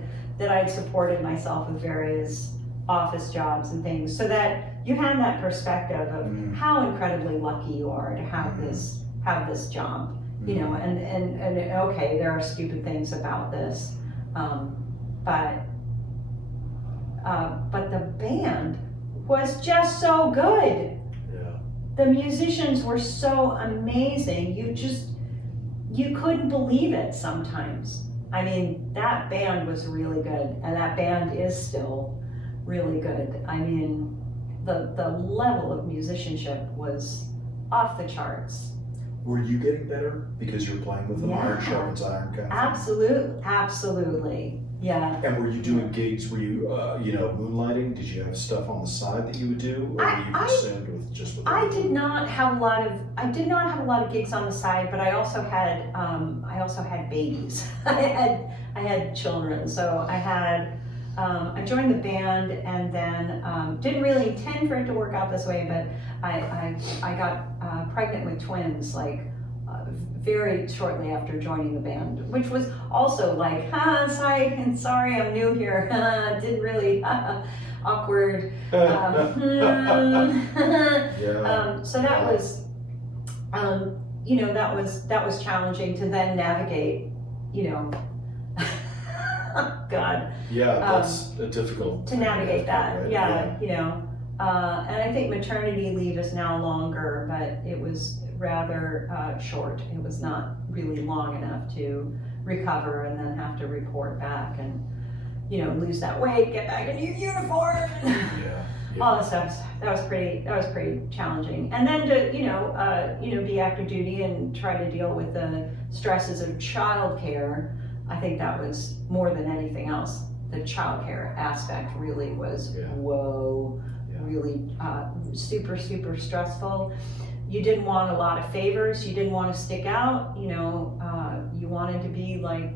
supported myself with various office jobs and things, so that you had that perspective of how incredibly lucky you are to have this job, and okay, there are stupid things about this, but the band was just so good. Yeah. The musicians were so amazing. You couldn't believe it sometimes. I mean, that band was really good, and that band is still really good. I mean, the level of musicianship was off the charts. Were you getting better because you're playing with them, Yeah. iron sharpens iron kind of thing? Absolutely. Yeah. And were you doing gigs? Were you, moonlighting? Did you have stuff on the side that you would do, or were you consumed with just with? I did not have a lot of gigs on the side, but I also had babies. I had children, so I joined the band, and then didn't really intend for it to work out this way, but I got pregnant with twins very shortly after joining the band, which was also like, sorry, I'm new here. Didn't really awkward. Yeah. So that was, that was challenging to then navigate, God. Yeah, that's difficult To navigate that, right? yeah. And I think maternity leave is now longer, but it was rather short. It was not really long enough to recover and then have to report back and, lose that weight, get back into your uniform. Yeah. All this stuff. That was pretty challenging. And then to be active duty and try to deal with the stresses of childcare. I think that was more than anything else. The childcare aspect really was whoa, really super stressful. You didn't want a lot of favors. You didn't want to stick out. You wanted to be like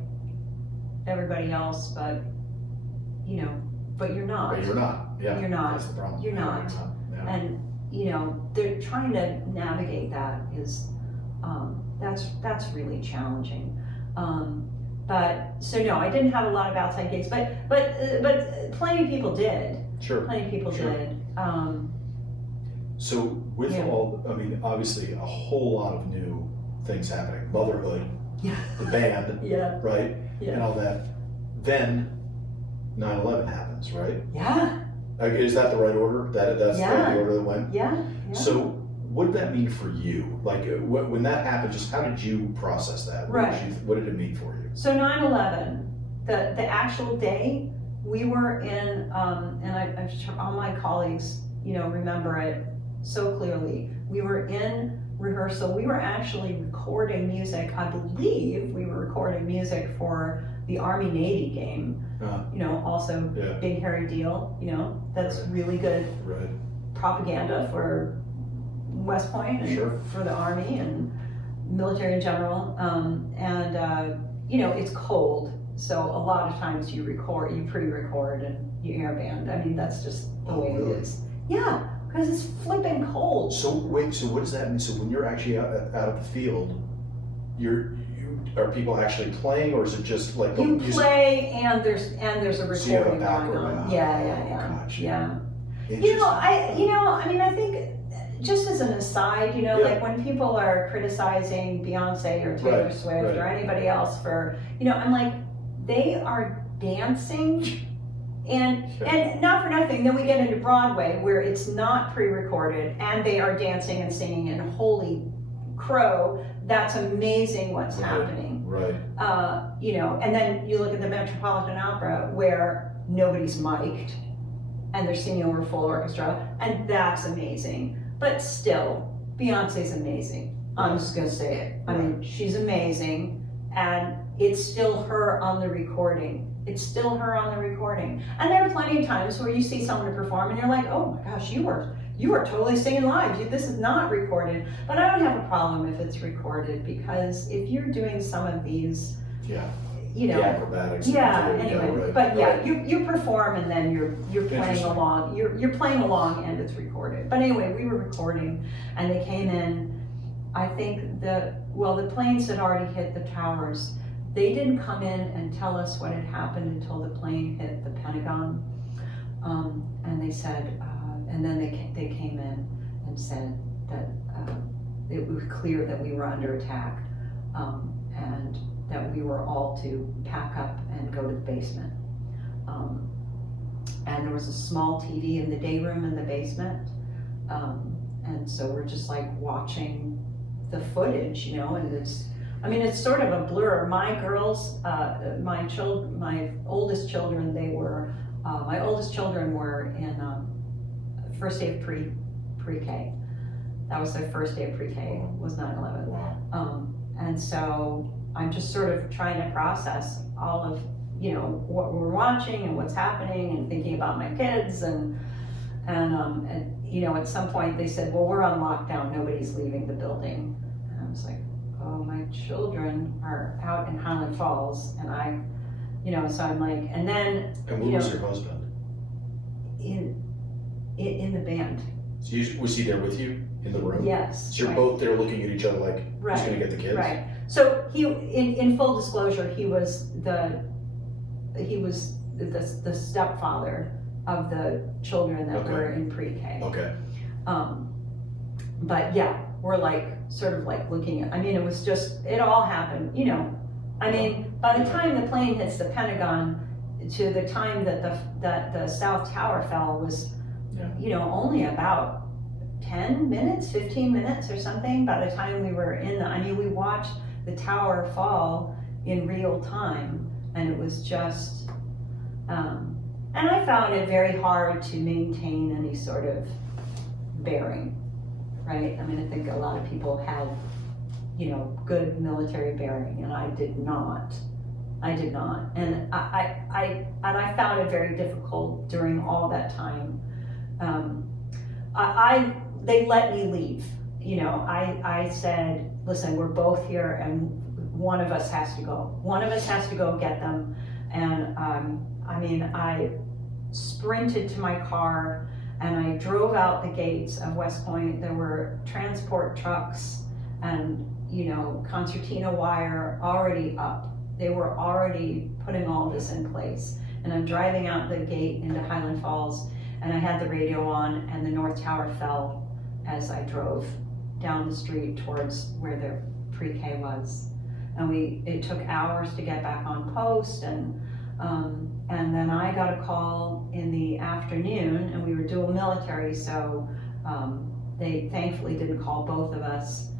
everybody else, but you're not. But you're not. Yeah. You're not. That's the problem. You're not. Yeah. And they're trying to navigate that is that's really challenging. But so no, I didn't have a lot of outside gigs, but plenty of people did. Sure. Plenty of people did. So with obviously a whole lot of new things happening, motherhood, the band, Yeah. right, Yeah. and all that. Then 9/11 happens, right? Yeah. Is that the right order? That's the order that went. Yeah. So what did that mean for you? Like when that happened, just how did you process that? Right. What did it mean for you? So 9/11, the actual day we were in, and I'm sure all my colleagues, remember it so clearly. We were in rehearsal. We were actually recording music. I believe we were recording music for the Army-Navy game. Also Yeah. big hairy deal. That's Right. really good Right. propaganda for West Point and Sure. for the Army and military in general. It's cold, so a lot of times you pre-record and you airband. I mean, that's just the Oh, way really? it is. Yeah, because it's flipping cold. So wait, so what does that mean? So when you're actually out of the field, are people actually playing, or is it just like the You music? play and there's a So you have a recording going background. on. Yeah. Gotcha. Yeah. Interesting. I think just as an aside, Yeah. like when people are criticizing Beyonce or Taylor Right, Swift right. or anybody else for, I'm like, they are dancing and not for nothing, then we get into Broadway where it's not pre-recorded and they are dancing and singing and holy crow, that's amazing what's Right. happening. Right. And then you look at the Metropolitan Opera where nobody's mic'd and they're singing over full orchestra, and that's amazing. But still, Beyonce's amazing. I'm just gonna say it. I mean, she's amazing, and it's still her on the recording. It's still her on the recording. And there are plenty of times where you see someone perform and you're like, oh my gosh, you were totally singing live. This is not recorded. But I don't have a problem if it's recorded, because if you're doing some of these, Yeah. the acrobatics. anyway, Right. but yeah, Right. you perform and then you're playing Interesting. along. You're playing along and it's recorded. But anyway, we were recording and they came in. I think the planes had already hit the towers. They didn't come in and tell us what had happened until the plane hit the Pentagon. And they said, and then they came in and said that it was clear that we were under attack, and that we were all to pack up and go to the basement. And there was a small TV in the day room in the basement. And so we're just like watching the footage, and it's sort of a blur. My girls, my oldest children, my oldest children were in first day of pre-K. That was their first day of pre-K, was 9/11. Wow. And so I'm just sort of trying to process all of, what we're watching and what's happening and thinking about my kids and at some point they said, well, we're on lockdown, nobody's leaving the building. And I was like, oh, my children are out in Highland Falls, and I, so I'm like, and then. And where was your husband? In the band. So was he there with you in the room? Yes. So you're right. both there looking at each other like, Right. who's gonna get the kids? Right. So he, in full disclosure, he was the stepfather of the children that Okay. were in pre-K. Okay. But yeah, we're like sort of like looking at. I mean, it all happened. I mean, by the time the plane hits the Pentagon, to the time that the South Tower fell was, only about 10 minutes, 15 minutes or something. By the time we were we watched the tower fall in real time, and it was just, and I found it very hard to maintain any sort of bearing, right? I mean, I think a lot of people had, good military bearing, and I did not. And I found it very difficult during all that time. They let me leave. I said, listen, we're both here and one of us has to go. One of us has to go get them. And I sprinted to my car and I drove out the gates of West Point. There were transport trucks and, concertina wire already up. They were already putting all this in place. And I'm driving out the gate into Highland Falls, and I had the radio on, and the North Tower fell as I drove down the street towards where the pre-K was. And it took hours to get back on post, and then I got a call in the afternoon, and we were dual military, so they thankfully didn't call both of us.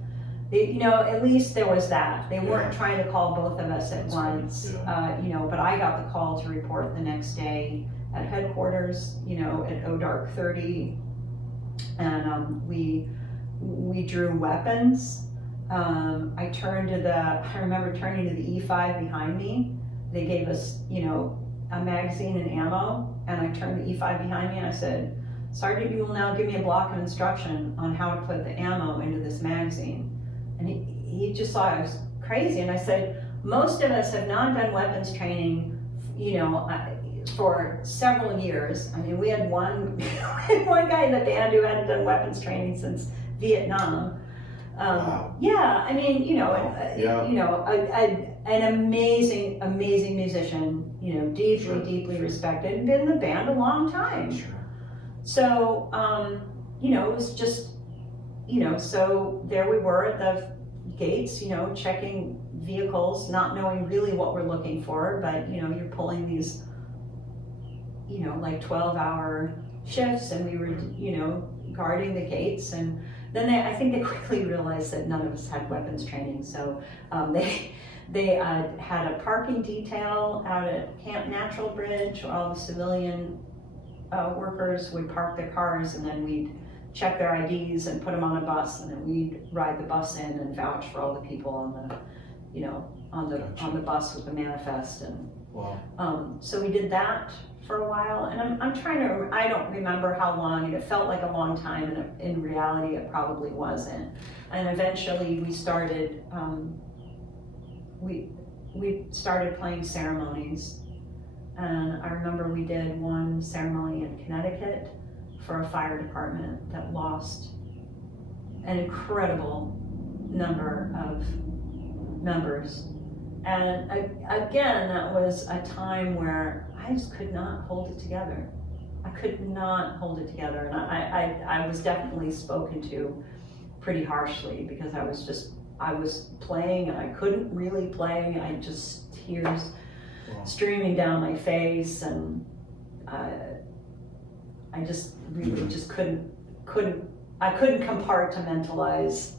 At least there was that. They weren't Yeah. trying to call both of us at That's once. right, But I got the call to report the next day at headquarters, at dark 30, and we drew weapons. I remember turning to the E5 behind me. They gave us, a magazine and ammo, and I turned the E5 behind me and I said, "Sergeant, you will now give me a block of instruction on how to put the ammo into this magazine." And he just thought I was crazy. And I said, "Most of us have not done weapons training, for several years. I mean, we had one guy in the band who hadn't done weapons training since Vietnam." Wow. Yeah, I mean, Yeah. an amazing musician, deeply respected, been in the band a long time. Sure. So, it was just, so there we were at the gates, checking vehicles, not knowing really what we're looking for, but, you're pulling these, like 12-hour shifts, and we were, guarding the gates, and then I think they quickly realized that none of us had weapons training, so they had a parking detail out at Camp Natural Bridge where all the civilian workers would park their cars, and then we'd check their IDs and put them on a bus, and then we'd ride the bus in and vouch for all the people on the Gotcha. on the bus with the manifest. And Wow. so we did that for a while, and I'm trying to, I don't remember how long, and it felt like a long time, and in reality it probably wasn't. And eventually we started we started playing ceremonies, and I remember we did one ceremony in Connecticut for a fire department that lost an incredible number of members. And again, that was a time where I just could not hold it together. I could not hold it together, and I was definitely spoken to pretty harshly because I was playing and I couldn't really play. I just tears Wow. streaming down my face, and I just really just couldn't compartmentalize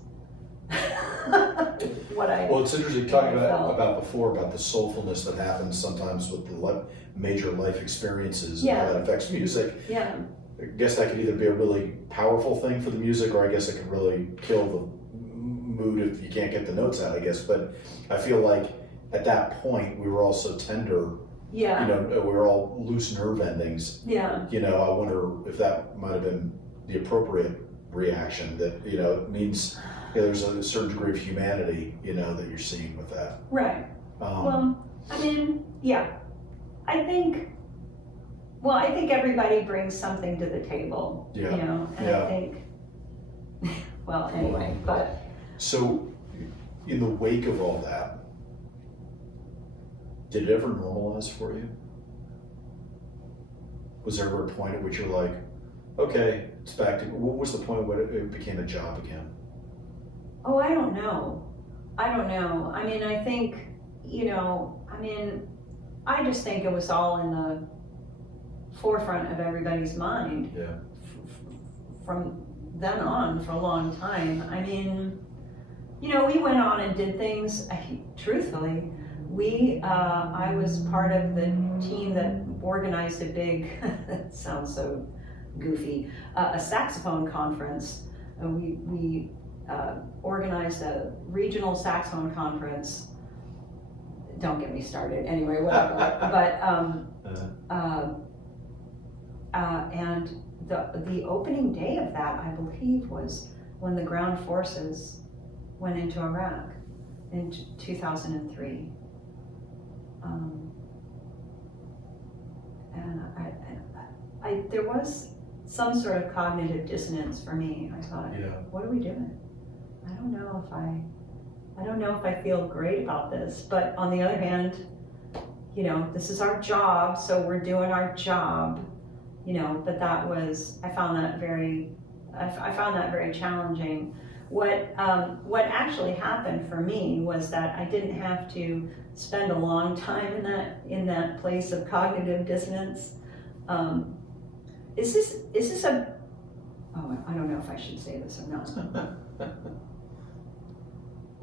what I Well, it's interesting talking felt. about before about the soulfulness that happens sometimes with the major life experiences and Yeah. how that affects music. Yeah, I guess that could either be a really powerful thing for the music, or I guess it could really kill the mood if you can't get the notes out, I guess. But I feel like at that point we were all so tender, yeah, we were all loose nerve endings. yeah, I wonder if that might have been the appropriate reaction, that, it means there's a certain degree of humanity, that you're seeing with that. right. Well, I mean, yeah, I think everybody brings something to the table, Yeah, and yeah. I think, well, anyway, but So, in the wake of all that, did it ever normalize for you? Was there ever a point at which you're like, okay, it's back to, what was the point when it became a job again? oh, I don't know. I mean, I think, I just think it was all in the forefront of everybody's mind. Yeah. From then on for a long time. I mean, we went on and did things, truthfully, I was part of the team that organized a big, it sounds so goofy, a saxophone conference. We organized a regional saxophone conference. Don't get me started. Anyway, whatever. But and the opening day of that, I believe, was when the ground forces went into Iraq in 2003. And there was some sort of cognitive dissonance for me. I thought, Yeah. what are we doing? I don't know if I feel great about this, but on the other hand, this is our job, so we're doing our job, but I found that very challenging. What actually happened for me was that I didn't have to spend a long time in that place of cognitive dissonance. Is this a, oh, I don't know if I should say this or not.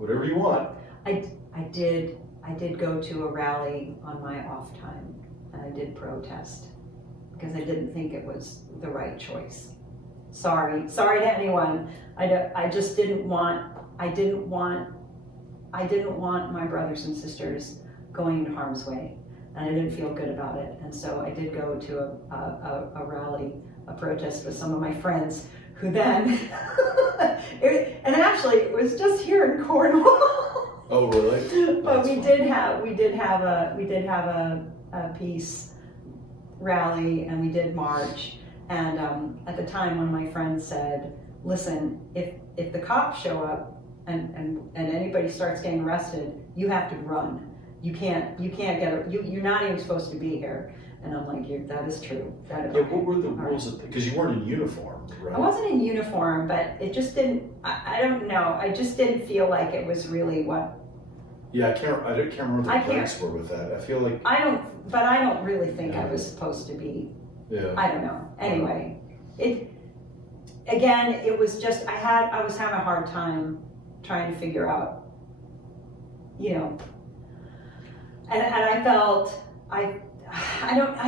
whatever you want. I did go to a rally on my off time, and I did protest because I didn't think it was the right choice. Sorry to anyone. I just didn't want my brothers and sisters going into harm's way, and I didn't feel good about it. And so I did go to a rally, a protest with some of my friends, who then, and actually it was just here in Cornwall. Oh, really? But we did have a peace rally, and we did march. And at the time, one of my friends said, "Listen, if the cops show up and anybody starts getting arrested, you have to run. You can't you're not even supposed to be here." And I'm like, that is true. What were the rules? Because you weren't in uniform, right? I wasn't in uniform, but it just didn't. I don't know. I just didn't feel like it was really what. Yeah, I can't remember the breaks were with that. I feel like I don't really think I was supposed to be. Yeah. I don't know. Anyway, it was just I was having a hard time trying to figure out, and I felt I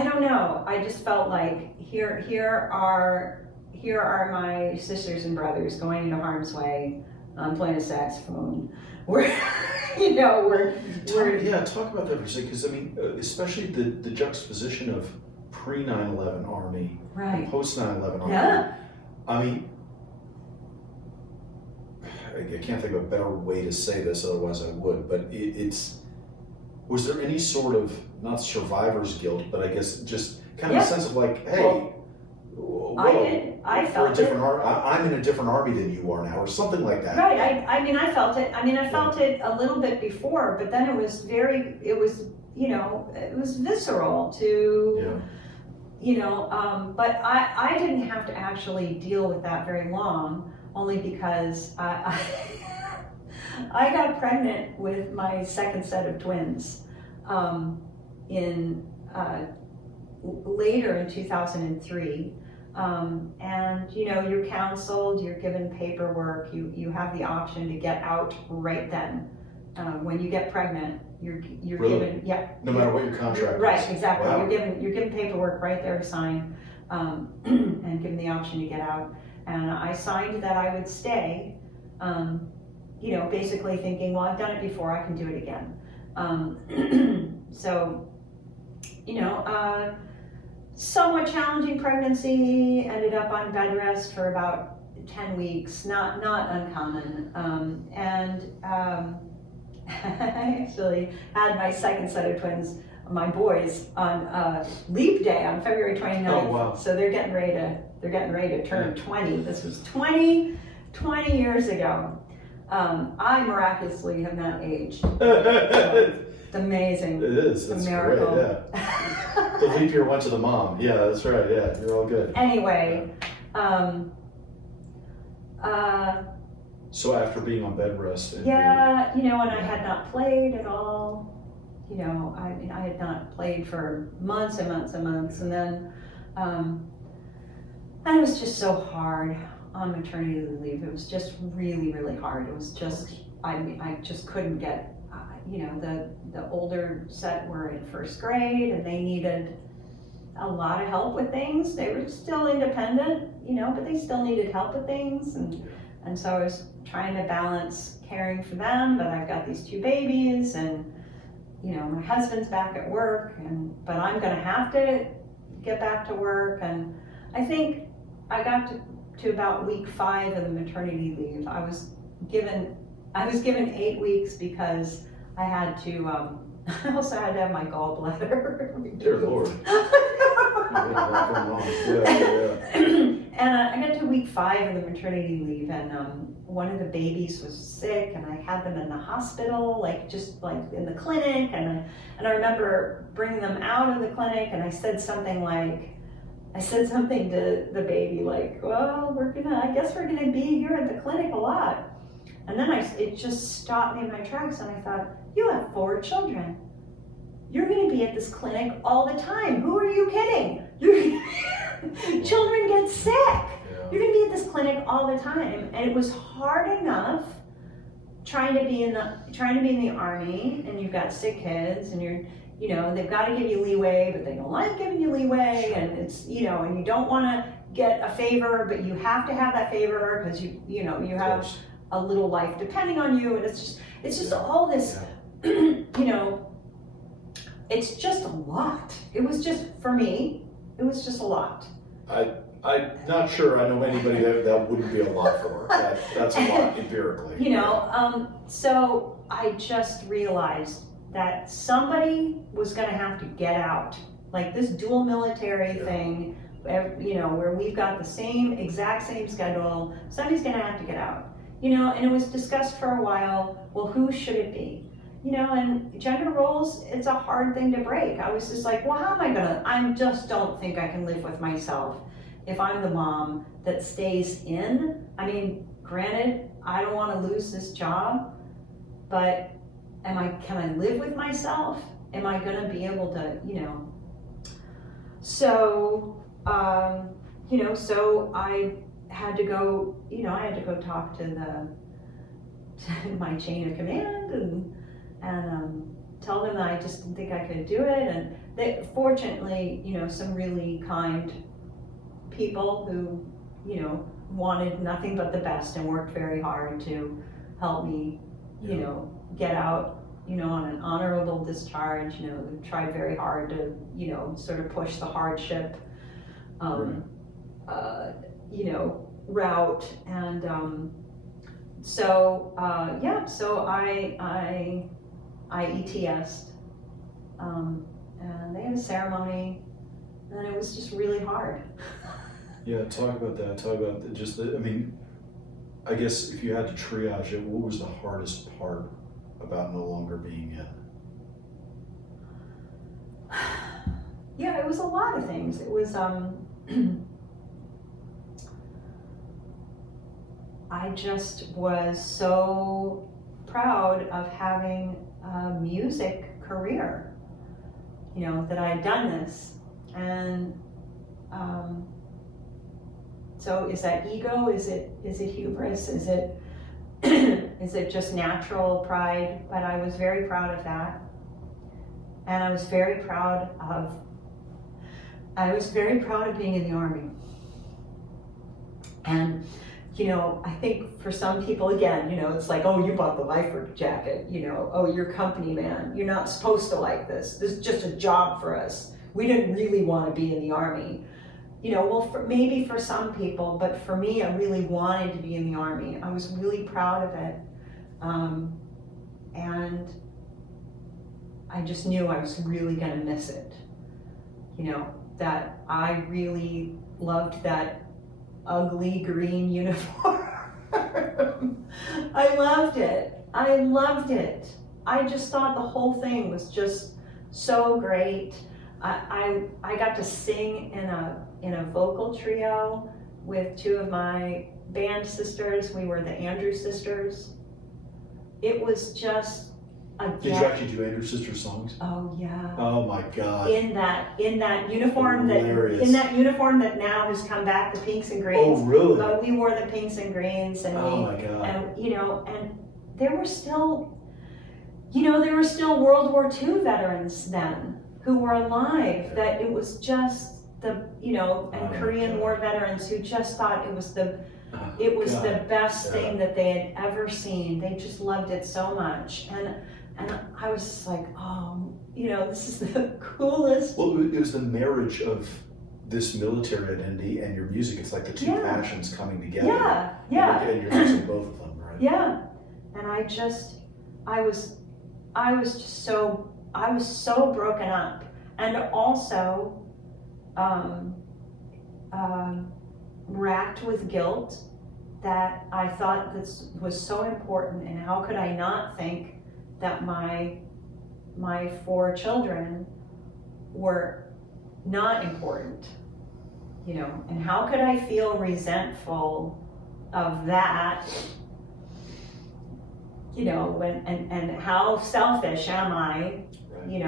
don't know. I just felt like here are my sisters and brothers going into harm's way. I'm playing a saxophone. We're talk about that for a second, because I mean, especially the juxtaposition of pre 9/11 Army, right, and post 9/11 Army. Yeah. I mean, I can't think of a better way to say this, otherwise I would. But it's. Was there any sort of, not survivor's guilt, but I guess just kind of a sense of like, hey, I felt it. I'm in a different army than you are now, or something like that. Right. I mean, I felt it. I mean, I felt it a little bit before, but then it was visceral to, but I didn't have to actually deal with that very long, only because I got pregnant with my second set of twins later in 2003. And you're counseled, you're given paperwork, you have the option to get out right then. When you get pregnant, you're really? given, no matter what your contract right, is. exactly. Wow. You're given paperwork right there to sign, and given the option to get out. And I signed that I would stay, basically thinking, well, I've done it before, I can do it again. So, somewhat challenging pregnancy, ended up on bed rest for about 10 weeks, not uncommon. I actually had my second set of twins, my boys, on Leap Day on February 29th. Oh, wow. So they're getting ready to turn 20. This was 20 years ago. I miraculously have not aged. So it's amazing. It is. It's a miracle. Great, yeah. The leap year went to the mom. Yeah, that's right. Yeah, you're all good. Anyway, so after being on bed rest. and I had not played at all. I had not played for months and months and months, and then and it was just so hard on maternity leave. It was just really, really hard. It was just I just couldn't get. The older set were in first grade, and they needed a lot of help with things. They were still independent, but they still needed help with things, and so I was trying to balance caring for them, but I've got these two babies, and my husband's back at work, but I'm going to have to get back to work. And I think I got to about week 5 of the maternity leave. I was given 8 weeks because I had to, I also had to have my gallbladder. Dear Lord. And I got to week 5 of the maternity leave, and one of the babies was sick, and I had them in the hospital, just in the clinic, and I remember bringing them out of the clinic, and I said something to the baby well, I guess we're gonna be here at the clinic a lot. And then it just stopped me in my tracks, and I thought, you have 4 children. You're going to be at this clinic all the time. Who are you kidding? Children get sick. Yeah. You're going to be at this clinic all the time. And it was hard enough trying to be in the army, and you've got sick kids, and they've got to give you leeway, but they don't like giving you leeway, Sure. and it's, and you don't want to get a favor, but you have to have that favor because you Of have course. a little life depending on you, and it's just Yeah. all this, Yeah. it's just a lot. It was just, for me, it was just a lot. I'm not sure I know anybody that wouldn't be a lot for. That's a lot empirically. So I just realized that somebody was going to have to get out, like this dual military Yeah. thing, where we've got the exact same schedule. Somebody's going to have to get out, and it was discussed for a while. Well, who should it be? And gender roles, it's a hard thing to break. I was just like, well, how am I just don't think I can live with myself if I'm the mom that stays in. I mean, granted, I don't want to lose this job, but can I live with myself? Am I going to be able to, So, so I had to go, talk to my chain of command and tell them that I just didn't think I could do it. And they, fortunately, some really kind people who, wanted nothing but the best and worked very hard to help me, get out, on an honorable discharge. They tried very hard to, sort of push the hardship, route. And so I ETS'd, and they had a ceremony, and it was just really hard. Yeah, talk about that. Talk about I guess if you had to triage it, what was the hardest part about no longer being in? Yeah, it was a lot of things. It was, I just was so proud of having a music career, that I had done this. And so is that ego? Is it hubris? Is it is it just natural pride? But I was very proud of that. And I was very proud of being in the Army. And I think for some people, again, it's like, oh, you bought the lifer jacket, oh, you're company man. You're not supposed to like this. This is just a job for us. We didn't really want to be in the Army. Maybe for some people, but for me, I really wanted to be in the Army. I was really proud of it. And I just knew I was really going to miss it. That I really loved that ugly green uniform. I loved it. I just thought the whole thing was just so great. I got to sing in a vocal trio with two of my band sisters. We were the Andrew sisters. It was just Did you actually do Andrew's sister songs? Oh yeah. Oh my God. In that uniform Hilarious. that now has come back, the pinks and greens. Oh really? But we wore the pinks and greens, and my God. and there were still World War II veterans then who were alive. That it was just and Korean War veterans who just thought it was the best thing that they had ever seen. They just loved it so much, and I was just like, oh, this is the coolest. Well, it was the marriage of this military identity and your music. It's like the two passions coming together. Yeah. And you're using both of them, right? Yeah, and I was so broken up, and also racked with guilt that I thought this was so important, and how could I not think that my 4 children were not important, and how could I feel resentful of that, and how selfish am I, Right.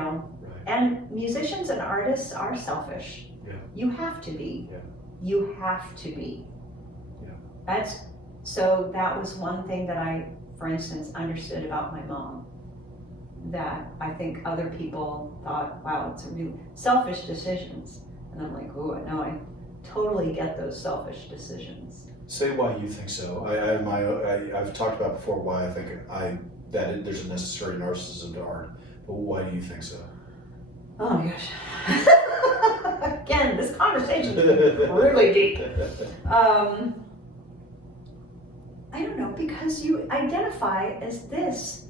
and musicians and artists are selfish. Yeah. You have to be. Yeah. You have to be. Yeah. That was one thing that I for instance, understood about my mom that I think other people thought, wow, it's a really selfish decisions. And I'm like, oh, no, I totally get those selfish decisions. Say why you think so. I've talked about before why I think that there's a necessary narcissism to art, but why do you think so? Oh my gosh. Again, this conversation is really deep. I don't know, because you identify as this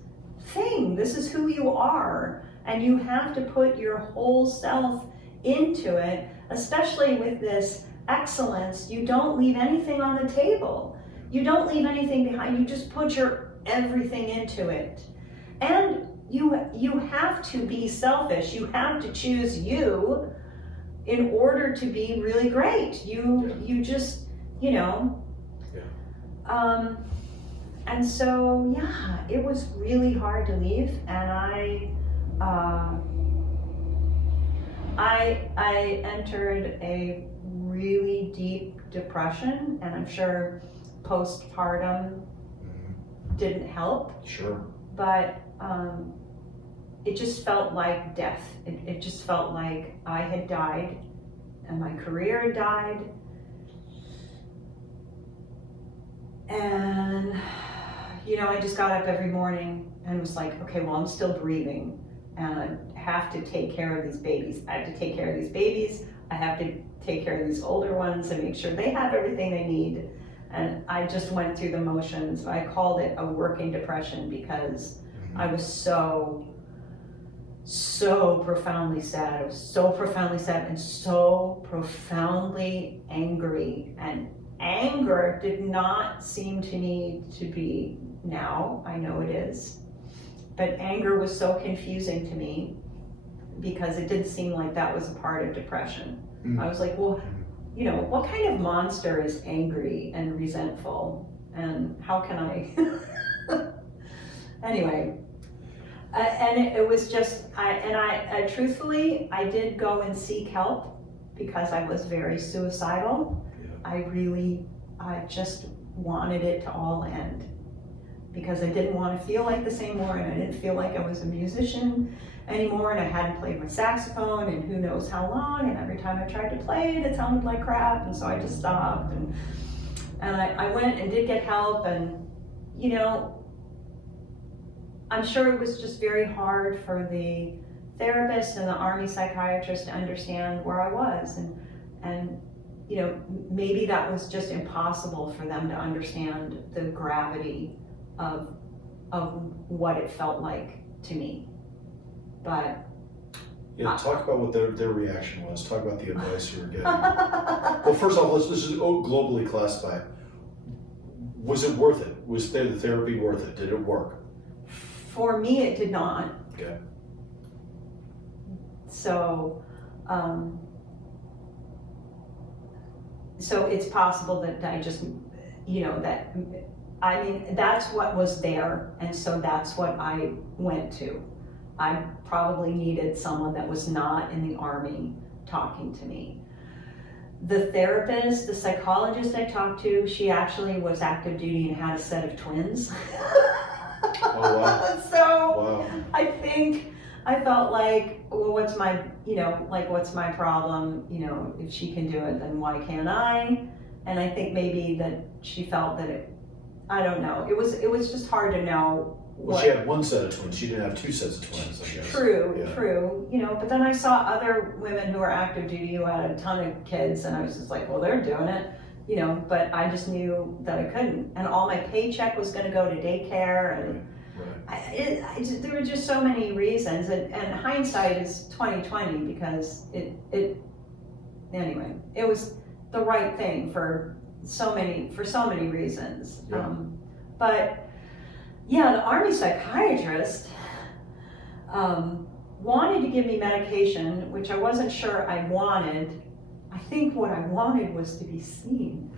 thing. This is who you are, and you have to put your whole self into it, especially with this excellence. You don't leave anything on the table. You don't leave anything behind. You just put your everything into it. And you have to be selfish. You have to choose you in order to be really great. You just, you know. Yeah. And so, yeah, it was really hard to leave, and I entered a really deep depression, and I'm sure postpartum didn't help. Sure. But it just felt like death. It just felt like I had died, and my career had died. And, you know, I just got up every morning and was like, okay, well, I'm still breathing, and I have to take care of these babies. I have to take care of these babies. I have to take care of these older ones and make sure they have everything they need. And I just went through the motions. I called it a working depression because I was so profoundly sad. I was so profoundly sad and so profoundly angry. And anger did not seem to me to be, now I know it is, but anger was so confusing to me because it didn't seem like that was a part of depression. I was like, well, you know, what kind of monster is angry and resentful, and how can I anyway, and it was just, I truthfully, I did go and seek help because I was very suicidal. I just wanted it to all end because I didn't want to feel like this anymore, and I didn't feel like I was a musician anymore, and I hadn't played my saxophone in who knows how long, and every time I tried to play it, it sounded like crap, and so I just stopped, and I went and did get help, and you know, I'm sure it was just very hard for the therapist and the Army psychiatrist to understand where I was, and you know, maybe that was just impossible for them to understand the gravity of what it felt like to me. But yeah, talk about what their reaction was. Talk about the advice you were getting. Well, first off, let's just globally classify it. Was it worth it? Was the therapy worth it? Did it work? For me, it did not. Okay. So, so it's possible that I just, you know, that, I mean, that's what was there, and so that's what I went to. I probably needed someone that was not in the Army talking to me. The therapist, the psychologist I talked to, she actually was active duty and had a set of twins. Oh, wow. So wow. I think I felt like, well, what's my, you know, like, what's my problem? You know, if she can do it, then why can't I? And I think maybe that she felt that it, I don't know. It was just hard to know. Well, she had one set of twins. She didn't have two sets of twins, I guess. True. You know, but then I saw other women who were active duty who had a ton of kids, and I was just like, well, they're doing it. You know, but I just knew that I couldn't. And all my paycheck was going to go to daycare, and right. there were just so many reasons. And hindsight is 20/20 because anyway, it was the right thing for so many reasons. Yeah. But yeah, the Army psychiatrist wanted to give me medication, which I wasn't sure I wanted. I think what I wanted was to be seen.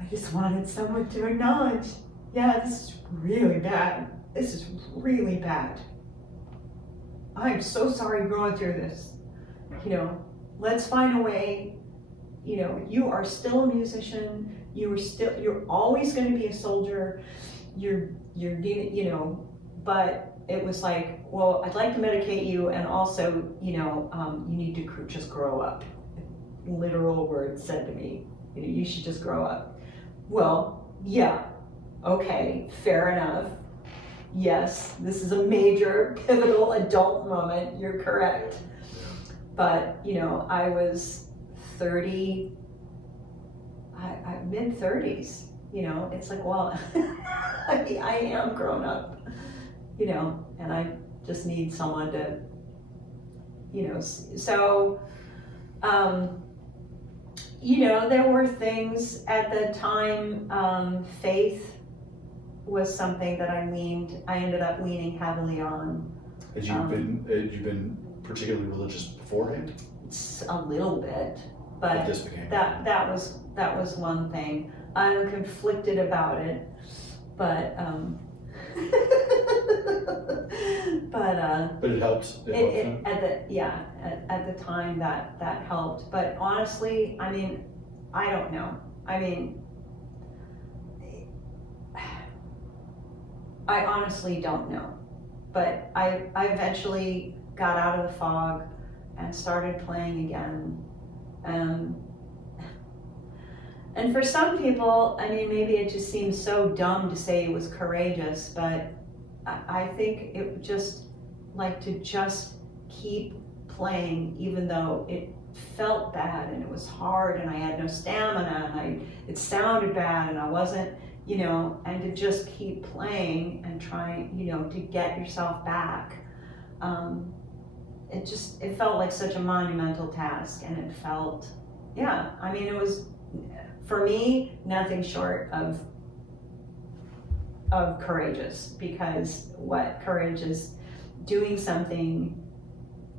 I just wanted someone to acknowledge, yeah, this is really bad. This is really bad. I'm so sorry you're going through this. You know, let's find a way. You know, you are still a musician. You're always going to be a soldier. you're you know, but it was like, well, I'd like to medicate you, and also, you know, you need to just grow up. Literal words said to me, you know, you should just grow up. Well, yeah, okay, fair enough. Yes, this is a major, pivotal adult moment, you're correct. But, you know, I was 30, mid-30s, you know, it's like, well, I am grown up, you know, and I just need someone to, you know, so, you know, there were things at the time, faith was something that I ended up leaning heavily on. Had you been particularly religious beforehand? A little bit, but this became that was one thing. I'm conflicted about it, but but it helped. At the time that helped. But honestly, I mean, I don't know. I mean, I honestly don't know. But I eventually got out of the fog and started playing again. And for some people, I mean, maybe it just seems so dumb to say it was courageous, but I think it just like to just keep playing, even though it felt bad and it was hard and I had no stamina and it sounded bad and I wasn't, you know, and to just keep playing and trying, you know, to get yourself back. It felt like such a monumental task, and it felt, yeah, I mean, it was, for me, nothing short of courageous, because what courage is, doing something,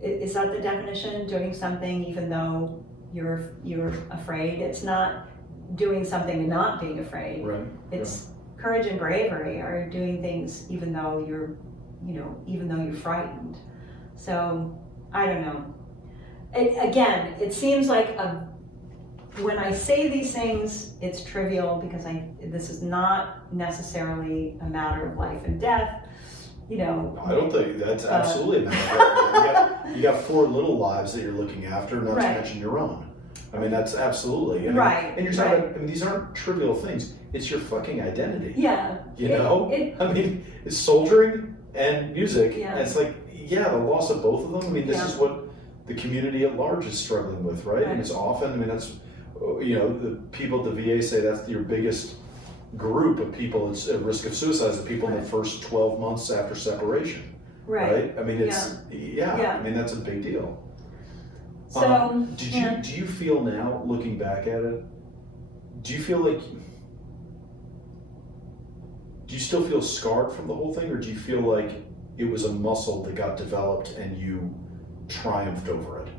is that the definition? Doing something even though you're afraid? It's not doing something and not being afraid. Right. It's courage and bravery are doing things even though you're frightened. So, I don't know. It seems like when I say these things, it's trivial because this is not necessarily a matter of life and death, you know. I don't think that's absolutely a matter of life. You got 4 little lives that you're looking after, not to mention your own. I mean, that's absolutely. Right. And you're talking about, I mean, these aren't trivial things. It's your fucking identity. Yeah. You know? I mean, it's soldiering and music. Yeah. And it's like, yeah, the loss of both of them. I mean, this is what the community at large is struggling with, right? And it's often, I mean, that's, you know, the people at the VA say that's your biggest group of people that's at risk of suicide is the people in the first 12 months after separation. Right? I mean, it's, I mean, that's a big deal. So, do you feel now, looking back at it, do you feel like, do you still feel scarred from the whole thing, or do you feel like it was a muscle that got developed and you triumphed over it?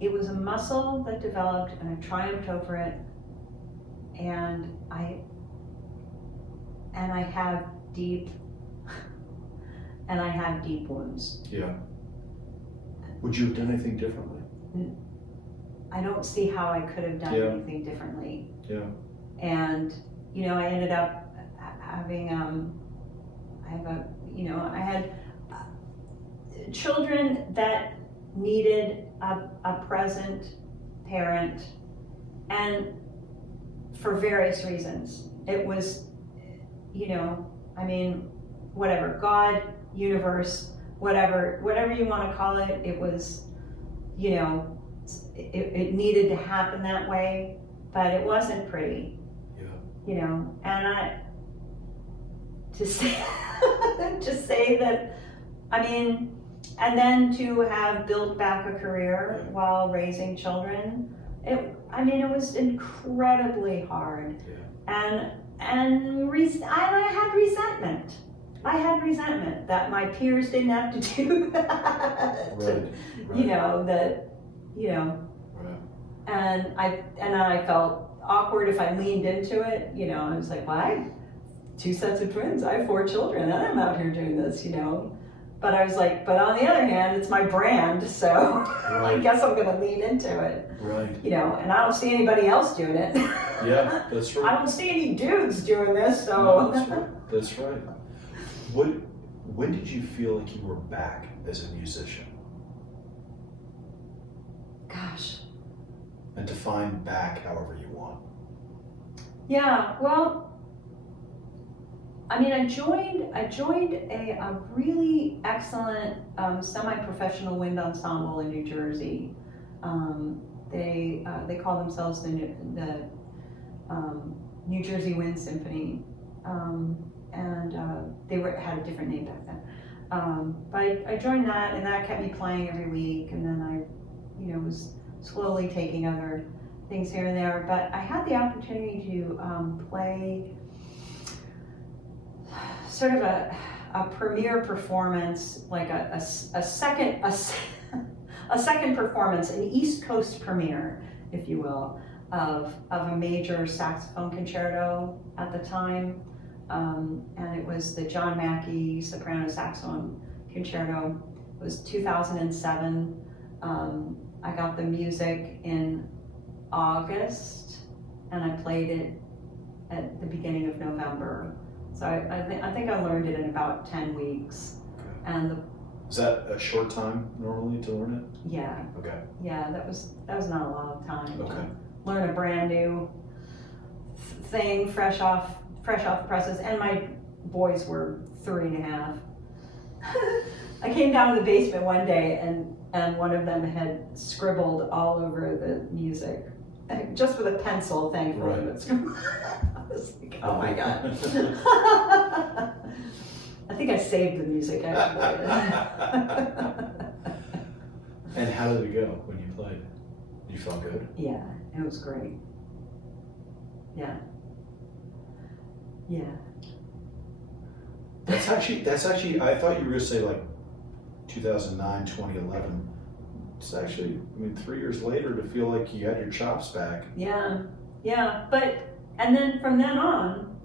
It was a muscle that developed and I triumphed over it, and I have deep wounds. Yeah. Would you have done anything differently? I don't see how I could have done anything differently. Yeah. And, you know, I ended up having, I had children that needed a present parent, and for various reasons. It was, you know, I mean, whatever, God, universe, whatever you want to call it, it was, you know, it needed to happen that way, but it wasn't pretty. Yeah. You know, and to say that, I mean, and then to have built back a career while raising children, it was incredibly hard. Yeah. And I had resentment. I had resentment that my peers didn't have to do that. Right. You know, that, you know, and I felt awkward if I leaned into it. You know, I was like, well, I have 2 sets of twins, I have 4 children, and I'm out here doing this, you know. But I was like, but on the other hand, it's my brand, so I Right. guess I'm going to lean into it. Right. You know, and I don't see anybody else doing it. Yeah, that's I right. don't see any dudes doing this, so. No, that's right. That's right. When did you feel like you were back as a musician? Gosh. And define back however you want. Yeah, well, I mean, I joined a really excellent semi-professional wind ensemble in New Jersey. They call themselves the New Jersey Wind Symphony, and they had a different name back then. But I joined that, and that kept me playing every week, and then I, you know, was slowly taking other things here and there. But I had the opportunity to play sort of a premiere performance, like a second performance, an East Coast premiere, if you will, of a major saxophone concerto at the time, and it was the John Mackey soprano saxophone concerto. It was 2007. I got the music in August, and I played it at the beginning of November. So I think I learned it in about 10 weeks. Okay. And Is that a short time normally to learn it? yeah, Okay. that was not a lot of time. Okay. To learn a brand new thing, fresh off the presses, and my boys were 3.5. I came down to the basement one day, and one of them had scribbled all over the music, just with a pencil, thankfully. Right. But I was like, oh my god. I think I saved the music actually. And how did it go when you played? You felt good? Yeah, it was great. Yeah. That's actually, I thought you were going to say like 2009, 2011. It's actually, I mean, 3 years later to feel like you had your chops back. Yeah. And then from then on,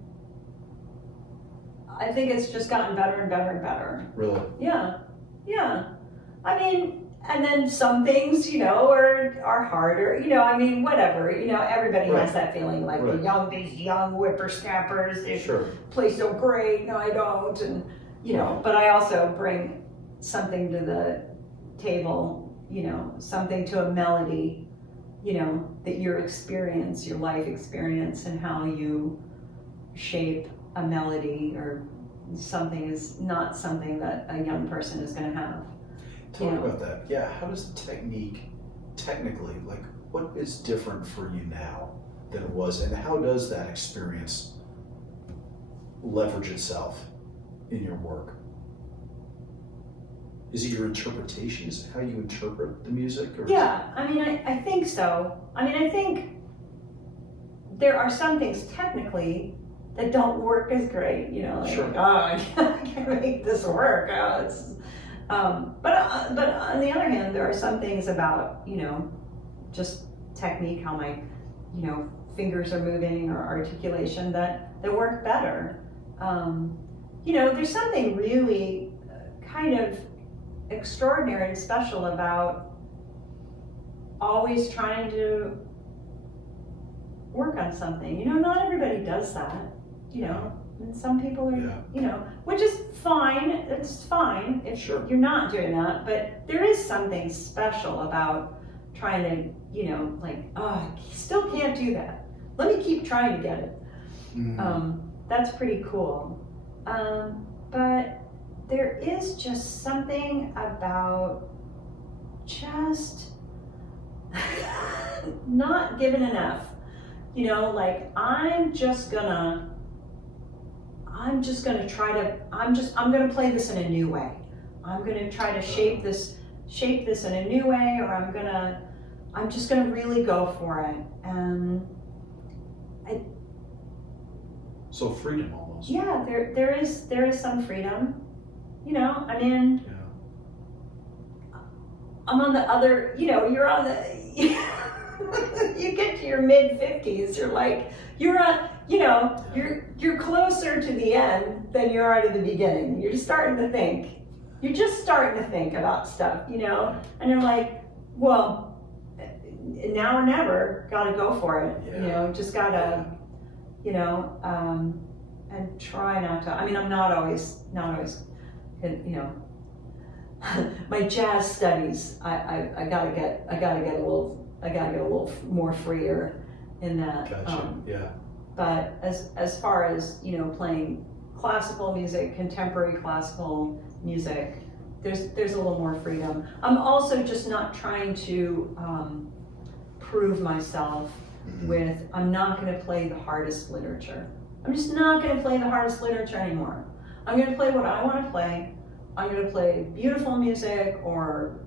I think it's just gotten better and better and better. Really? Yeah. I mean, and then some things, you know, are harder, you know, I mean, whatever, you know, everybody Right. has that feeling like Right. these young whippersnappers, they Sure. play so great, no, I don't, and, you know, but I also bring something to the table, you know, something to a melody, you know, that your life experience, and how you shape a melody or something is not something that a young person is going to have. Talk about that. Yeah, how does the technically, like, what is different for you now than it was, and how does that experience leverage itself in your work? Is it your interpretation? Is it how you interpret the music? Or Yeah, I mean, I think so. I mean, I think there are some things technically that don't work as great, you know, like, Sure. oh, I can't make this work. Oh, it's, but on the other hand, there are some things about, you know, just technique, how my, you know, fingers are moving, or articulation that work better. You know, there's something really kind of extraordinary and special about always trying to work on something. You know, not everybody does that, you know, and some people are, Yeah. you know, which is fine. It's fine if Sure. you're not doing that, but there is something special about trying to, you know, like, oh, I still can't do that. Let me keep trying to get it. That's pretty cool. But there is just something about just not giving enough. You know, like, I'm gonna play this in a new way. I'm gonna try to shape this in a new way, or I'm just gonna really go for it. And So freedom almost. yeah, there is some freedom. You know, I mean, Yeah. I'm on the other, you know, you're on the, you get to your mid-50s, you're like, you're on, you know, you're closer to the end than you are to the beginning. You're starting to think, you're just starting to think about stuff, and you're like, well, now or never, gotta go for it, just gotta, and try not to, I'm not always, my jazz studies, I gotta get a little more freer in that. Gotcha. But as far as playing classical music, contemporary classical music, there's a little more freedom. I'm also just not trying to prove myself with, I'm not going to play the hardest literature. I'm just not going to play the hardest literature anymore. I'm going to play what I want to play. I'm going to play beautiful music, or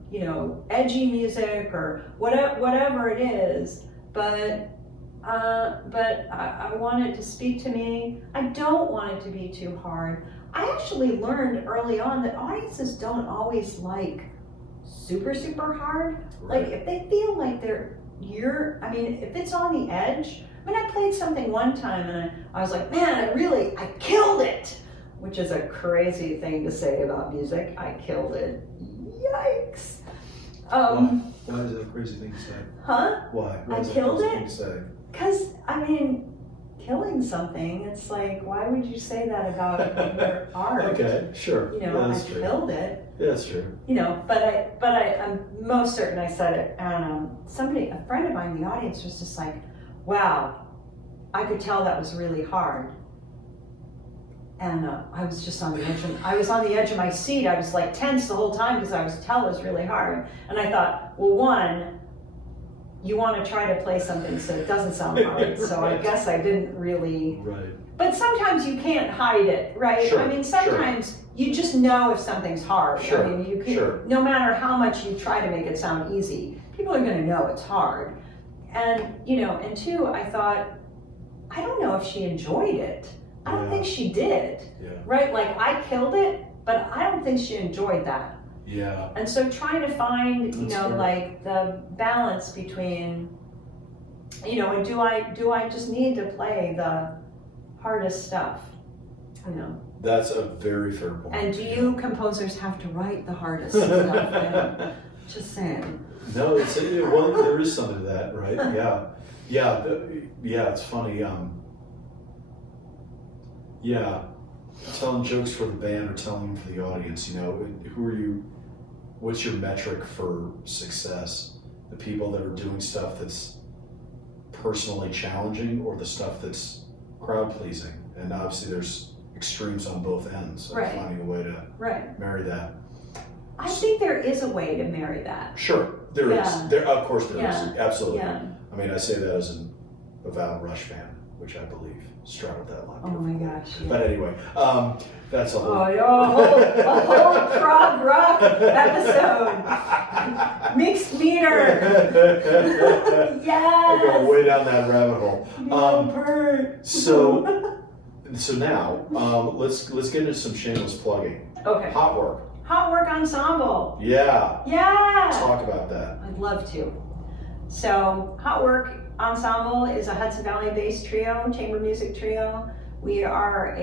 edgy music, or whatever it is. But I want it to speak to me. I don't want it to be too hard. I actually learned early on that audiences don't always like super, super hard. Right. Like if they feel like if it's on the edge. I played something one time and I was like, man, I killed it, which is a crazy thing to say about music. I killed it. Yikes. Why is that a crazy thing to say? Huh? Why? I killed it? Because, killing something, it's like, why would you say that about your art? Okay, sure. I killed it. Yeah, that's true. But I'm most certain I said it. And a friend of mine in the audience was just like, wow, I could tell that was really hard. And I was just on the edge of my seat. I was like tense the whole time because I was tell it was really hard. And I thought, well, one, you want to try to play something so it doesn't sound hard. So Right. I guess I didn't really. Right. But sometimes you can't hide it, right? Sure, Sometimes you just know if something's hard. Sure, You can, sure. no matter how much you try to make it sound easy, people are going to know it's hard. And and two, I thought, I don't know if she enjoyed it. I don't think she did. Yeah. Right? Like I killed it, but I don't think she enjoyed that. Yeah. And so trying to find, That's fair. like the balance between, and do I just need to play the hardest stuff? That's a very fair point. And do you composers have to write the hardest stuff? Just saying. No, there is something to that, right? Yeah. It's funny. Telling jokes for the band or telling them for the audience. Who are you? What's your metric for success? The people that are doing stuff that's personally challenging, or the stuff that's crowd pleasing? And obviously, there's extremes on both ends. So Right. finding a way to marry that. I think there is a way to marry that. Sure, there is. Yeah. Of course there is. Yeah. Absolutely. Yeah. I say that as an avowed Rush fan, which I believe straddled that line. Oh my perfectly. gosh. Yeah. But anyway, that's a whole. A whole prog rock episode. Mixed meter. I Yes. go way down that rabbit hole. So now let's get into some shameless plugging. Okay. Hot work. Hot Work Ensemble. Yeah. Yeah. Talk about that. I'd love to. So, Hot Work Ensemble is a Hudson Valley-based trio, chamber music trio. We are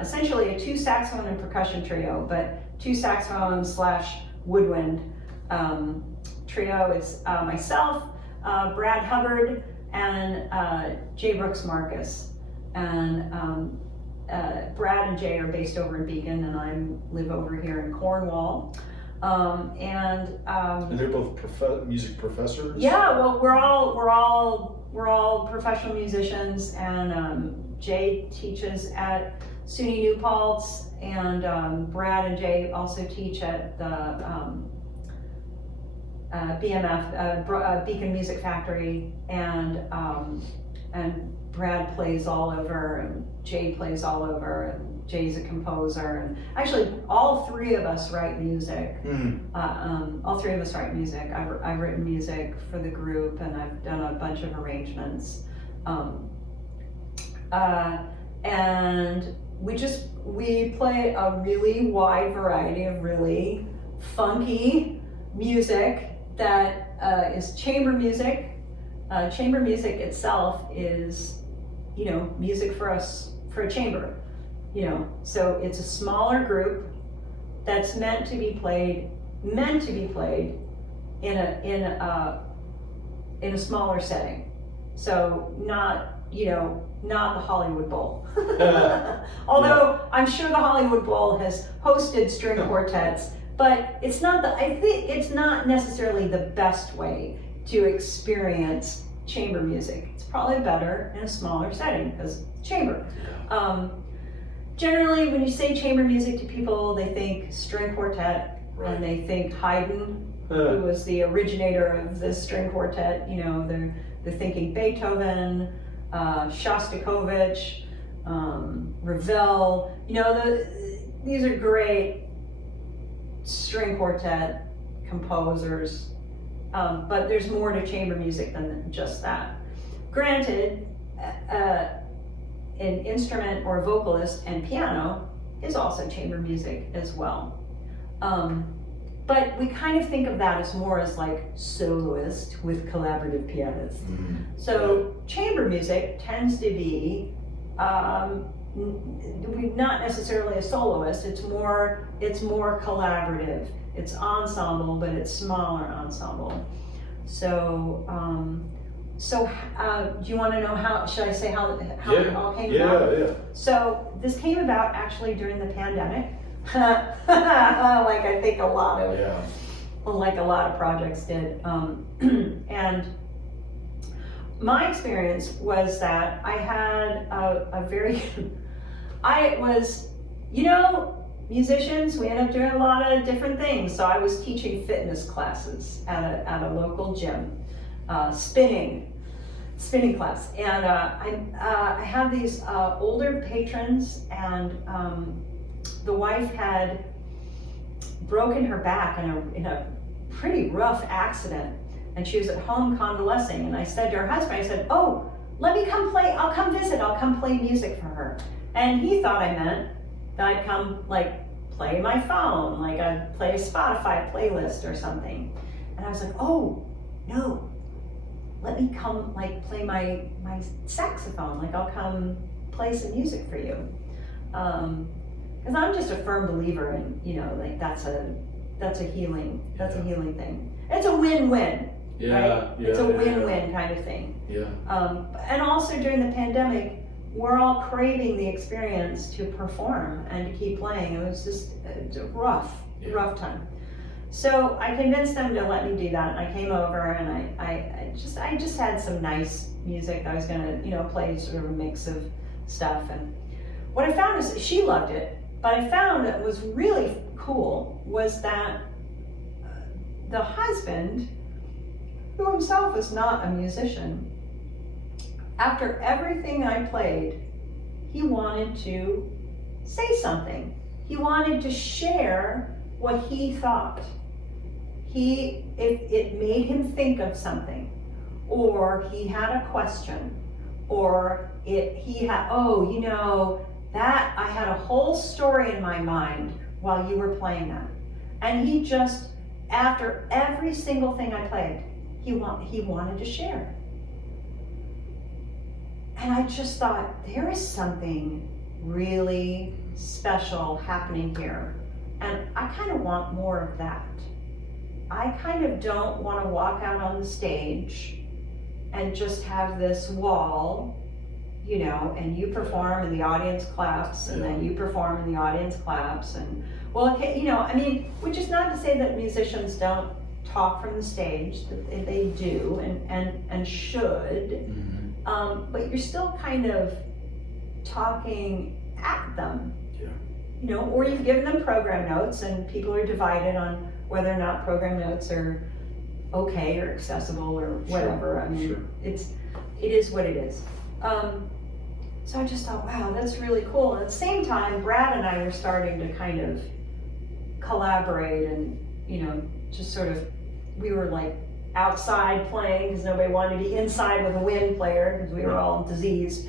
essentially a 2 saxophone and percussion trio, but 2 saxophone / woodwind trio. It's myself, Brad Hubbard, and Jay Brooks Marcus. And Brad and Jay are based over in Beacon, and I live over here in Cornwall. And they're both music professors. yeah, well, we're all professional musicians, and Jay teaches at SUNY New Paltz, and Brad and Jay also teach at the BMF, Beacon Music Factory, and Brad plays all over, and Jay plays all over, and Jay's a composer, and actually all 3 of us write music. All 3 of us write music. I've written music for the group, and I've done a bunch of arrangements. And we play a really wide variety of really funky music that is chamber music. Chamber music itself is, music for a chamber. So it's a smaller group that's meant to be played in a smaller setting. So not the Hollywood Bowl. Although I'm sure the Hollywood Bowl has hosted string quartets, but I think it's not necessarily the best way to experience chamber music. It's probably better in a smaller setting because chamber. Generally, when you say chamber music to people, they think string quartet, Right. and they think Haydn, who was the originator of this string quartet. They're thinking Beethoven, Shostakovich, Ravel. These are great string quartet composers, but there's more to chamber music than just that. Granted, an instrument or vocalist and piano is also chamber music as well. But we kind of think of that as more as like soloist with collaborative pianists. So chamber music tends to be not necessarily a soloist. It's more collaborative. It's ensemble, but it's smaller ensemble. So do you want to know how? Should I say how it all came about? Yeah. So this came about actually during the pandemic. Like I think a lot of projects did. And my experience was that I had musicians, we end up doing a lot of different things. So I was teaching fitness classes at a local gym, spinning class. And I had these older patrons, and the wife had broken her back in a pretty rough accident, and she was at home convalescing. And I said to her husband, "Oh, let me come play. I'll come visit. I'll come play music for her." And he thought I meant that I'd come play my phone, like I'd play a Spotify playlist or something. And I was like, "Oh, no, let me come play my saxophone. I'll come play some music for you." Because I'm just a firm believer in, that's a healing thing. It's a win-win, right? It's a win-win kind of thing. And also during the pandemic, we're all craving the experience to perform and to keep playing. It was just a rough time. So I convinced them to let me do that, and I came over and I just had some nice music. I was gonna, play sort of a mix of stuff, and what I found is she loved it. But I found that was really cool was that the husband, who himself is not a musician, after everything I played, he wanted to say something. He wanted to share what he thought. It made him think of something, or he had a question, or that I had a whole story in my mind while you were playing that. And he just, after every single thing I played, he wanted to share. And I just thought, there is something really special happening here. And I kind of want more of that. I kind of don't want to walk out on the stage and just have this wall, and you perform and the audience claps, and then you perform and the audience claps, and which is not to say that musicians don't talk from the stage, that they do and should, but you're still kind of talking at them, or you've given them program notes, and people are divided on whether or not program notes are okay or accessible or whatever. It is what it is. So I just thought, wow, that's really cool. And at the same time, Brad and I were starting to kind of collaborate and, just sort of, we were outside playing because nobody wanted to be inside with a wind player because we were all diseased.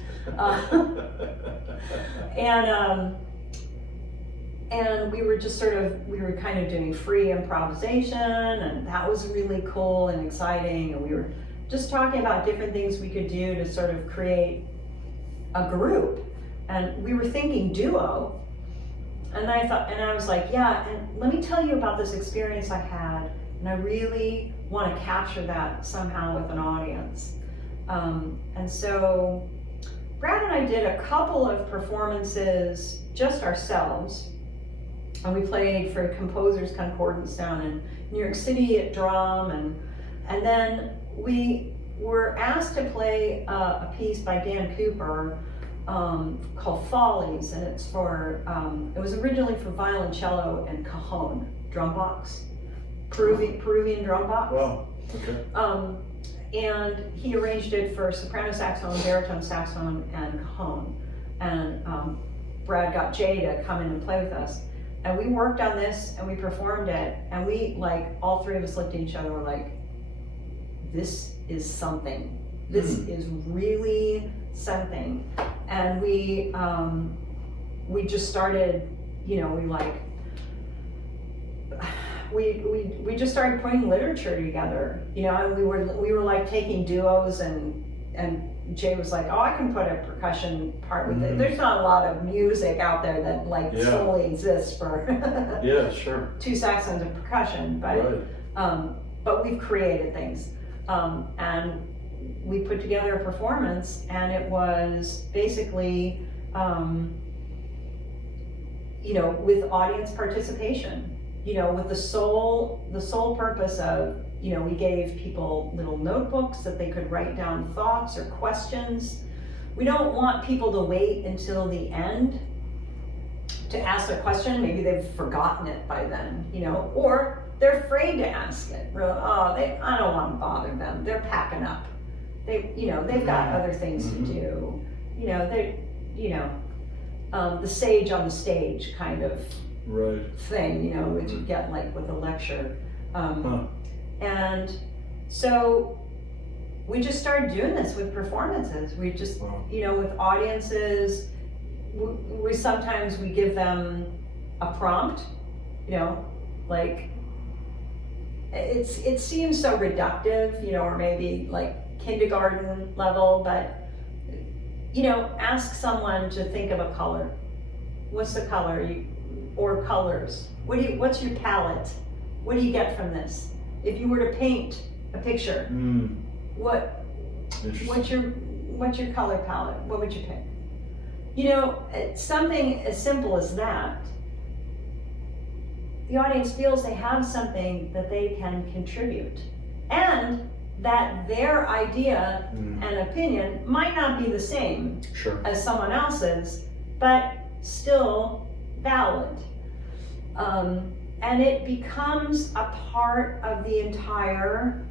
And we were just we were kind of doing free improvisation, and that was really cool and exciting. And we were just talking about different things we could do to sort of create a group. And we were thinking duo, And I was like, yeah, and let me tell you about this experience I had, and I really want to capture that somehow with an audience. And so Brad and I did a couple of performances just ourselves, and we played for Composers Concordance down in New York City at Drum, and then we were asked to play a piece by Dan Cooper called Follies, and it's for, it was originally for violoncello and cajon, drum box, Peruvian drum box. Wow, okay. And he arranged it for soprano saxophone, baritone saxophone, and cajon. And Brad got Jay to come in and play with us. And we worked on this and we performed it, and we, like, all three of us looked at each other and were like, this is something. This is really something. And we just started, you know, we just started putting literature together, you know, and we were like taking duos, and Jay was like, oh, I can put a percussion part with it. There's not a lot of music out there that like solely exists for yeah, sure, two saxophones and percussion, but we've created things, and we put together a performance, and it was basically, you know, with audience participation, you know, with the sole purpose of, you know, we gave people little notebooks that they could write down thoughts or questions. We don't want people to wait until the end to ask a question. Maybe they've forgotten it by then, you know, or they're afraid to ask it. I don't want to bother them. They're packing up. They've got other things to do. You know, the sage on the stage kind of thing, you know, which you get like with a lecture. And so we just started doing this with performances. We just, you know, with audiences, we sometimes we give them a prompt, you know, like it seems so reductive, you know, or maybe like kindergarten level, but, you know, ask someone to think of a color. What's the color? Or colors. What's your palette? What do you get from this? If you were to paint a picture, what's your color palette? What would you pick? You know, something as simple as that. The audience feels they have something that they can contribute, and that their idea and opinion might not be the same as someone else's, but still valid. And it becomes a part of the entire,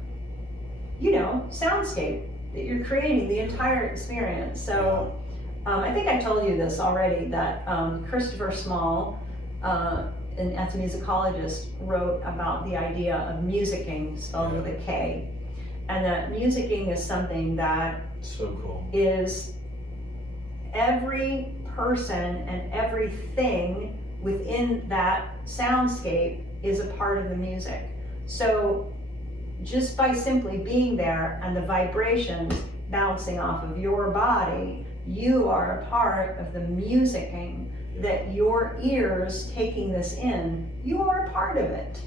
you know, soundscape that you're creating, the entire experience. So I think I told you this already, that Christopher Small, an ethnomusicologist, wrote about the idea of musicking, spelled with a K. And that musicking is something that is every person and everything within that soundscape is a part of the music. So just by simply being there and the vibrations bouncing off of your body, you are a part of the musicking, that your ears taking this in, you are a part of it.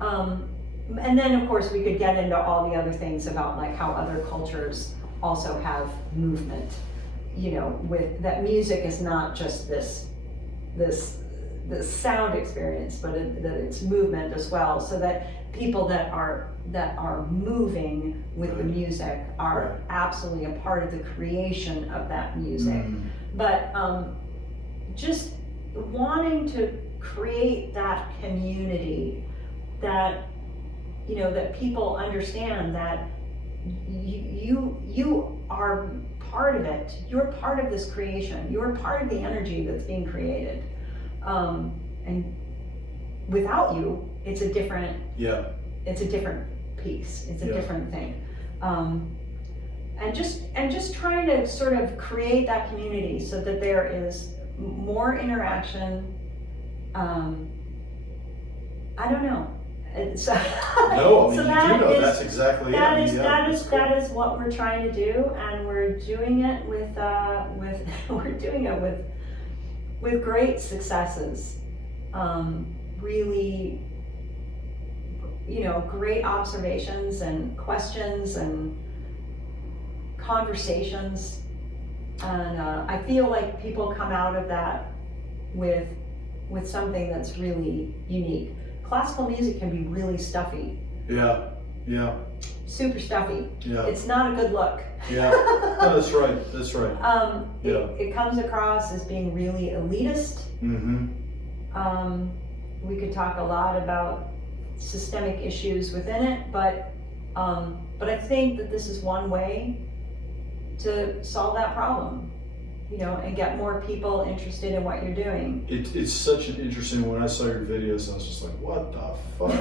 And then of course we could get into all the other things about like how other cultures also have movement, you know, with that music is not just this sound experience, but that it's movement as well, so that people that are moving with the music are absolutely a part of the creation of that music. But just wanting to create that community, that, you know, that people understand that you are part of it. You're part of this creation. You're part of the energy that's being created. And without you, it's a different piece. It's a different thing. And just trying to sort of create that community so that there is more interaction. I don't know. So, no, I mean, so that's exactly it. That is what we're trying to do, and we're doing it with with great successes. Really, great observations and questions and conversations. And I feel like people come out of that with something that's really unique. Classical music can be really stuffy. Yeah. Super stuffy. Yeah. It's not a good look. Yeah. No, that's right. That's right. It comes across as being really elitist. Mm-hmm. We could talk a lot about systemic issues within it, but I think that this is one way to solve that problem, and get more people interested in what you're doing. It's such an interesting. When I saw your videos, I was just like, what the fuck?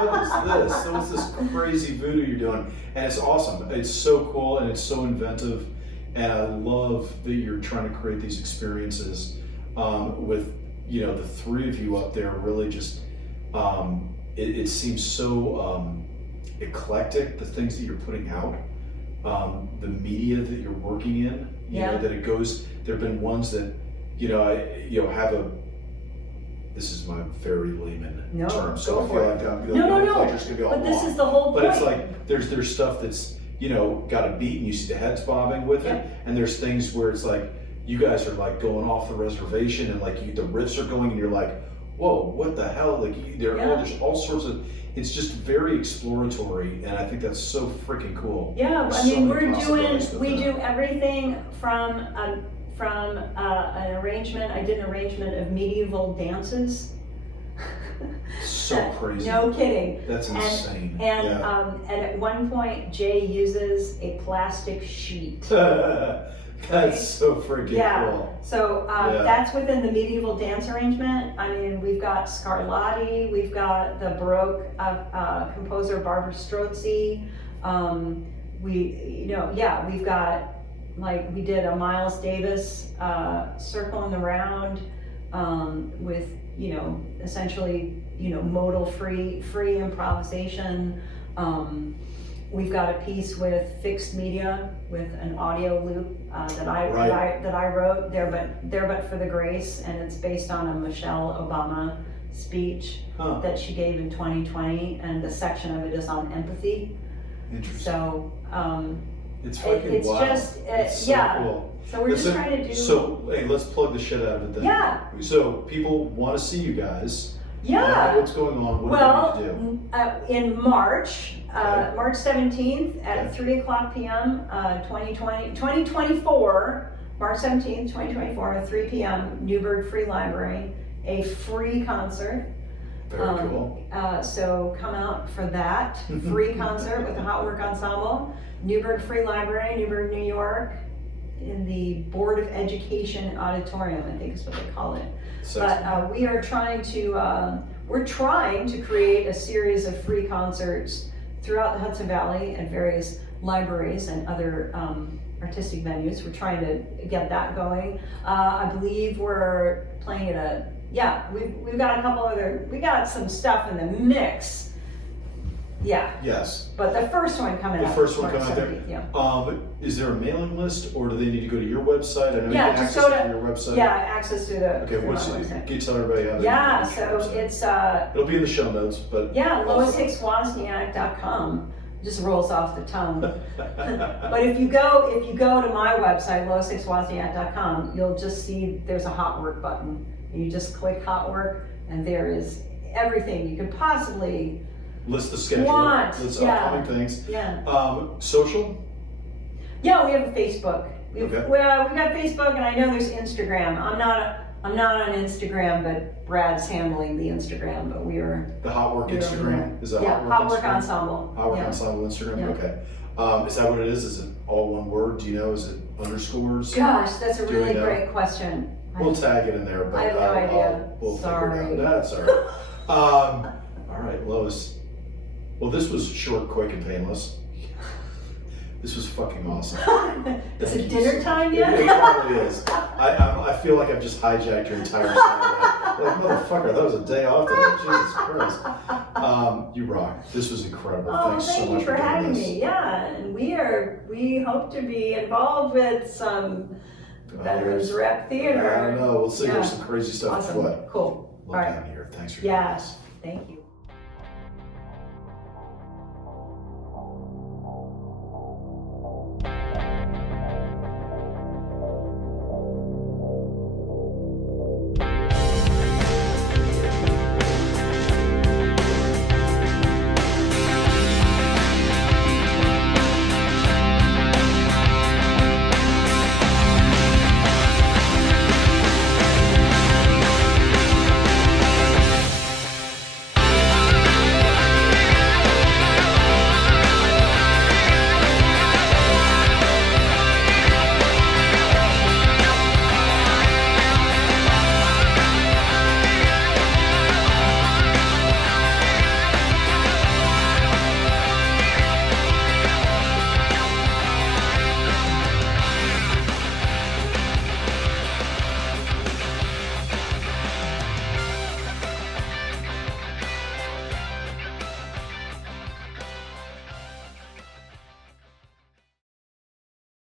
What is this? What's this crazy voodoo you're doing? And it's awesome. It's so cool and it's so inventive. And I love that you're trying to create these experiences with, the three of you up there. Really just, it seems so eclectic, the things that you're putting out, the media that you're working in. That it goes. There have been ones that, have a. This is my very layman term, so I feel like nomenclature's gonna go But along. this is the whole point. But it's like there's stuff that's got a beat and you see the heads bobbing with it, and there's things where it's like you guys are like going off the reservation and like the riffs are going and you're like, whoa, what the hell? Like there's all sorts of. It's just very exploratory, and I think that's so freaking cool. Yeah, There's I mean, we do everything from an arrangement. I did an arrangement of medieval dances. So crazy. No kidding. That's insane. And at one point, Jay uses a plastic sheet. That's so freaking cool. So that's within the medieval dance arrangement. I mean, we've got Scarlatti, we've got the Baroque composer Barbara Strozzi. We've got, like, we did a Miles Davis circle in the round with, essentially, modal free improvisation. We've got a piece with fixed media with an audio loop that I wrote, There But for the Grace, and it's based on a Michelle Obama speech that she gave in 2020, and a section of it is on empathy. Interesting. So it's fucking it's wild. just It's so cool. So we're just trying to do. So hey, let's plug the shit out of it then. Yeah. So people want to see you guys. Yeah. What's going on? What do you need to do? In March, March 17th at Okay. 3 o'clock p.m., 2024, March 17th, 2024 at 3 p.m., Newburgh Free Library, a free concert. Very cool. So come out for that free concert with the Hot Work Ensemble. Newburgh Free Library, Newburgh, New York, in the Board of Education Auditorium, I think is what they call it. But we are trying to create a series of free concerts throughout the Hudson Valley at various libraries and other artistic venues. We're trying to get that going. I believe we're playing at we've got a couple we got some stuff in the mix. Yeah. Yes. But the first one coming The out. first one coming out there. Yeah. Is there a mailing list, or do they need to go to your website? I know you can just access go it to from your website. Yeah, access to the. Okay. Can you tell everybody how they Yeah. can So reach your it's It'll be in the show notes, but. Yeah, Lois Hicks-Wozniak.com. Just rolls off the tongue. But if you go to my website, LoisHicks-Wozniak.com, you'll just see there's a hot work button. You just click hot work, and there is everything you could possibly list the schedule. List upcoming things. Yeah. Social? Yeah, we have a Facebook. Well, we got Facebook, and I know there's Instagram. I'm not on Instagram, but Brad's handling the Instagram. But we are. The Hot Work Instagram is that Hot Work Ensemble. Hot Work Ensemble Instagram. Yeah. Okay. Is that what it is? Is it all one word? Do you know? Is it underscores? Gosh, that's a really great question. We'll tag it in there, but I have no idea. We'll Sorry. figure it out. That's all right. All right, Lois. Well, this was short, quick, and painless. This was fucking awesome. Is it dinner time yet? It probably is. I feel like I've just hijacked your entire Saturday. Like, motherfucker, that was a day off today. Jesus Christ. You rock. This was incredible. Thanks so much Thank you for having doing this. me. Yeah, and we hope to be involved with some Veterans Rep Theater. I don't know. We'll see. Yeah. There's some crazy stuff Awesome. afoot. Cool. Love having you here. Thanks for Yes. Thank you.